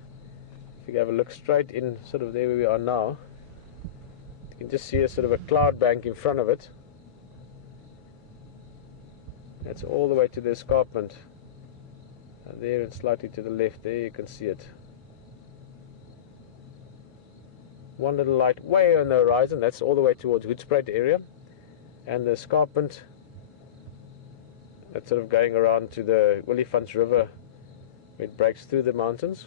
If you have a look straight in, sort of there where we are now, you can just see a sort of a cloud bank in front of it, That's all the way to the escarpment. And there and slightly to the left, there you can see it. One little light way on the horizon, that's all the way towards Hoedspruit area. And the escarpment, that's sort of going around to the Willifants River, where it breaks through the mountains.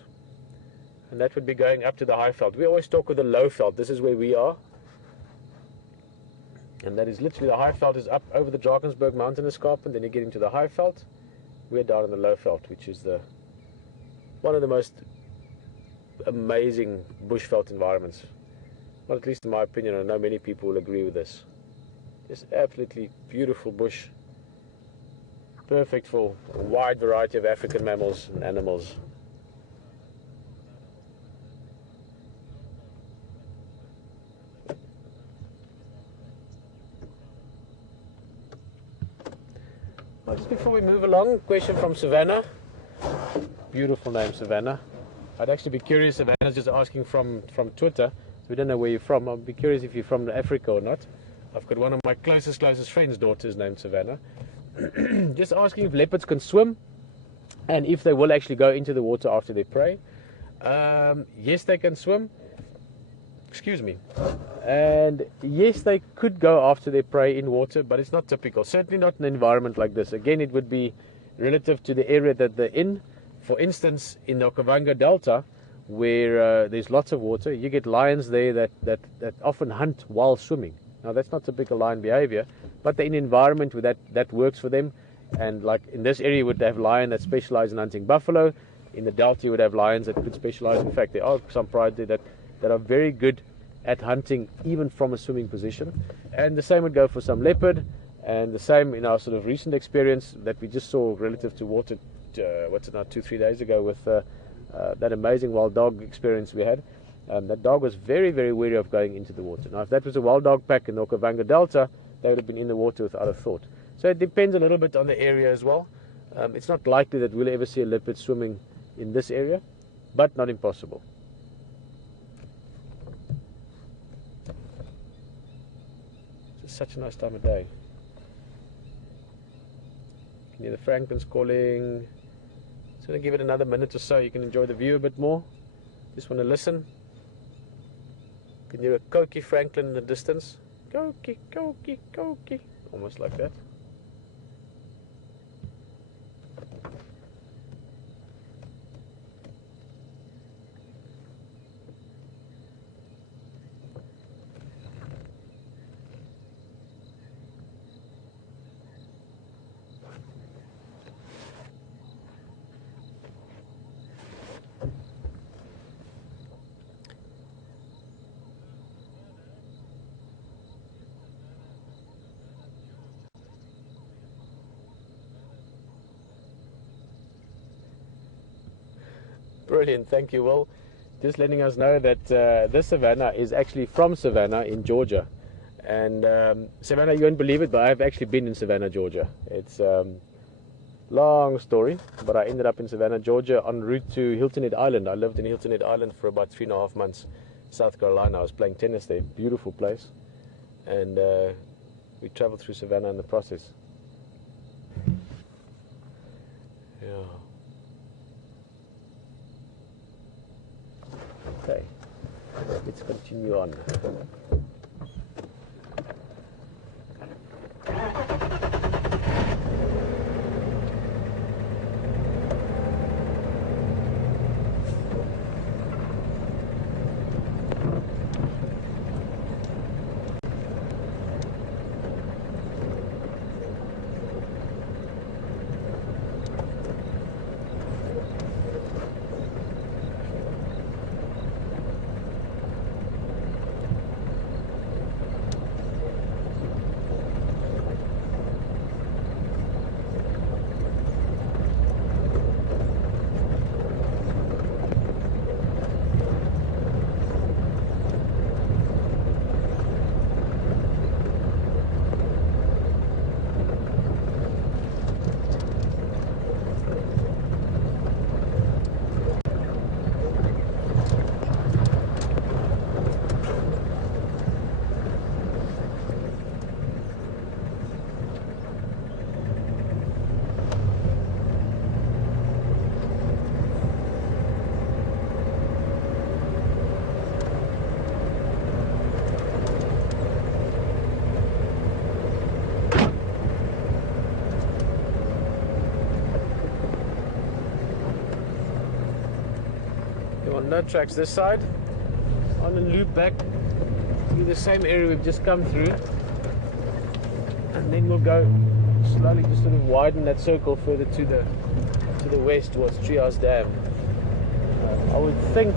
And that would be going up to the high veld. We always talk of the low veld. This is where we are. And that is literally, the high veld is up over the Drakensberg mountain escarpment, then you get into the high veld. We're down in the low veld, which is one of the most amazing bushveld environments. Well, at least in my opinion, I know many people will agree with this. Just absolutely beautiful bush. Perfect for a wide variety of African mammals and animals. Well, just before we move along, question from Savannah. Beautiful name, Savannah. I'd actually be curious, Savannah's just asking from Twitter, so we don't know where you're from. I'd be curious if you're from Africa or not. I've got one of my closest friends' daughters named Savannah. Just asking if leopards can swim and if they will actually go into the water after they prey. Yes, they can swim. Excuse me. And yes, they could go after their prey in water, but it's not typical. Certainly not in an environment like this. Again, it would be relative to the area that they're in. For instance, in the Okavango Delta, where there's lots of water, you get lions there that often hunt while swimming. Now, that's not typical lion behavior, but they're in an environment where that works for them. And like in this area, you would have lion that specialize in hunting buffalo. In the Delta, you would have lions that could specialize. In fact, there are some pride there that are very good at hunting even from a swimming position. And the same would go for some leopard, and the same in our sort of recent experience that we just saw relative to water, 2-3 days ago with that amazing wild dog experience we had. That dog was very, very wary of going into the water. Now, if that was a wild dog pack in the Okavango Delta, they would have been in the water without a thought. So it depends a little bit on the area as well. It's not likely that we'll ever see a leopard swimming in this area, but not impossible. It's such a nice time of day. You can hear the francolins calling. Just going to give it another minute or so. You can enjoy the view a bit more. Just want to listen. You can hear a Koki francolin in the distance. Koki, Koki, Koki. Almost like that. Brilliant, thank you, Will. Just letting us know that this Savannah is actually from Savannah in Georgia. And Savannah, you won't believe it, but I've actually been in Savannah, Georgia. It's long story, but I ended up in Savannah, Georgia en route to Hilton Head Island. I lived in Hilton Head Island for about 3.5 months, South Carolina. I was playing tennis there, beautiful place. And we traveled through Savannah in the process. Yeah. Okay, let's continue on. no tracks this side. On a loop back through the same area we've just come through, and then we'll go slowly, just sort of widen that circle further to the west towards Treehouse Dam. I would think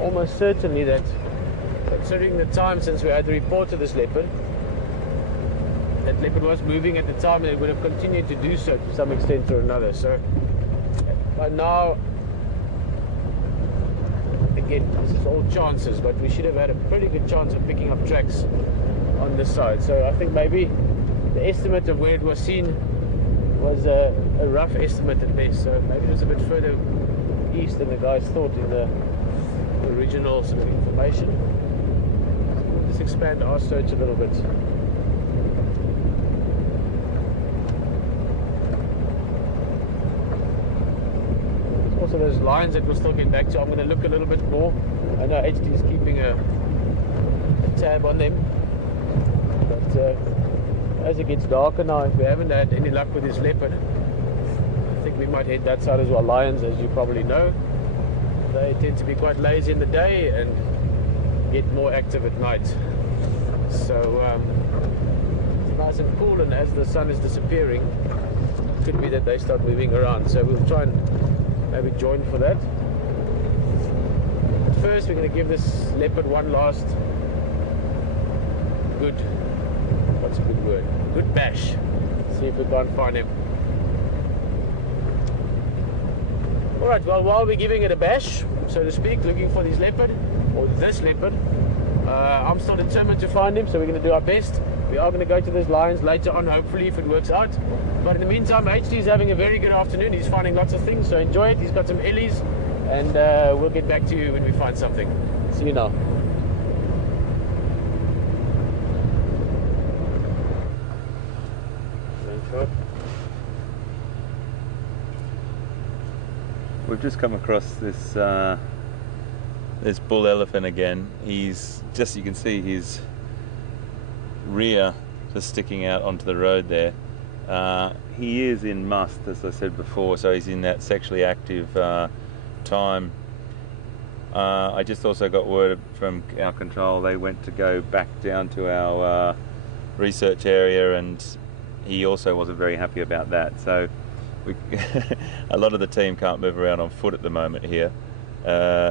almost certainly that, considering the time since we had the report of this leopard, that leopard was moving at the time, and it would have continued to do so to some extent or another. So by now, again, this is all chances, but we should have had a pretty good chance of picking up tracks on this side. So I think maybe the estimate of where it was seen was a rough estimate at best. So maybe it was a bit further east than the guys thought in the original sort of information. We'll just expand our search a little bit. Also those lines that we're still getting back to, I'm going to look a little bit more. I know HD is keeping a tab on them, but as it gets darker now, if we haven't had any luck with this leopard, I think we might head that side as well. Lions, as you probably know, they tend to be quite lazy in the day and get more active at night. So it's nice and cool, and as the sun is disappearing, it could be that they start moving around. So we'll try and maybe join for that. But first, we're going to give this leopard one last good, what's a good word? Good bash. See if we can't find him. Alright, well, while we're giving it a bash, so to speak, looking for this leopard, or this leopard, I'm still determined to find him, so we're going to do our best. We are going to go to those lions later on, hopefully, if it works out. But in the meantime, HD is having a very good afternoon. He's finding lots of things, so enjoy it. He's got some ellies, and we'll get back to you when we find something. See you now. We've just come across this this bull elephant again. He's just, you can see his rear just sticking out onto the road there. He is in must, as I said before, so he's in that sexually active time. I just also got word from our control they went to go back down to our research area, and he also wasn't very happy about that. So a lot of the team can't move around on foot at the moment here.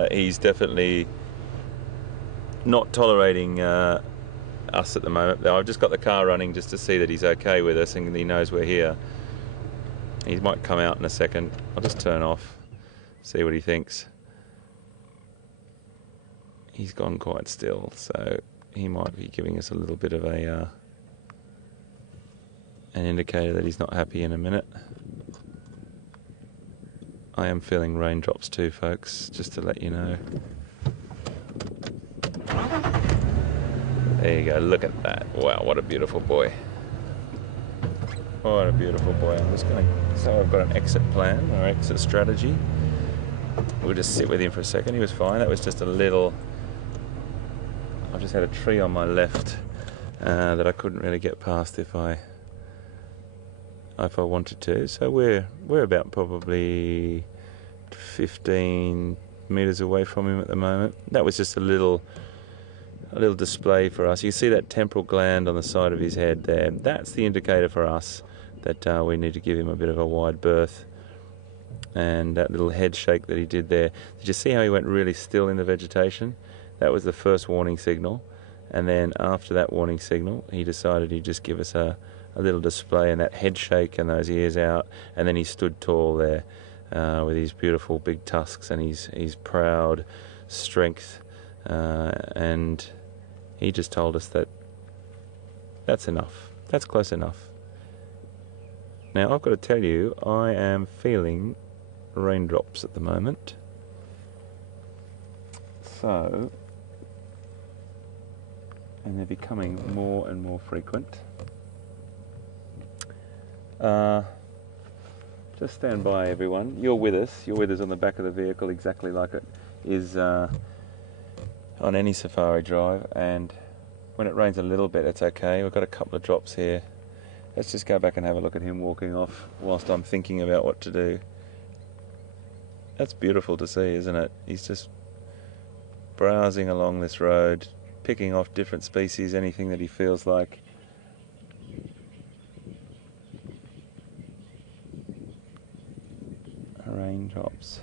He's definitely not tolerating us at the moment. I've just got the car running just to see that he's okay with us and he knows we're here. He might come out in a second. I'll just turn off, see what he thinks. He's gone quite still, so he might be giving us a little bit of a an indicator that he's not happy in a minute. I am feeling raindrops too, folks, just to let you know. There you go, look at that. Wow, what a beautiful boy. What a beautiful boy. I'm just going to, so I've got an exit plan, or exit strategy. We'll just sit with him for a second. He was fine. That was just a little, I just had a tree on my left that I couldn't really get past if I wanted to. So we're about probably 15 meters away from him at the moment. That was just a little display for us. You see that temporal gland on the side of his head there. That's the indicator for us that we need to give him a bit of a wide berth. And that little head shake that he did there. Did you see how he went really still in the vegetation? That was the first warning signal. And then after that warning signal, he decided he'd just give us a little display, and that head shake and those ears out, and then he stood tall there with his beautiful big tusks and his proud strength, and he just told us that that's enough, that's close enough. Now I've got to tell you, I am feeling raindrops at the moment, so, and they're becoming more and more frequent. Just stand by, everyone. You're with us on the back of the vehicle, exactly like it is on any safari drive, and when it rains a little bit, it's okay. We've got a couple of drops here. Let's just go back and have a look at him walking off whilst I'm thinking about what to do. That's beautiful to see, isn't it? He's just browsing along this road, picking off different species, anything that he feels like. Raindrops.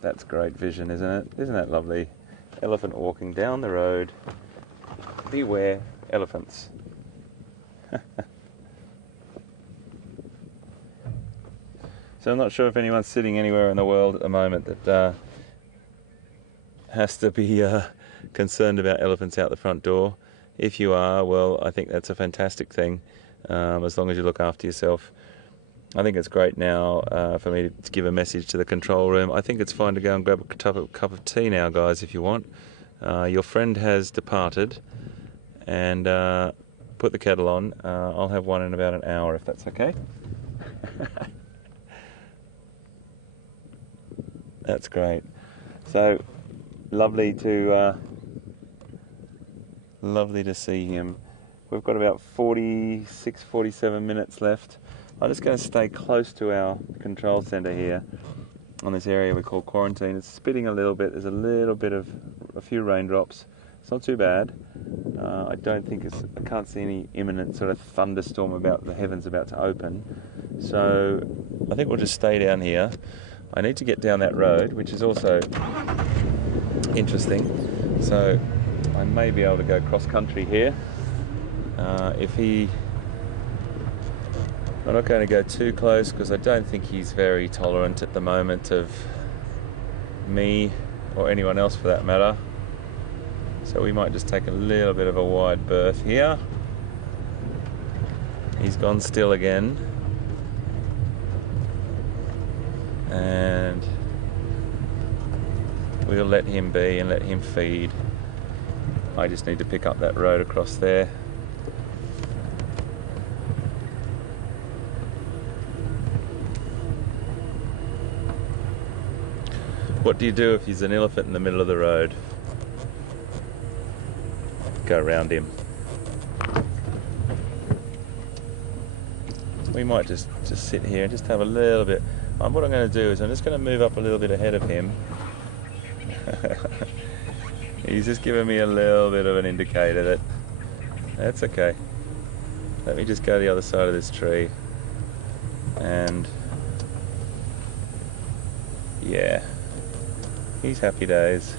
That's great vision, isn't it? Isn't that lovely? Elephant walking down the road. Beware elephants. So I'm not sure if anyone's sitting anywhere in the world at the moment that has to be concerned about elephants out the front door. If you are, well, I think that's a fantastic thing, as long as you look after yourself. I think it's great now for me to give a message to the control room. I think it's fine to go and grab a cup of tea now, guys, if you want. Your friend has departed, and put the kettle on. I'll have one in about an hour, if that's okay. That's great. So lovely to see him. We've got about 46, 47 minutes left. I'm just going to stay close to our control centre here on this area we call quarantine. It's spitting a little bit. There's a little bit of a few raindrops. It's not too bad. I don't think I can't see any imminent sort of thunderstorm about the heavens about to open. So I think we'll just stay down here. I need to get down that road, which is also interesting. So I may be able to go cross country here. I'm not going to go too close because I don't think he's very tolerant at the moment of me or anyone else for that matter. So we might just take a little bit of a wide berth here. He's gone still again. And we'll let him be and let him feed. I just need to pick up that road across there. What do you do if he's an elephant in the middle of the road? Go around him. We might just sit here and just have a little bit. What I'm going to do is I'm just going to move up a little bit ahead of him. He's just giving me a little bit of an indicator that that's okay. Let me just go to the other side of this tree. And yeah, he's happy days.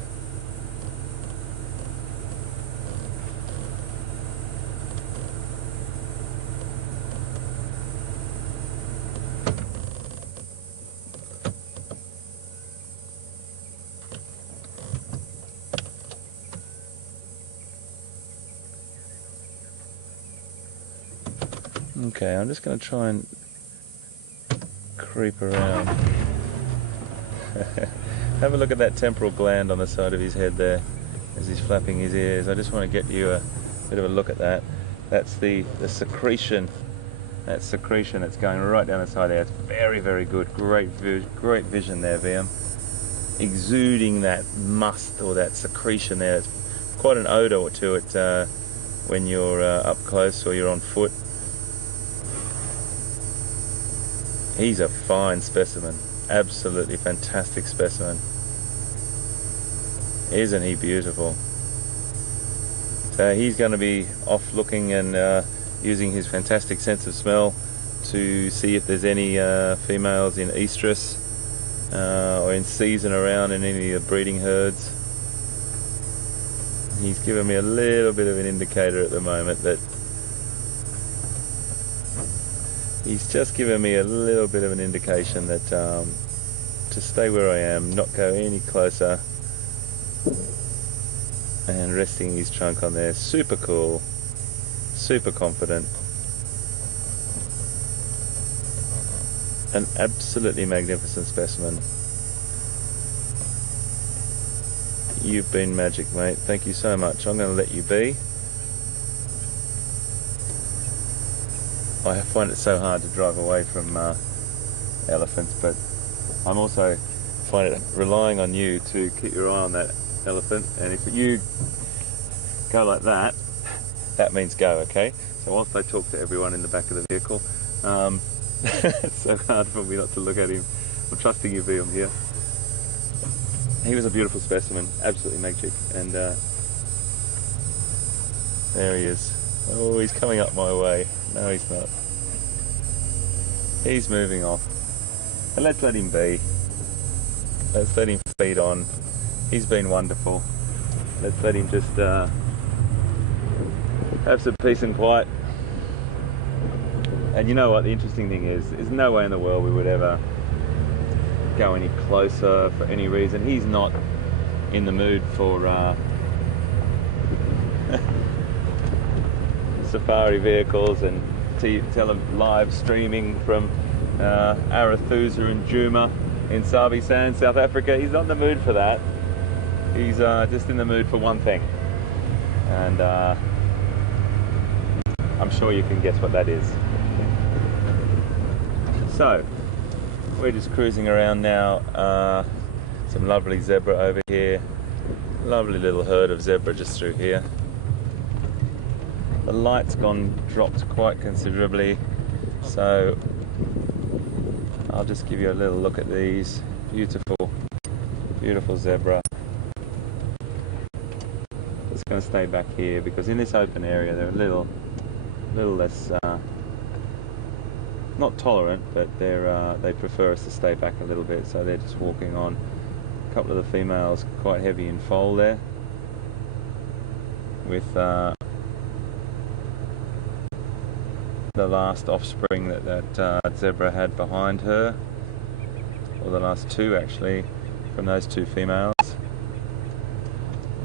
Okay, I'm just going to try and creep around. Have a look at that temporal gland on the side of his head there as he's flapping his ears. I just want to get you a bit of a look at that. That's the secretion. That secretion that's going right down the side there. It's very, very good. Great vision there, VM. Exuding that must or that secretion there. It's quite an odour to it when you're up close or you're on foot. He's a fine specimen, absolutely fantastic specimen. Isn't he beautiful? So he's going to be off looking and using his fantastic sense of smell to see if there's any females in estrus or in season around in any of the breeding herds. He's given me a little bit of an indicator at the moment that he's just given me a little bit of an indication that to stay where I am, not go any closer, and resting his trunk on there. Super cool, super confident. An absolutely magnificent specimen. You've been magic, mate. Thank you so much. I'm going to let you be. I find it so hard to drive away from elephants, but I'm also find it relying on you to keep your eye on that elephant. And if you go like that, that means go, okay? So whilst I talk to everyone in the back of the vehicle, it's so hard for me not to look at him. I'm trusting you, V, I'm here. He was a beautiful specimen, absolutely magic, and there he is. Oh, he's coming up my way. No, he's not. He's moving off. But let's let him be. Let's let him feed on. He's been wonderful. Let's let him just have some peace and quiet. And you know what, the interesting thing is, there's no way in the world we would ever go any closer for any reason. He's not in the mood for safari vehicles and live streaming from Arathusa and Djuma in Sabi Sand, South Africa. He's not in the mood for that. He's just in the mood for one thing, and I'm sure you can guess what that is. So we're just cruising around now. Some lovely zebra over here, lovely little herd of zebra just through here. The light's dropped quite considerably, so I'll just give you a little look at these beautiful zebra. Just going to stay back here because in this open area they're a little less not tolerant, but they prefer us to stay back a little bit, so they're just walking on. A couple of the females quite heavy in foal there, with the last offspring that zebra had behind her, or the last two actually, from those two females.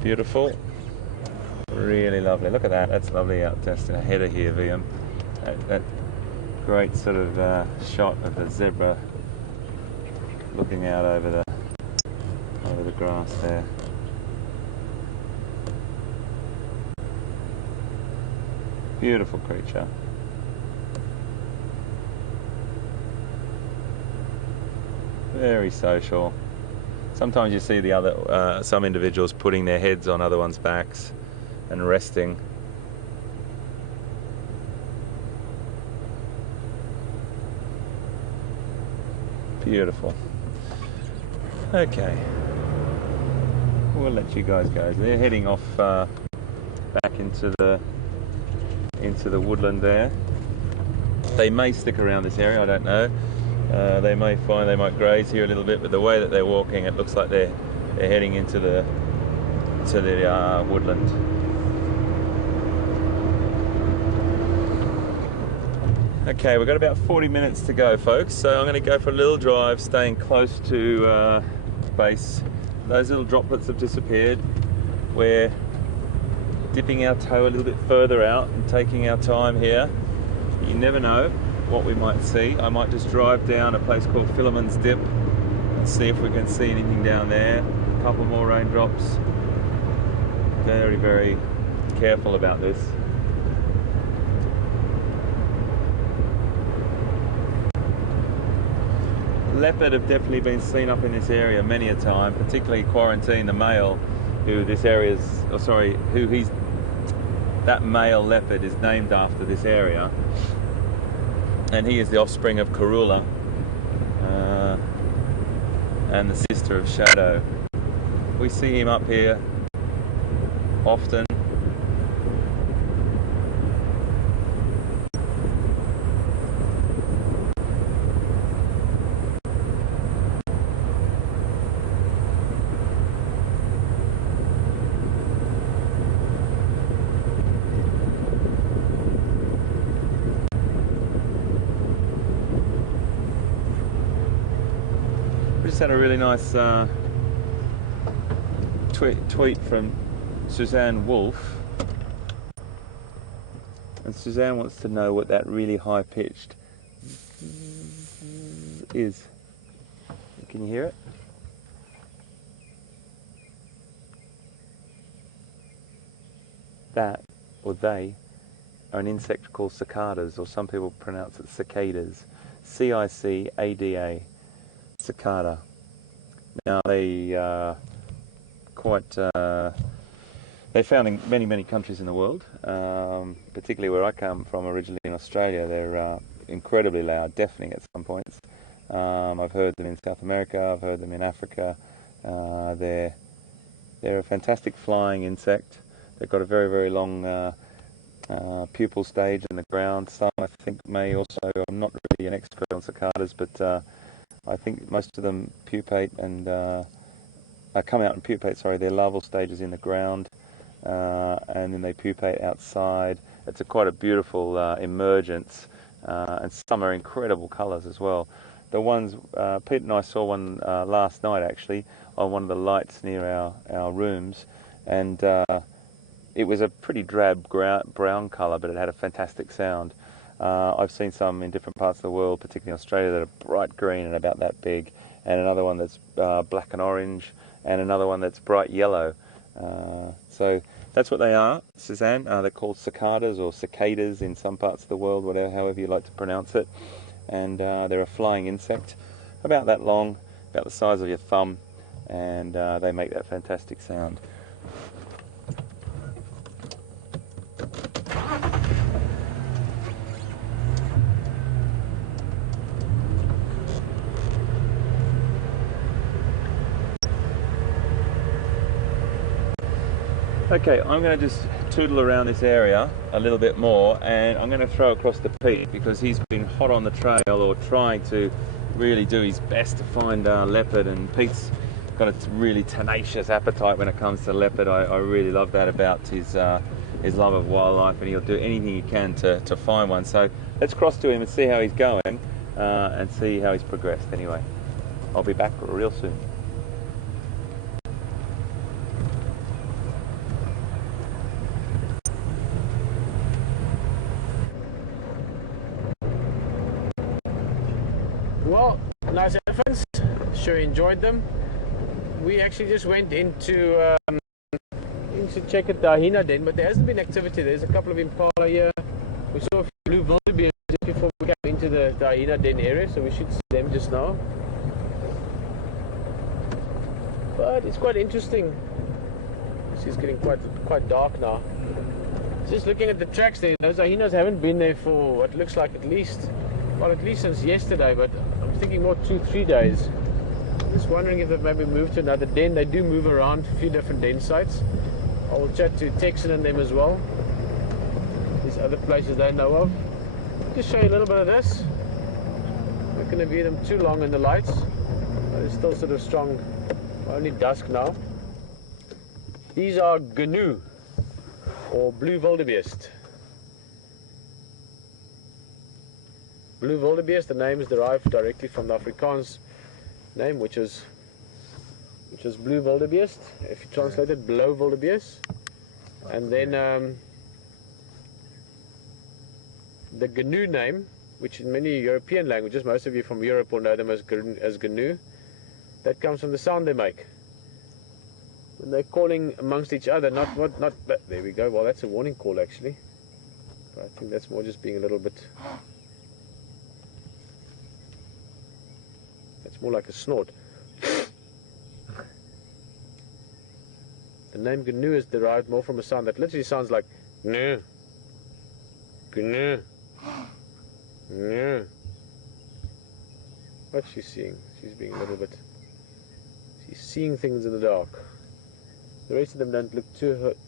Beautiful, really lovely. Look at that, that's lovely out just in a header here, VM. That great sort of shot of the zebra looking out over the grass there. Beautiful creature. Very social. Sometimes you see the other some individuals putting their heads on other ones' backs and resting. Beautiful. Okay, we'll let you guys go. They're heading off back into the woodland there. They may stick around this area, I don't know. They might graze here a little bit, but the way that they're walking, it looks like they're heading into the woodland. Okay, we've got about 40 minutes to go, folks, so I'm going to go for a little drive, staying close to base. Those little droplets have disappeared. We're dipping our toe a little bit further out and taking our time here. You never know what we might see. I might just drive down a place called Philemon's Dip and see if we can see anything down there. A couple more raindrops. Very, very careful about this. Leopard have definitely been seen up in this area many a time, particularly Quarantine, the male, that male leopard is named after this area, and he is the offspring of Karula and the sister of Shadow. We see him up here often. Had a really nice tweet from Suzanne Wolf, and Suzanne wants to know what that really high-pitched is. Can you hear it? That, or they, are an insect called cicadas, or some people pronounce it cicadas. C-I-C-A-D-A, cicada. Now they They're found in many countries in the world, particularly where I come from originally in Australia. They're incredibly loud, deafening at some points. I've heard them in South America, I've heard them in Africa. They're a fantastic flying insect. They've got a very long pupal stage in the ground. Some I think may also, I'm not really an expert on cicadas, but I think most of them pupate and come out and pupate, their larval stages in the ground, and then they pupate outside. It's quite a beautiful emergence, and some are incredible colours as well. The ones, Pete and I saw one last night actually on one of the lights near our rooms, and it was a pretty drab brown colour, but it had a fantastic sound. I've seen some in different parts of the world, particularly Australia, that are bright green and about that big, and another one that's black and orange, and another one that's bright yellow. So that's what they are, Suzanne. They're called cicadas or cicadas in some parts of the world, however you like to pronounce it. And they're a flying insect, about that long, about the size of your thumb, and they make that fantastic sound. Okay, I'm going to just tootle around this area a little bit more, and I'm going to throw across to Pete because he's been hot on the trail, or trying to really do his best to find leopard, and Pete's got a really tenacious appetite when it comes to leopard. I really love that about his love of wildlife, and he'll do anything he can to find one. So let's cross to him and see how he's going, and see how he's progressed. Anyway, I'll be back real soon. Well, nice elephants. Sure enjoyed them. We actually just went into check at the hyena den, but there hasn't been activity. There's a couple of impala here. We saw a few blue wildebeest just before we came into the hyena den area, so we should see them just now. But it's quite interesting. It's getting quite dark now. Just looking at the tracks there, those hyenas haven't been there for what looks like at least since yesterday, but I'm thinking more 2-3 days. I'm just wondering if they've maybe moved to another den. They do move around a few different den sites. I will chat to Texan and them as well. There's other places they know of. Just show you a little bit of this. We're not going to view them too long in the lights. They're still sort of strong, only dusk now. These are gnu, or blue wildebeest. Blue wildebeest, the name is derived directly from the Afrikaans name, which is blue wildebeest. If you translate it, blauw wildebeest. And then the gnu name, which in many European languages, most of you from Europe will know them as gnu, that comes from the sound they make when they're calling amongst each other. There we go. Well, that's a warning call actually, but I think that's more just being a little bit. It's more like a snort. The name gnu is derived more from a sound that literally sounds like gnu, gnu, gnu. What's she seeing? She's being a little bit. She's seeing things in the dark. The rest of them don't look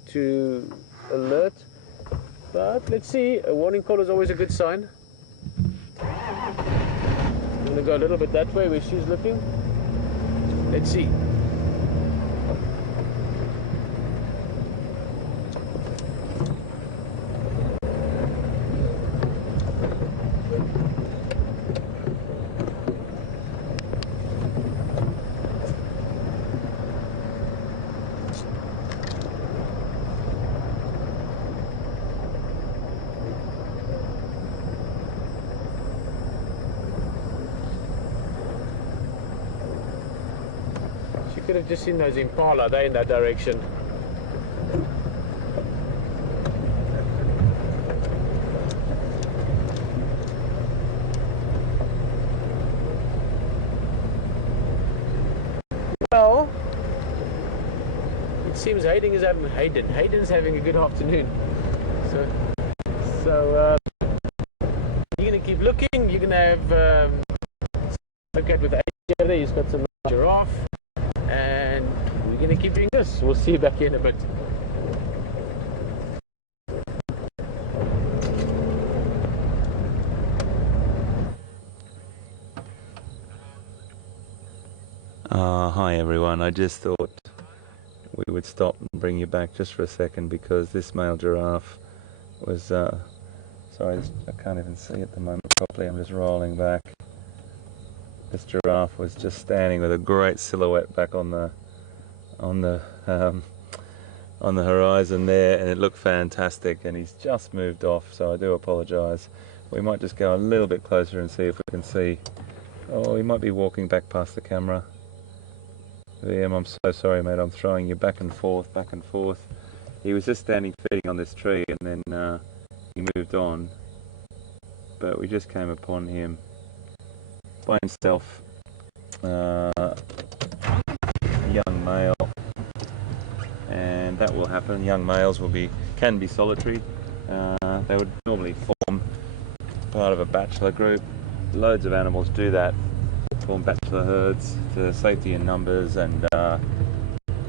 too alert. But let's see. A warning call is always a good sign. I'm going to go a little bit that way where she's looking. Let's see. Could have just seen those impala, they're in that direction. Well, it seems Hayden's having a good afternoon. So you're gonna keep looking. You're gonna have look at with Hayden there. He's got some giraffe, and we're gonna keep doing this. We'll see you back here in a bit. Hi everyone, I just thought we would stop and bring you back just for a second because this male giraffe was, sorry, I can't even see at the moment properly, I'm just rolling back. This giraffe was just standing with a great silhouette back on the horizon there, and it looked fantastic, and he's just moved off, so I do apologise. We might just go a little bit closer and see if we can see. Oh, he might be walking back past the camera. VM, I'm so sorry mate, I'm throwing you back and forth, back and forth. He was just standing feeding on this tree, and then he moved on, but we just came upon him by himself, young male, and that will happen. Young males can be solitary. They would normally form part of a bachelor group. Loads of animals do that, form bachelor herds for safety in numbers and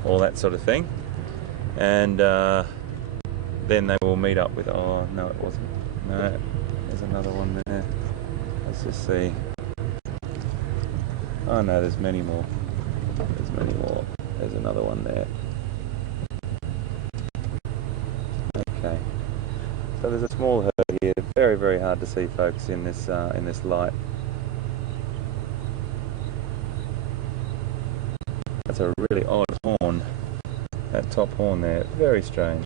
all that sort of thing, and then they will meet up with, oh no it wasn't, no, there's another one there, let's just see, oh no, there's many more, there's another one there. Okay, so there's a small herd here, very, very hard to see folks in this light. That's a really odd horn, that top horn there, very strange.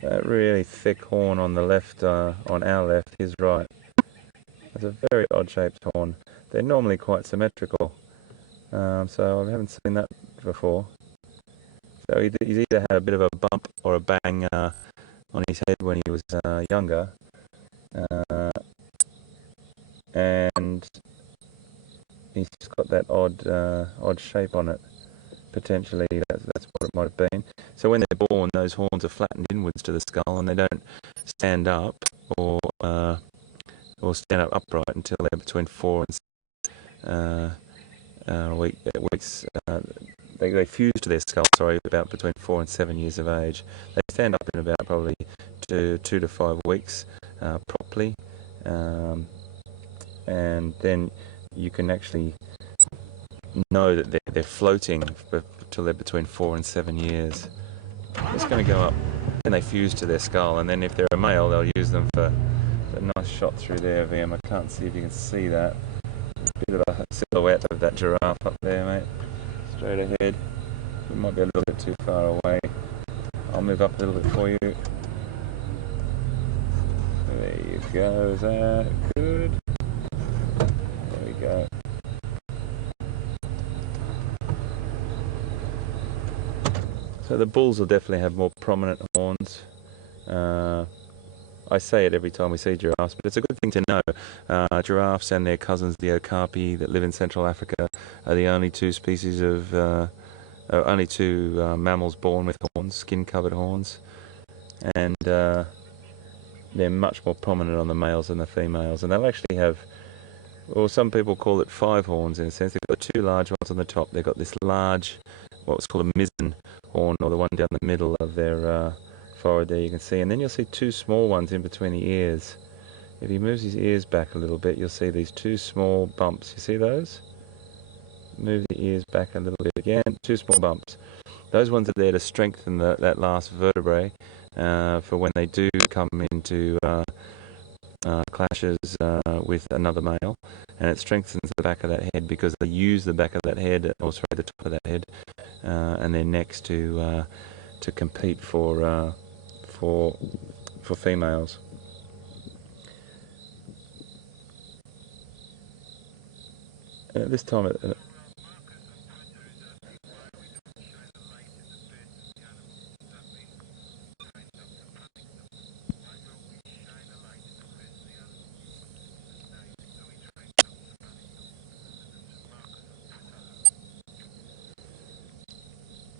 That really thick horn on the left, on our left, his right. That's a very odd shaped horn. They're normally quite symmetrical, so I haven't seen that before. So he's either had a bit of a bump or a bang on his head when he was younger, and he's just got that odd shape on it. Potentially that's what it might have been. So when they're born, those horns are flattened inwards to the skull, and they don't stand up or stand up upright until they're between 4 and 6 weeks. They fuse to their skull, sorry, about between 4 and 7 years of age. They stand up in about probably 2 to 5 weeks properly, and then you can actually know that they're floating till they're between 4 and 7 years. It's going to go up, and they fuse to their skull, and then if they're a male, they'll use them for a nice shot through there, VM. I can't see if you can see that. Bit of a silhouette of that giraffe up there, mate. Straight ahead. We might be a little bit too far away. I'll move up a little bit for you. There you go, is that good? There we go. So the bulls will definitely have more prominent horns. I say it every time we see giraffes, but it's a good thing to know. Giraffes and their cousins, the okapi, that live in Central Africa, are the only two species of, mammals born with horns, skin-covered horns, and they're much more prominent on the males than the females. And they'll actually have, well, some people call it 5 horns in a sense. They've got 2 large ones on the top. They've got this large, what's called a mizzen horn, or the one down the middle of their forehead there, you can see, and then you'll see 2 small ones in between the ears. If he moves his ears back a little bit, you'll see these 2 small bumps. You see those? Move the ears back a little bit again, 2 small bumps. Those ones are there to strengthen that last vertebrae for when they do come into clashes with another male, and it strengthens the back of that head because they use the back of that head, or sorry, the top of that head, and their necks to compete for females. And at this time,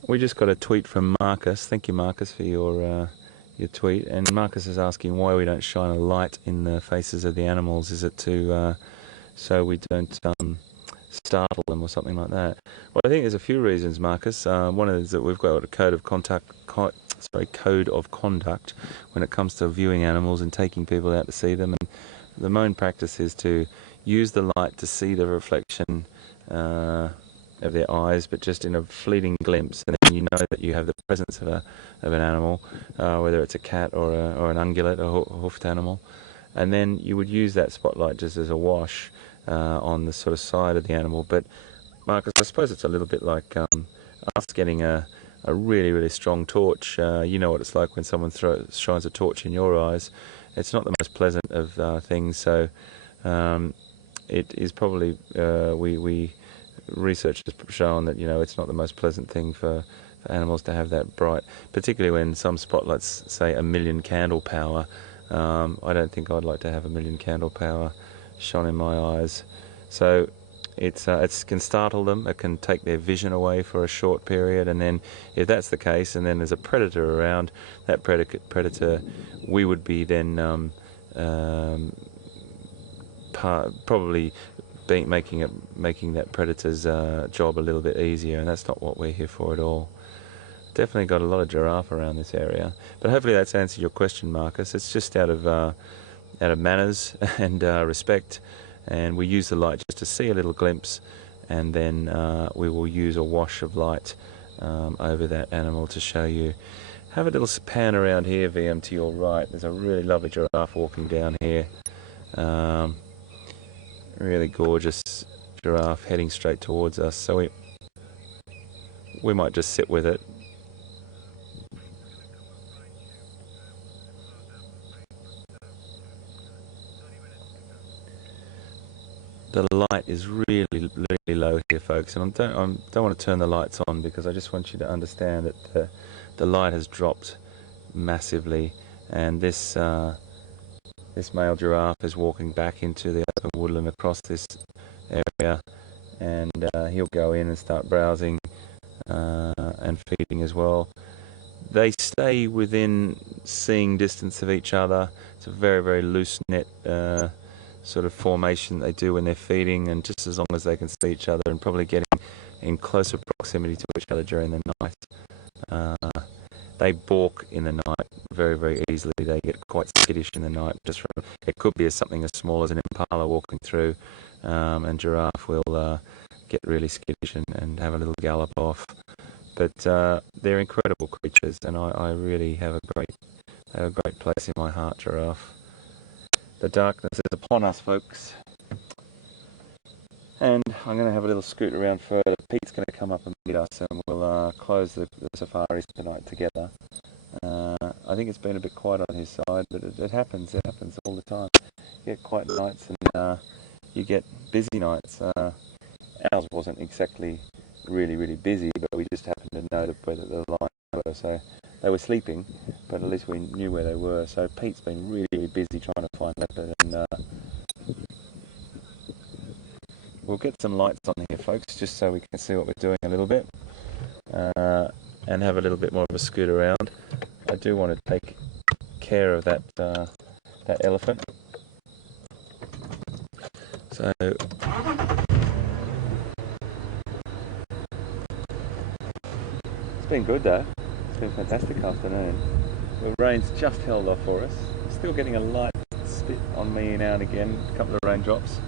We just got a tweet from Marcus. Thank you, Marcus, for your tweet. And Marcus is asking why we don't shine a light in the faces of the animals. Is it to so we don't startle them or something like that? Well, I think there's a few reasons, Marcus. One is that we've got a code of conduct when it comes to viewing animals and taking people out to see them. And the main practice is to use the light to see the reflection of their eyes, but just in a fleeting glimpse, and then you know that you have the presence of an animal, whether it's a cat or an ungulate, a hoofed animal, and then you would use that spotlight just as a wash on the sort of side of the animal. But Marcus, I suppose it's a little bit like us getting a really strong torch. You know what it's like when someone shines a torch in your eyes. It's not the most pleasant of things, so it is probably we research has shown that, you know, it's not the most pleasant thing for animals to have that bright, particularly when some spotlights say 1,000,000 candle power. I don't think I'd like to have 1,000,000 candle power shone in my eyes. So it can startle them, it can take their vision away for a short period, and then if that's the case, and then there's a predator around, that predator we would be then probably making that predator's job a little bit easier, and that's not what we're here for at all. Definitely got a lot of giraffe around this area, but hopefully that's answered your question, Marcus. It's just out of manners and respect, and we use the light just to see a little glimpse, and then we will use a wash of light over that animal to show you. Have a little pan around here, VM, to your right. There's a really lovely giraffe walking down here. Really gorgeous giraffe heading straight towards us, so we might just sit with it. The light is really low here, folks, and I don't want to turn the lights on because I just want you to understand that the light has dropped massively, and this male giraffe is walking back into the open woodland across this area, and he'll go in and start browsing and feeding as well. They stay within seeing distance of each other. It's a very loose net sort of formation they do when they're feeding, and just as long as they can see each other and probably getting in closer proximity to each other during the night. They balk in the night very easily. They get quite skittish in the night. It could be something as small as an impala walking through, and giraffe will get really skittish and have a little gallop off. But they're incredible creatures, and I really have a great place in my heart, giraffe. The darkness is upon us, folks. And I'm going to have a little scoot around further. Pete's going to come up and meet us, and we'll close the safaris tonight together. I think it's been a bit quiet on his side, but it happens all the time. You get quiet nights and you get busy nights. Ours wasn't exactly really busy, but we just happened to know where the lines were, so they were sleeping, but at least we knew where they were. So Pete's been really busy trying to find leopard, and we'll get some lights on here, folks, just so we can see what we're doing a little bit, and have a little bit more of a scoot around. I do want to take care of that elephant. So it's been good though. It's been a fantastic afternoon. The rain's just held off for us. Still getting a light spit on me now and again, a couple of raindrops.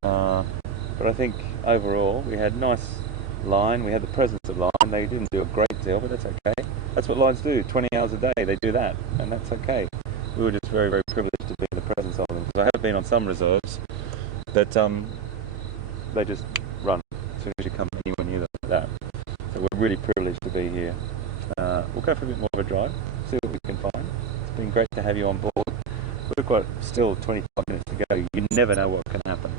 But I think overall we had nice line, we had the presence of line. They didn't do a great deal, but that's okay. That's what lines do, 20 hours a day they do that, and that's okay. We were just very privileged to be in the presence of them, because I have been on some reserves that they just run as soon as you come anywhere near them like that. So we're really privileged to be here. We'll go for a bit more of a drive, see what we can find. It's been great to have you on board. We've got still 25 minutes to go. You never know what can happen.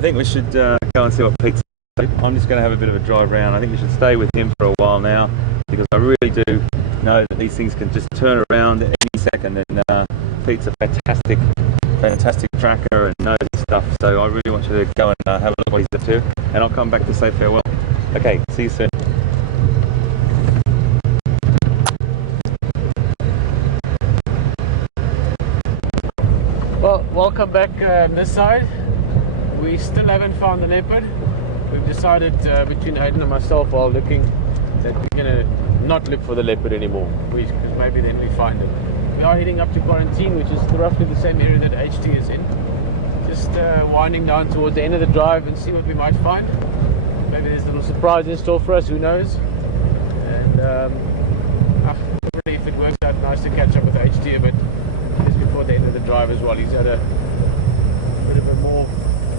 I think we should go and see what Pete's up to. I'm just going to have a bit of a drive around. I think we should stay with him for a while now, because I really do know that these things can just turn around any second, and Pete's a fantastic tracker and knows his stuff, so I really want you to go and have a look what he's up to, and I'll come back to say farewell. Okay, see you soon. Well, welcome back on this side. We still haven't found the leopard. We've decided between Aiden and myself while looking that we're going to not look for the leopard anymore, because maybe then we find it. We are heading up to Quarantine, which is roughly the same area that HT is in. Just winding down towards the end of the drive and see what we might find. Maybe there's a little surprise in store for us, who knows. And really, if it works out, nice to catch up with HT a bit just before the end of the drive as well. He's had a bit of a more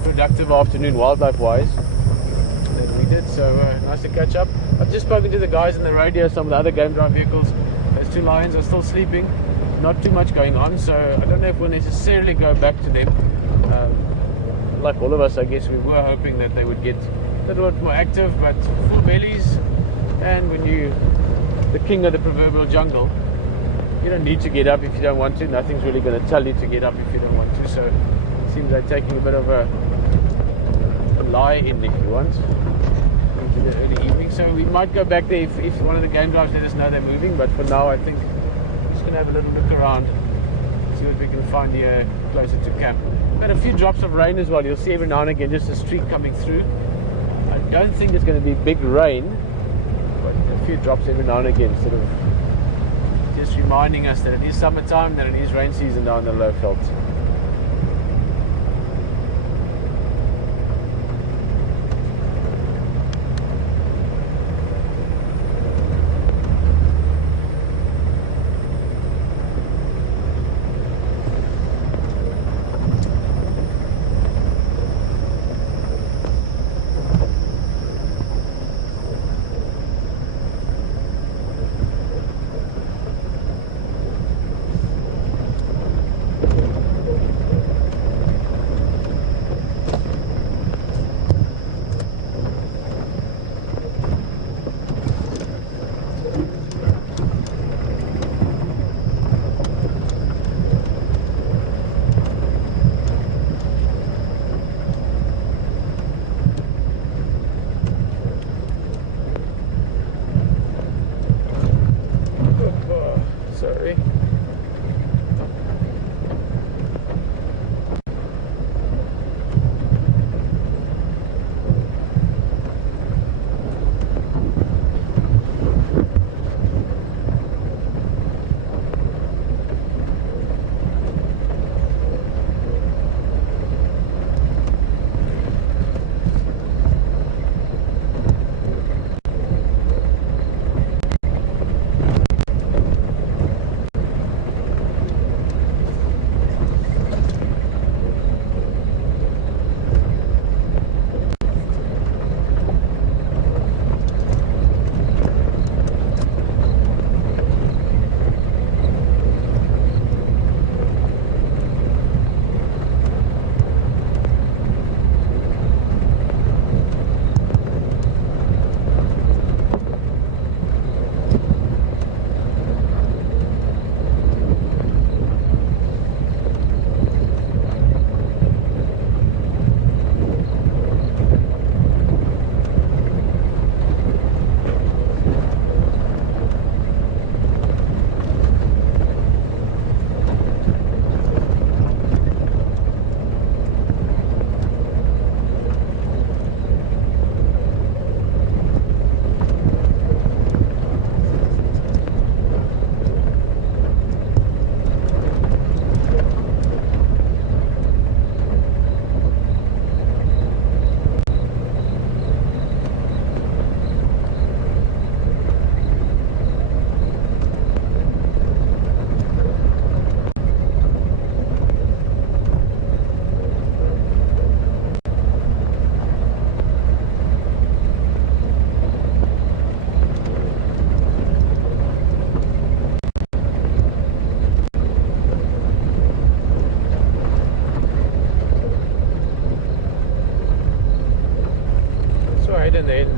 productive afternoon wildlife-wise than we did, so nice to catch up. I've just spoken to the guys in the radio, some of the other game drive vehicles. Those two lions are still sleeping, not too much going on, so I don't know if we'll necessarily go back to them. Like all of us, I guess we were hoping that they would get a little bit more active, but full bellies, and when you're the king of the proverbial jungle, you don't need to get up if you don't want to. Nothing's really going to tell you to get up if you don't want to, so it seems like taking a bit of a lie-in, if you want, into the early evening. So we might go back there if one of the game drives let us know they're moving, but for now I think we're just going to have a little look around, see what we can find here closer to camp. We've had a few drops of rain as well. You'll see every now and again just a streak coming through. I don't think it's going to be big rain, but a few drops every now and again, sort of just reminding us that it is summertime, that it is rain season down the low veld.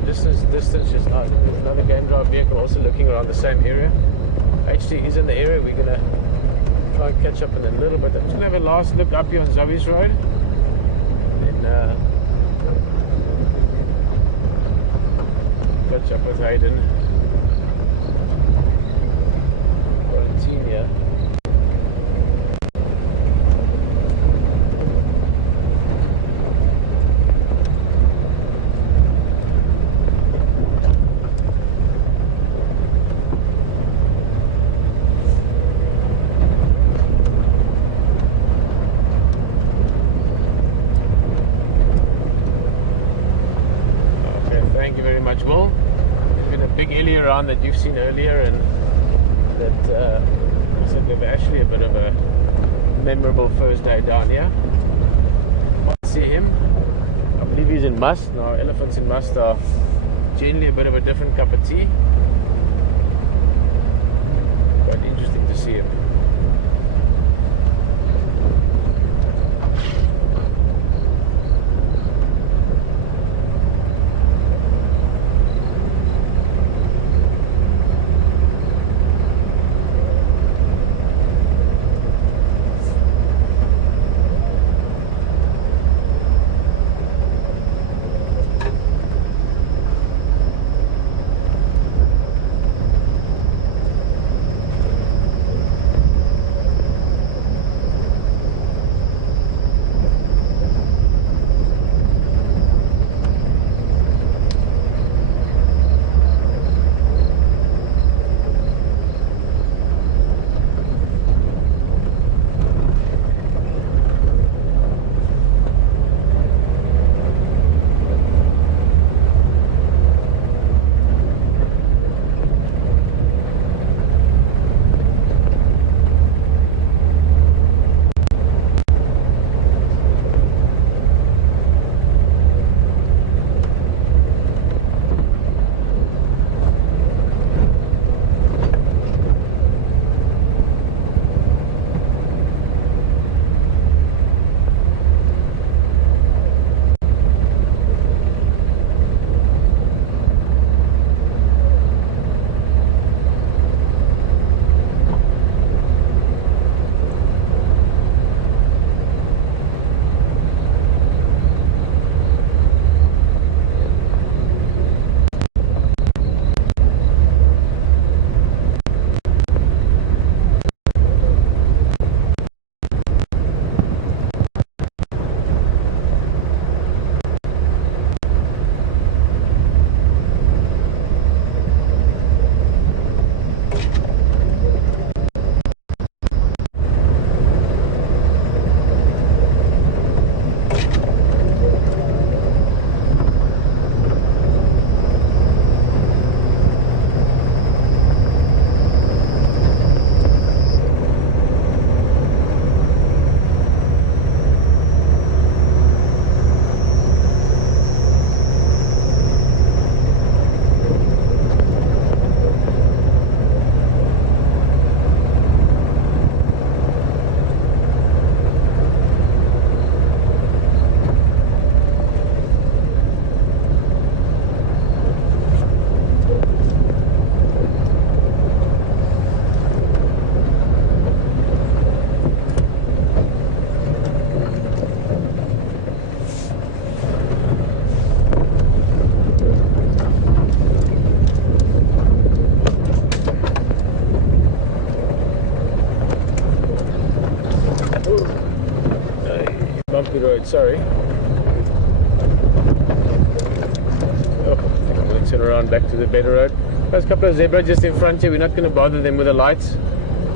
distance, just another game drive vehicle also looking around the same area. HT is in the area. We're gonna try and catch up in a little bit. I'm just gonna have a last look up here on Zoe's Road. Then catch up with Hayden. Quarantine here. Thank you very much, Will. There's been a big hilly around that you've seen earlier, and that I said we were actually a bit of a memorable first day down here. Might see him. I believe he's in must. Now, elephants in must are generally a bit of a different cup of tea. Quite interesting to see him. Bumpy road, sorry. Oh, I think I'm going to turn around back to the better road. There's a couple of zebras just in front here. We're not going to bother them with the lights.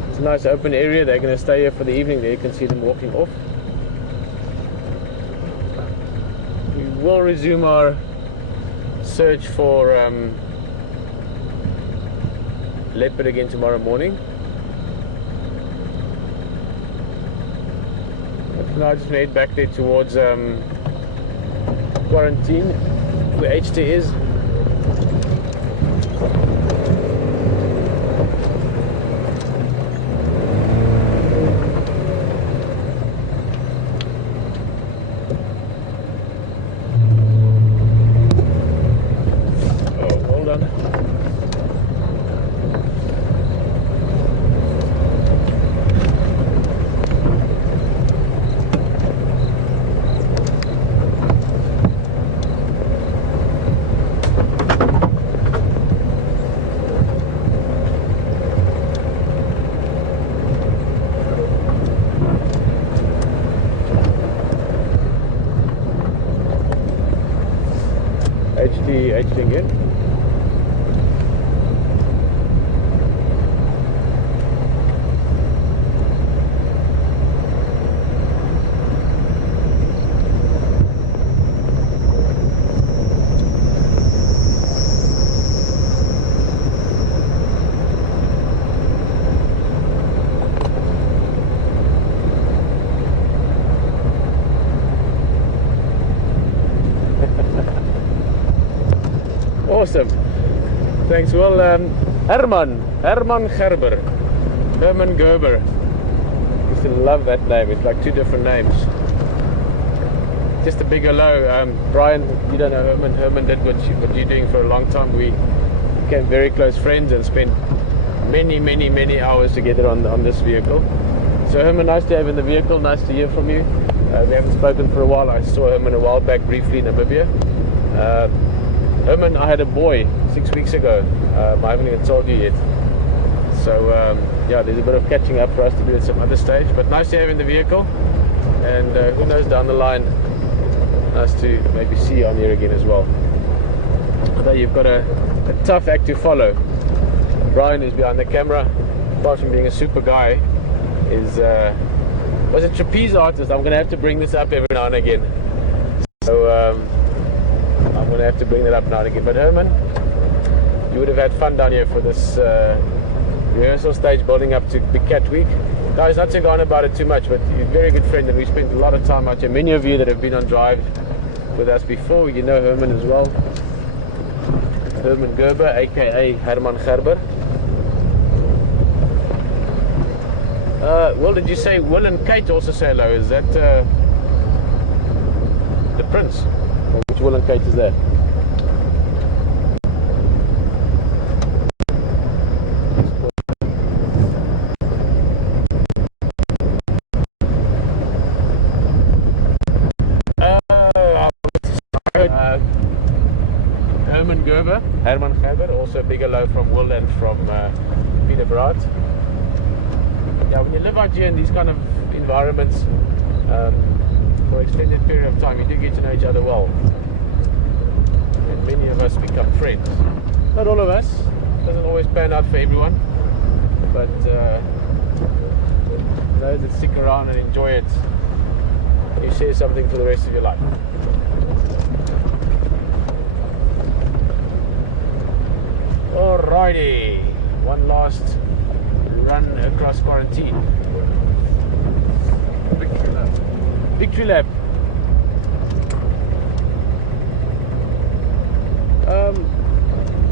It's a nice open area. They're going to stay here for the evening. There you can see them walking off. We will resume our search for leopard again tomorrow morning. Now I just made back there towards quarantine, where HT is. texting in. Awesome. Thanks. Well, Herman Gerber. Herman Gerber. I used to love that name. It's like two different names. Just a big hello. Brian, you don't know Herman. Herman did what you're doing for a long time. We became very close friends and spent many hours together on this vehicle. So Herman, nice to have you in the vehicle. Nice to hear from you. We haven't spoken for a while. I saw Herman a while back briefly in Namibia. Herman, I had a boy 6 weeks ago. I haven't even told you yet. So yeah, there's a bit of catching up for us to do at some other stage. But nice to have you in the vehicle. And who knows, down the line, nice to maybe see you on here again as well. Although you've got a tough act to follow. Brian, who's behind the camera, apart from being a super guy, was a trapeze artist. I'm going to have to bring this up every now and again. So I'm going to have to bring that up now and again. But Herman, you would have had fun down here for this rehearsal stage building up to Big Cat Week. Guys, not to go on about it too much, but you're a very good friend and we spent a lot of time out here. Many of you that have been on drive with us before, you know Herman as well. Herman Gerber, aka Herman Gerber. Well, did you say Will and Kate also say hello? Is that the Prince? Which Will and Kate is that? Herman Gerber, also a big hello from Will and from Peter Braat. Yeah, when you live out here in these kind of environments for an extended period of time, you do get to know each other well. And many of us become friends. Not all of us, doesn't always pan out for everyone, but those that stick around and enjoy it, you share something for the rest of your life. Alrighty, one last run across quarantine. Victory lap. Victory lap.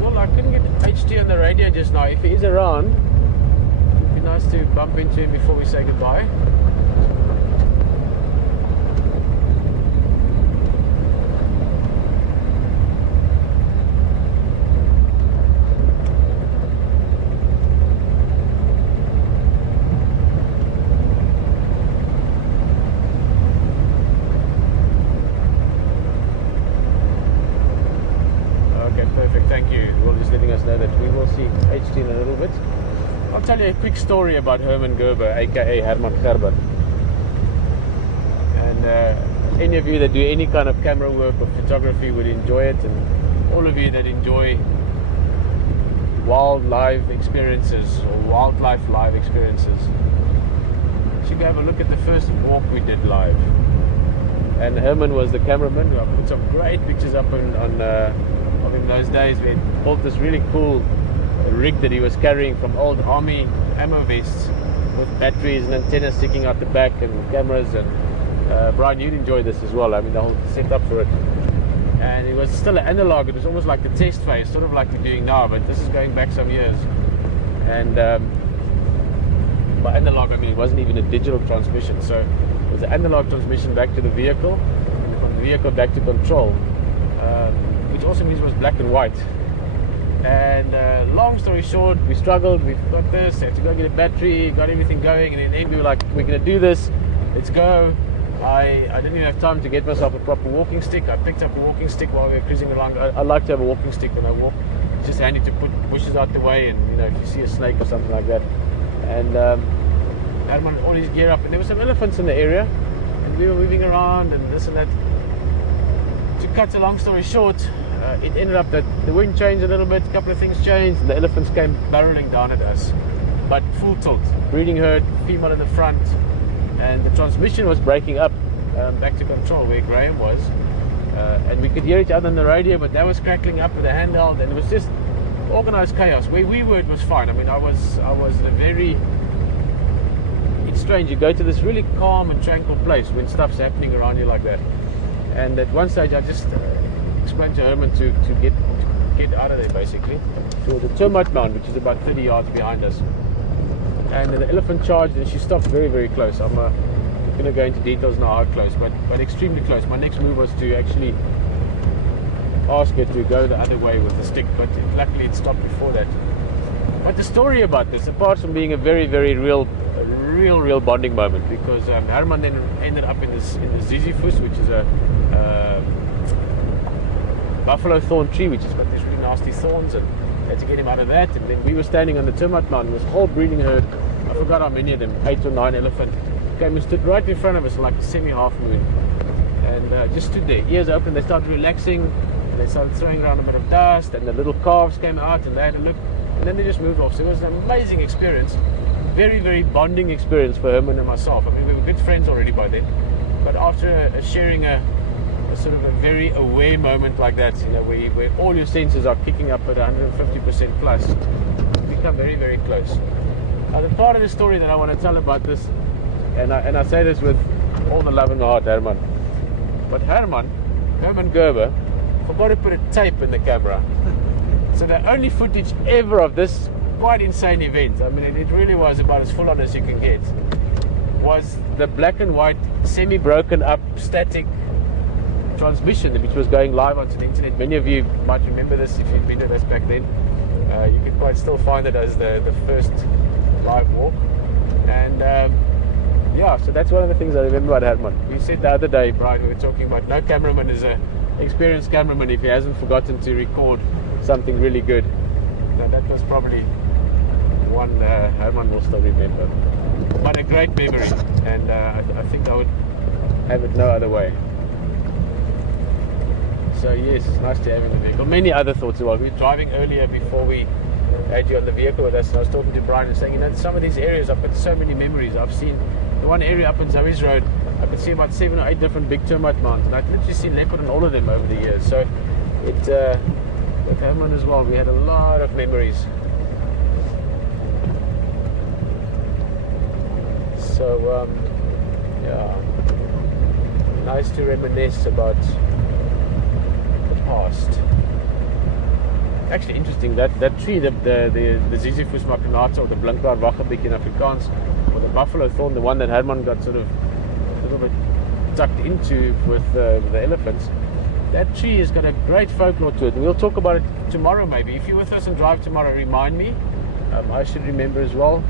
Well, I couldn't get HT on the radio just now. If he is around, it'd be nice to bump into him before we say goodbye. In a little bit. I'll tell you a quick story about Herman Gerber, aka Herman Gerber. And any of you that do any kind of camera work or photography would enjoy it, and all of you that enjoy wildlife experiences or wildlife live experiences should go have a look at the first walk we did live. And Herman was the cameraman who I put some great pictures up of in those days. We built this really cool rig that he was carrying from old army ammo vests with batteries and antennas sticking out the back and cameras. And Brian, you'd enjoy this as well. I mean, the whole setup for it. And it was still an analog. It was almost like the test phase, sort of like we're doing now, but this is going back some years. And by analog, I mean it wasn't even a digital transmission. So it was an analog transmission back to the vehicle, and from the vehicle back to control, which also means it was black and white. And long story short, we struggled, we got this, had to go get a battery, got everything going, and in the end we were like, we're going to do this, let's go. I didn't even have time to get myself a proper walking stick. I picked up a walking stick while we were cruising along. I like to have a walking stick when I walk. It's just handy to put bushes out the way, and you know, if you see a snake or something like that. And I had all his gear up, and there were some elephants in the area, and we were moving around and this and that. To cut a long story short, it ended up that the wind changed a little bit, a couple of things changed, and the elephants came barreling down at us. But full tilt, breeding herd, female in the front, and the transmission was breaking up back to control where Graham was. And we could hear each other on the radio, but that was crackling up with the handheld, and it was just organized chaos. Where we were, it was fine. I mean, I was in a very... It's strange, you go to this really calm and tranquil place when stuff's happening around you like that. And at one stage I just explained to Herman to get out of there, basically, to the termite mound, which is about 30 yards behind us. And the elephant charged and she stopped very, very close. I'm going to go into details now how close, but extremely close. My next move was to actually ask her to go the other way with the stick, but luckily it stopped before that. But the story about this, apart from being a very, very real bonding moment, because Herman then ended up in the Ziziphus, which is a buffalo thorn tree, which has got these really nasty thorns, and had to get him out of that. And then we were standing on the termite mound, this whole breeding herd, I forgot how many of them, 8 or 9 elephant, came and stood right in front of us like a semi-half moon, and just stood there, ears open. They started relaxing, and they started throwing around a bit of dust, and the little calves came out and they had a look, and then they just moved off. So it was an amazing experience, very, very bonding experience for Herman and myself. I mean, we were good friends already by then, but after sharing a sort of a very aware moment like that, you know, where all your senses are kicking up at 150% plus, you become very, very close. Now, the part of the story that I want to tell about this, and I say this with all the love in my heart, Herman, but Herman Gerber forgot to put a tape in the camera. So the only footage ever of this quite insane event, I mean, it really was about as full on as you can get, was the black and white, semi-broken up, static transmission which was going live onto the internet. Many of you might remember this if you've been with us back then. You can quite still find it as the first live walk. And yeah, so that's one of the things I remember about Herman. We said the other day, Brian, we were talking about no cameraman is an experienced cameraman if he hasn't forgotten to record something really good. Now that was probably one Herman will still remember. But a great memory, and I think I would have it no other way. So yes, it's nice to have in the vehicle. Many other thoughts as well. We were driving earlier before we had you on the vehicle with us, and I was talking to Brian and saying, you know, some of these areas I've got so many memories. I've seen the one area up in Zoe's Road, I could see about 7 or 8 different big termite mounds, and I've literally seen leopard on all of them over the years. So it with Herman as well, we had a lot of memories. So yeah, nice to reminisce about past. Actually interesting, that tree, the Ziziphus macronata, or the Blinkbaar Waggebek in Afrikaans, or the buffalo thorn, the one that Herman got sort of a little bit tucked into with the elephants, that tree has got a great folklore to it. We'll talk about it tomorrow maybe. If you're with us and drive tomorrow, remind me. I should remember as well,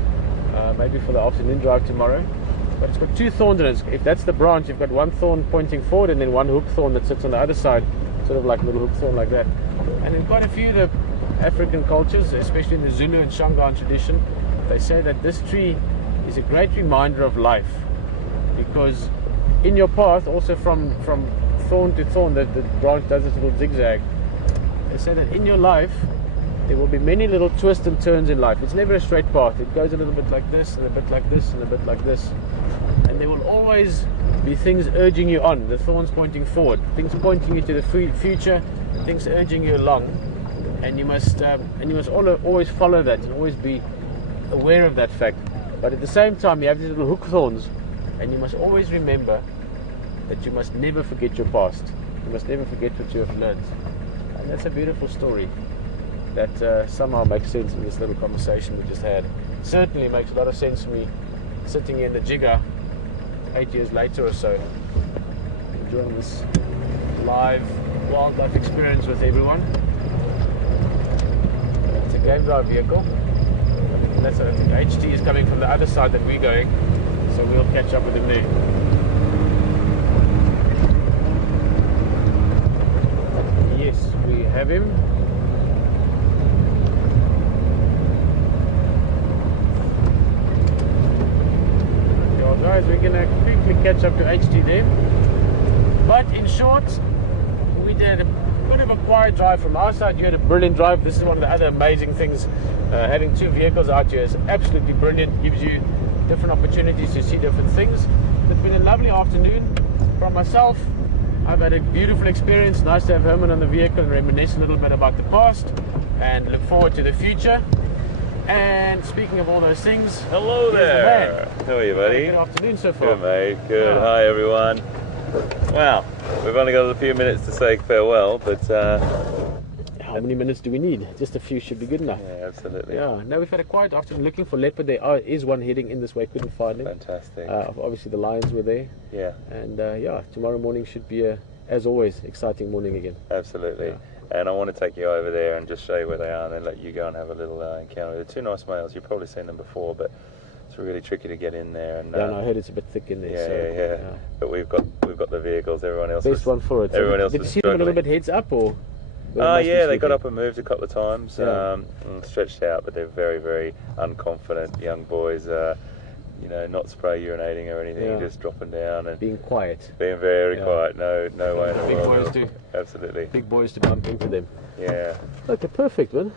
maybe for the afternoon drive tomorrow. But it's got 2 thorns in it. If that's the branch, you've got one thorn pointing forward and then one hook thorn that sits on the other side, sort of like a little hook thorn like that. And in quite a few of the African cultures, especially in the Zulu and Shangaan tradition, they say that this tree is a great reminder of life, because in your path, also from thorn to thorn, the branch does this little zigzag. They say that in your life there will be many little twists and turns in life. It's never a straight path. It goes a little bit like this, and a bit like this, and a bit like this, and there will always be things urging you on, the thorns pointing forward, things pointing you to the future, things urging you along, and you must always follow that and always be aware of that fact. But at the same time, you have these little hook thorns, and you must always remember that you must never forget your past. You must never forget what you have learned. And that's a beautiful story that somehow makes sense in this little conversation we just had. Certainly makes a lot of sense to me sitting in the Jigga 8 years later or so, enjoying this live wildlife experience with everyone. It's a game drive vehicle. That's what I think. HT is coming from the other side that we're going, so we'll catch up with him there. Yes, we have him. Guys, we're going to quickly catch up to HT there. But in short, we did a bit of a quiet drive from our side. You had a brilliant drive. This is one of the other amazing things. Having two vehicles out here is absolutely brilliant. Gives you different opportunities to see different things. It's been a lovely afternoon. From myself, I've had a beautiful experience. Nice to have Herman on the vehicle and reminisce a little bit about the past and look forward to the future. And speaking of all those things, Hello there. How are you, buddy? Good afternoon so far. Good, mate. Good. Yeah. Hi, everyone. Wow, we've only got a few minutes to say farewell, but How many minutes do we need? Just a few should be good enough. yeah, absolutely. Yeah, no, we've had a quiet afternoon looking for leopard. There is one heading in this way, couldn't find him. Fantastic. Obviously the lions were there. Yeah, And yeah, tomorrow morning should be a, as always, exciting morning again. absolutely. Yeah. And I want to take you over there and just show you where they are and then let you go and have a little encounter. They're two nice males. You've probably seen them before, but it's really tricky to get in there. And Yeah, and I heard it's a bit thick in there. yeah, so, yeah. But we've got the vehicles. Everyone else. Best one for it. Everyone else Did you was see them a little struggling. bit heads up or? Oh yeah, they got up and moved a couple of times, Yeah. and stretched out, but they're very, very unconfident young boys. You know, not spray urinating or anything, Yeah. just dropping down and Being quiet. being very Yeah. quiet. No way in the Big world. boys too. Absolutely. Big boys to bump into them. Yeah. Okay, perfect, man.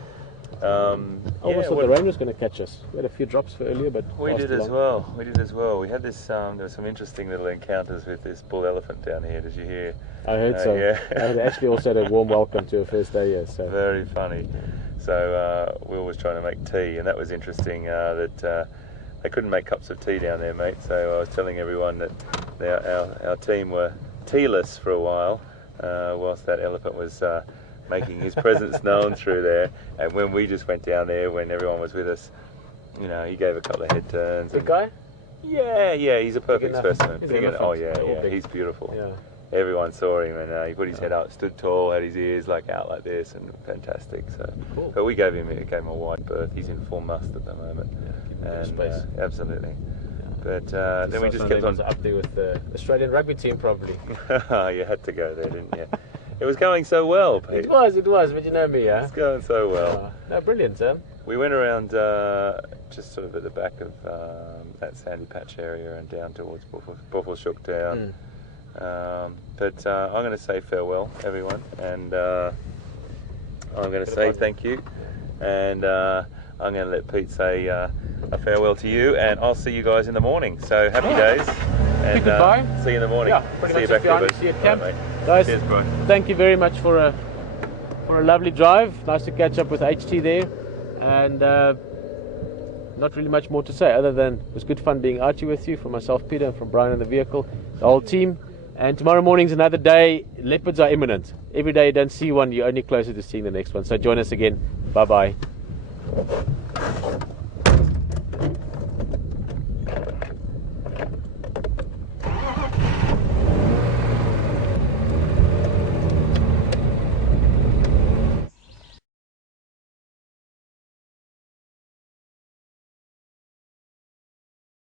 I Yeah, almost thought what- the rain was going to catch us. We had a few drops for earlier, but we passed did as along. well. We did as well. We had this. There were some interesting little encounters with this bull elephant down here. Did you hear? I heard so. Yeah. I had actually also had a warm welcome to a first day here. So Very funny. So Will was trying to make tea, and that was interesting. That they couldn't make cups of tea down there, mate. So I was telling everyone that our team were tealess for a while, whilst that elephant was making his presence known through there. And when we just went down there, when everyone was with us, you know, he gave a couple of head turns. big And, guy. yeah, he's a perfect enough. specimen. He's Big an en- oh elephant. yeah, All big. he's beautiful. Yeah. Everyone saw him, and he put his head up, stood tall, had his ears like out like this, and fantastic. So, Cool. but we gave him a wide berth. He's in full must at the moment, Give him a bit of and space. Absolutely. But then we just Sunday kept on. was up there with the Australian rugby team, probably. You had to go there, didn't you? It was going so well, Pete. It was, but you know me, huh? It's going so well. No, brilliant, Sam. We went around just sort of at the back of that sandy patch area and down towards Buffelshoek down. But I'm going to say farewell, everyone, and I'm going to say thank you, and I'm going to let Pete say a farewell to you, and I'll see you guys in the morning. So happy days, and goodbye. see you in the morning. Yeah, pretty see you much back if you're there, on, bud. see you at All camp. right, mate. Guys, Cheers, bro. thank you very much for a lovely drive. Nice to catch up with HT there, and not really much more to say other than it was good fun being out here with you, from myself, Peter, and from Brian and the vehicle, the whole team. And tomorrow morning's another day. Leopards are imminent. Every day you don't see one, you're only closer to seeing the next one. So join us again. Bye bye.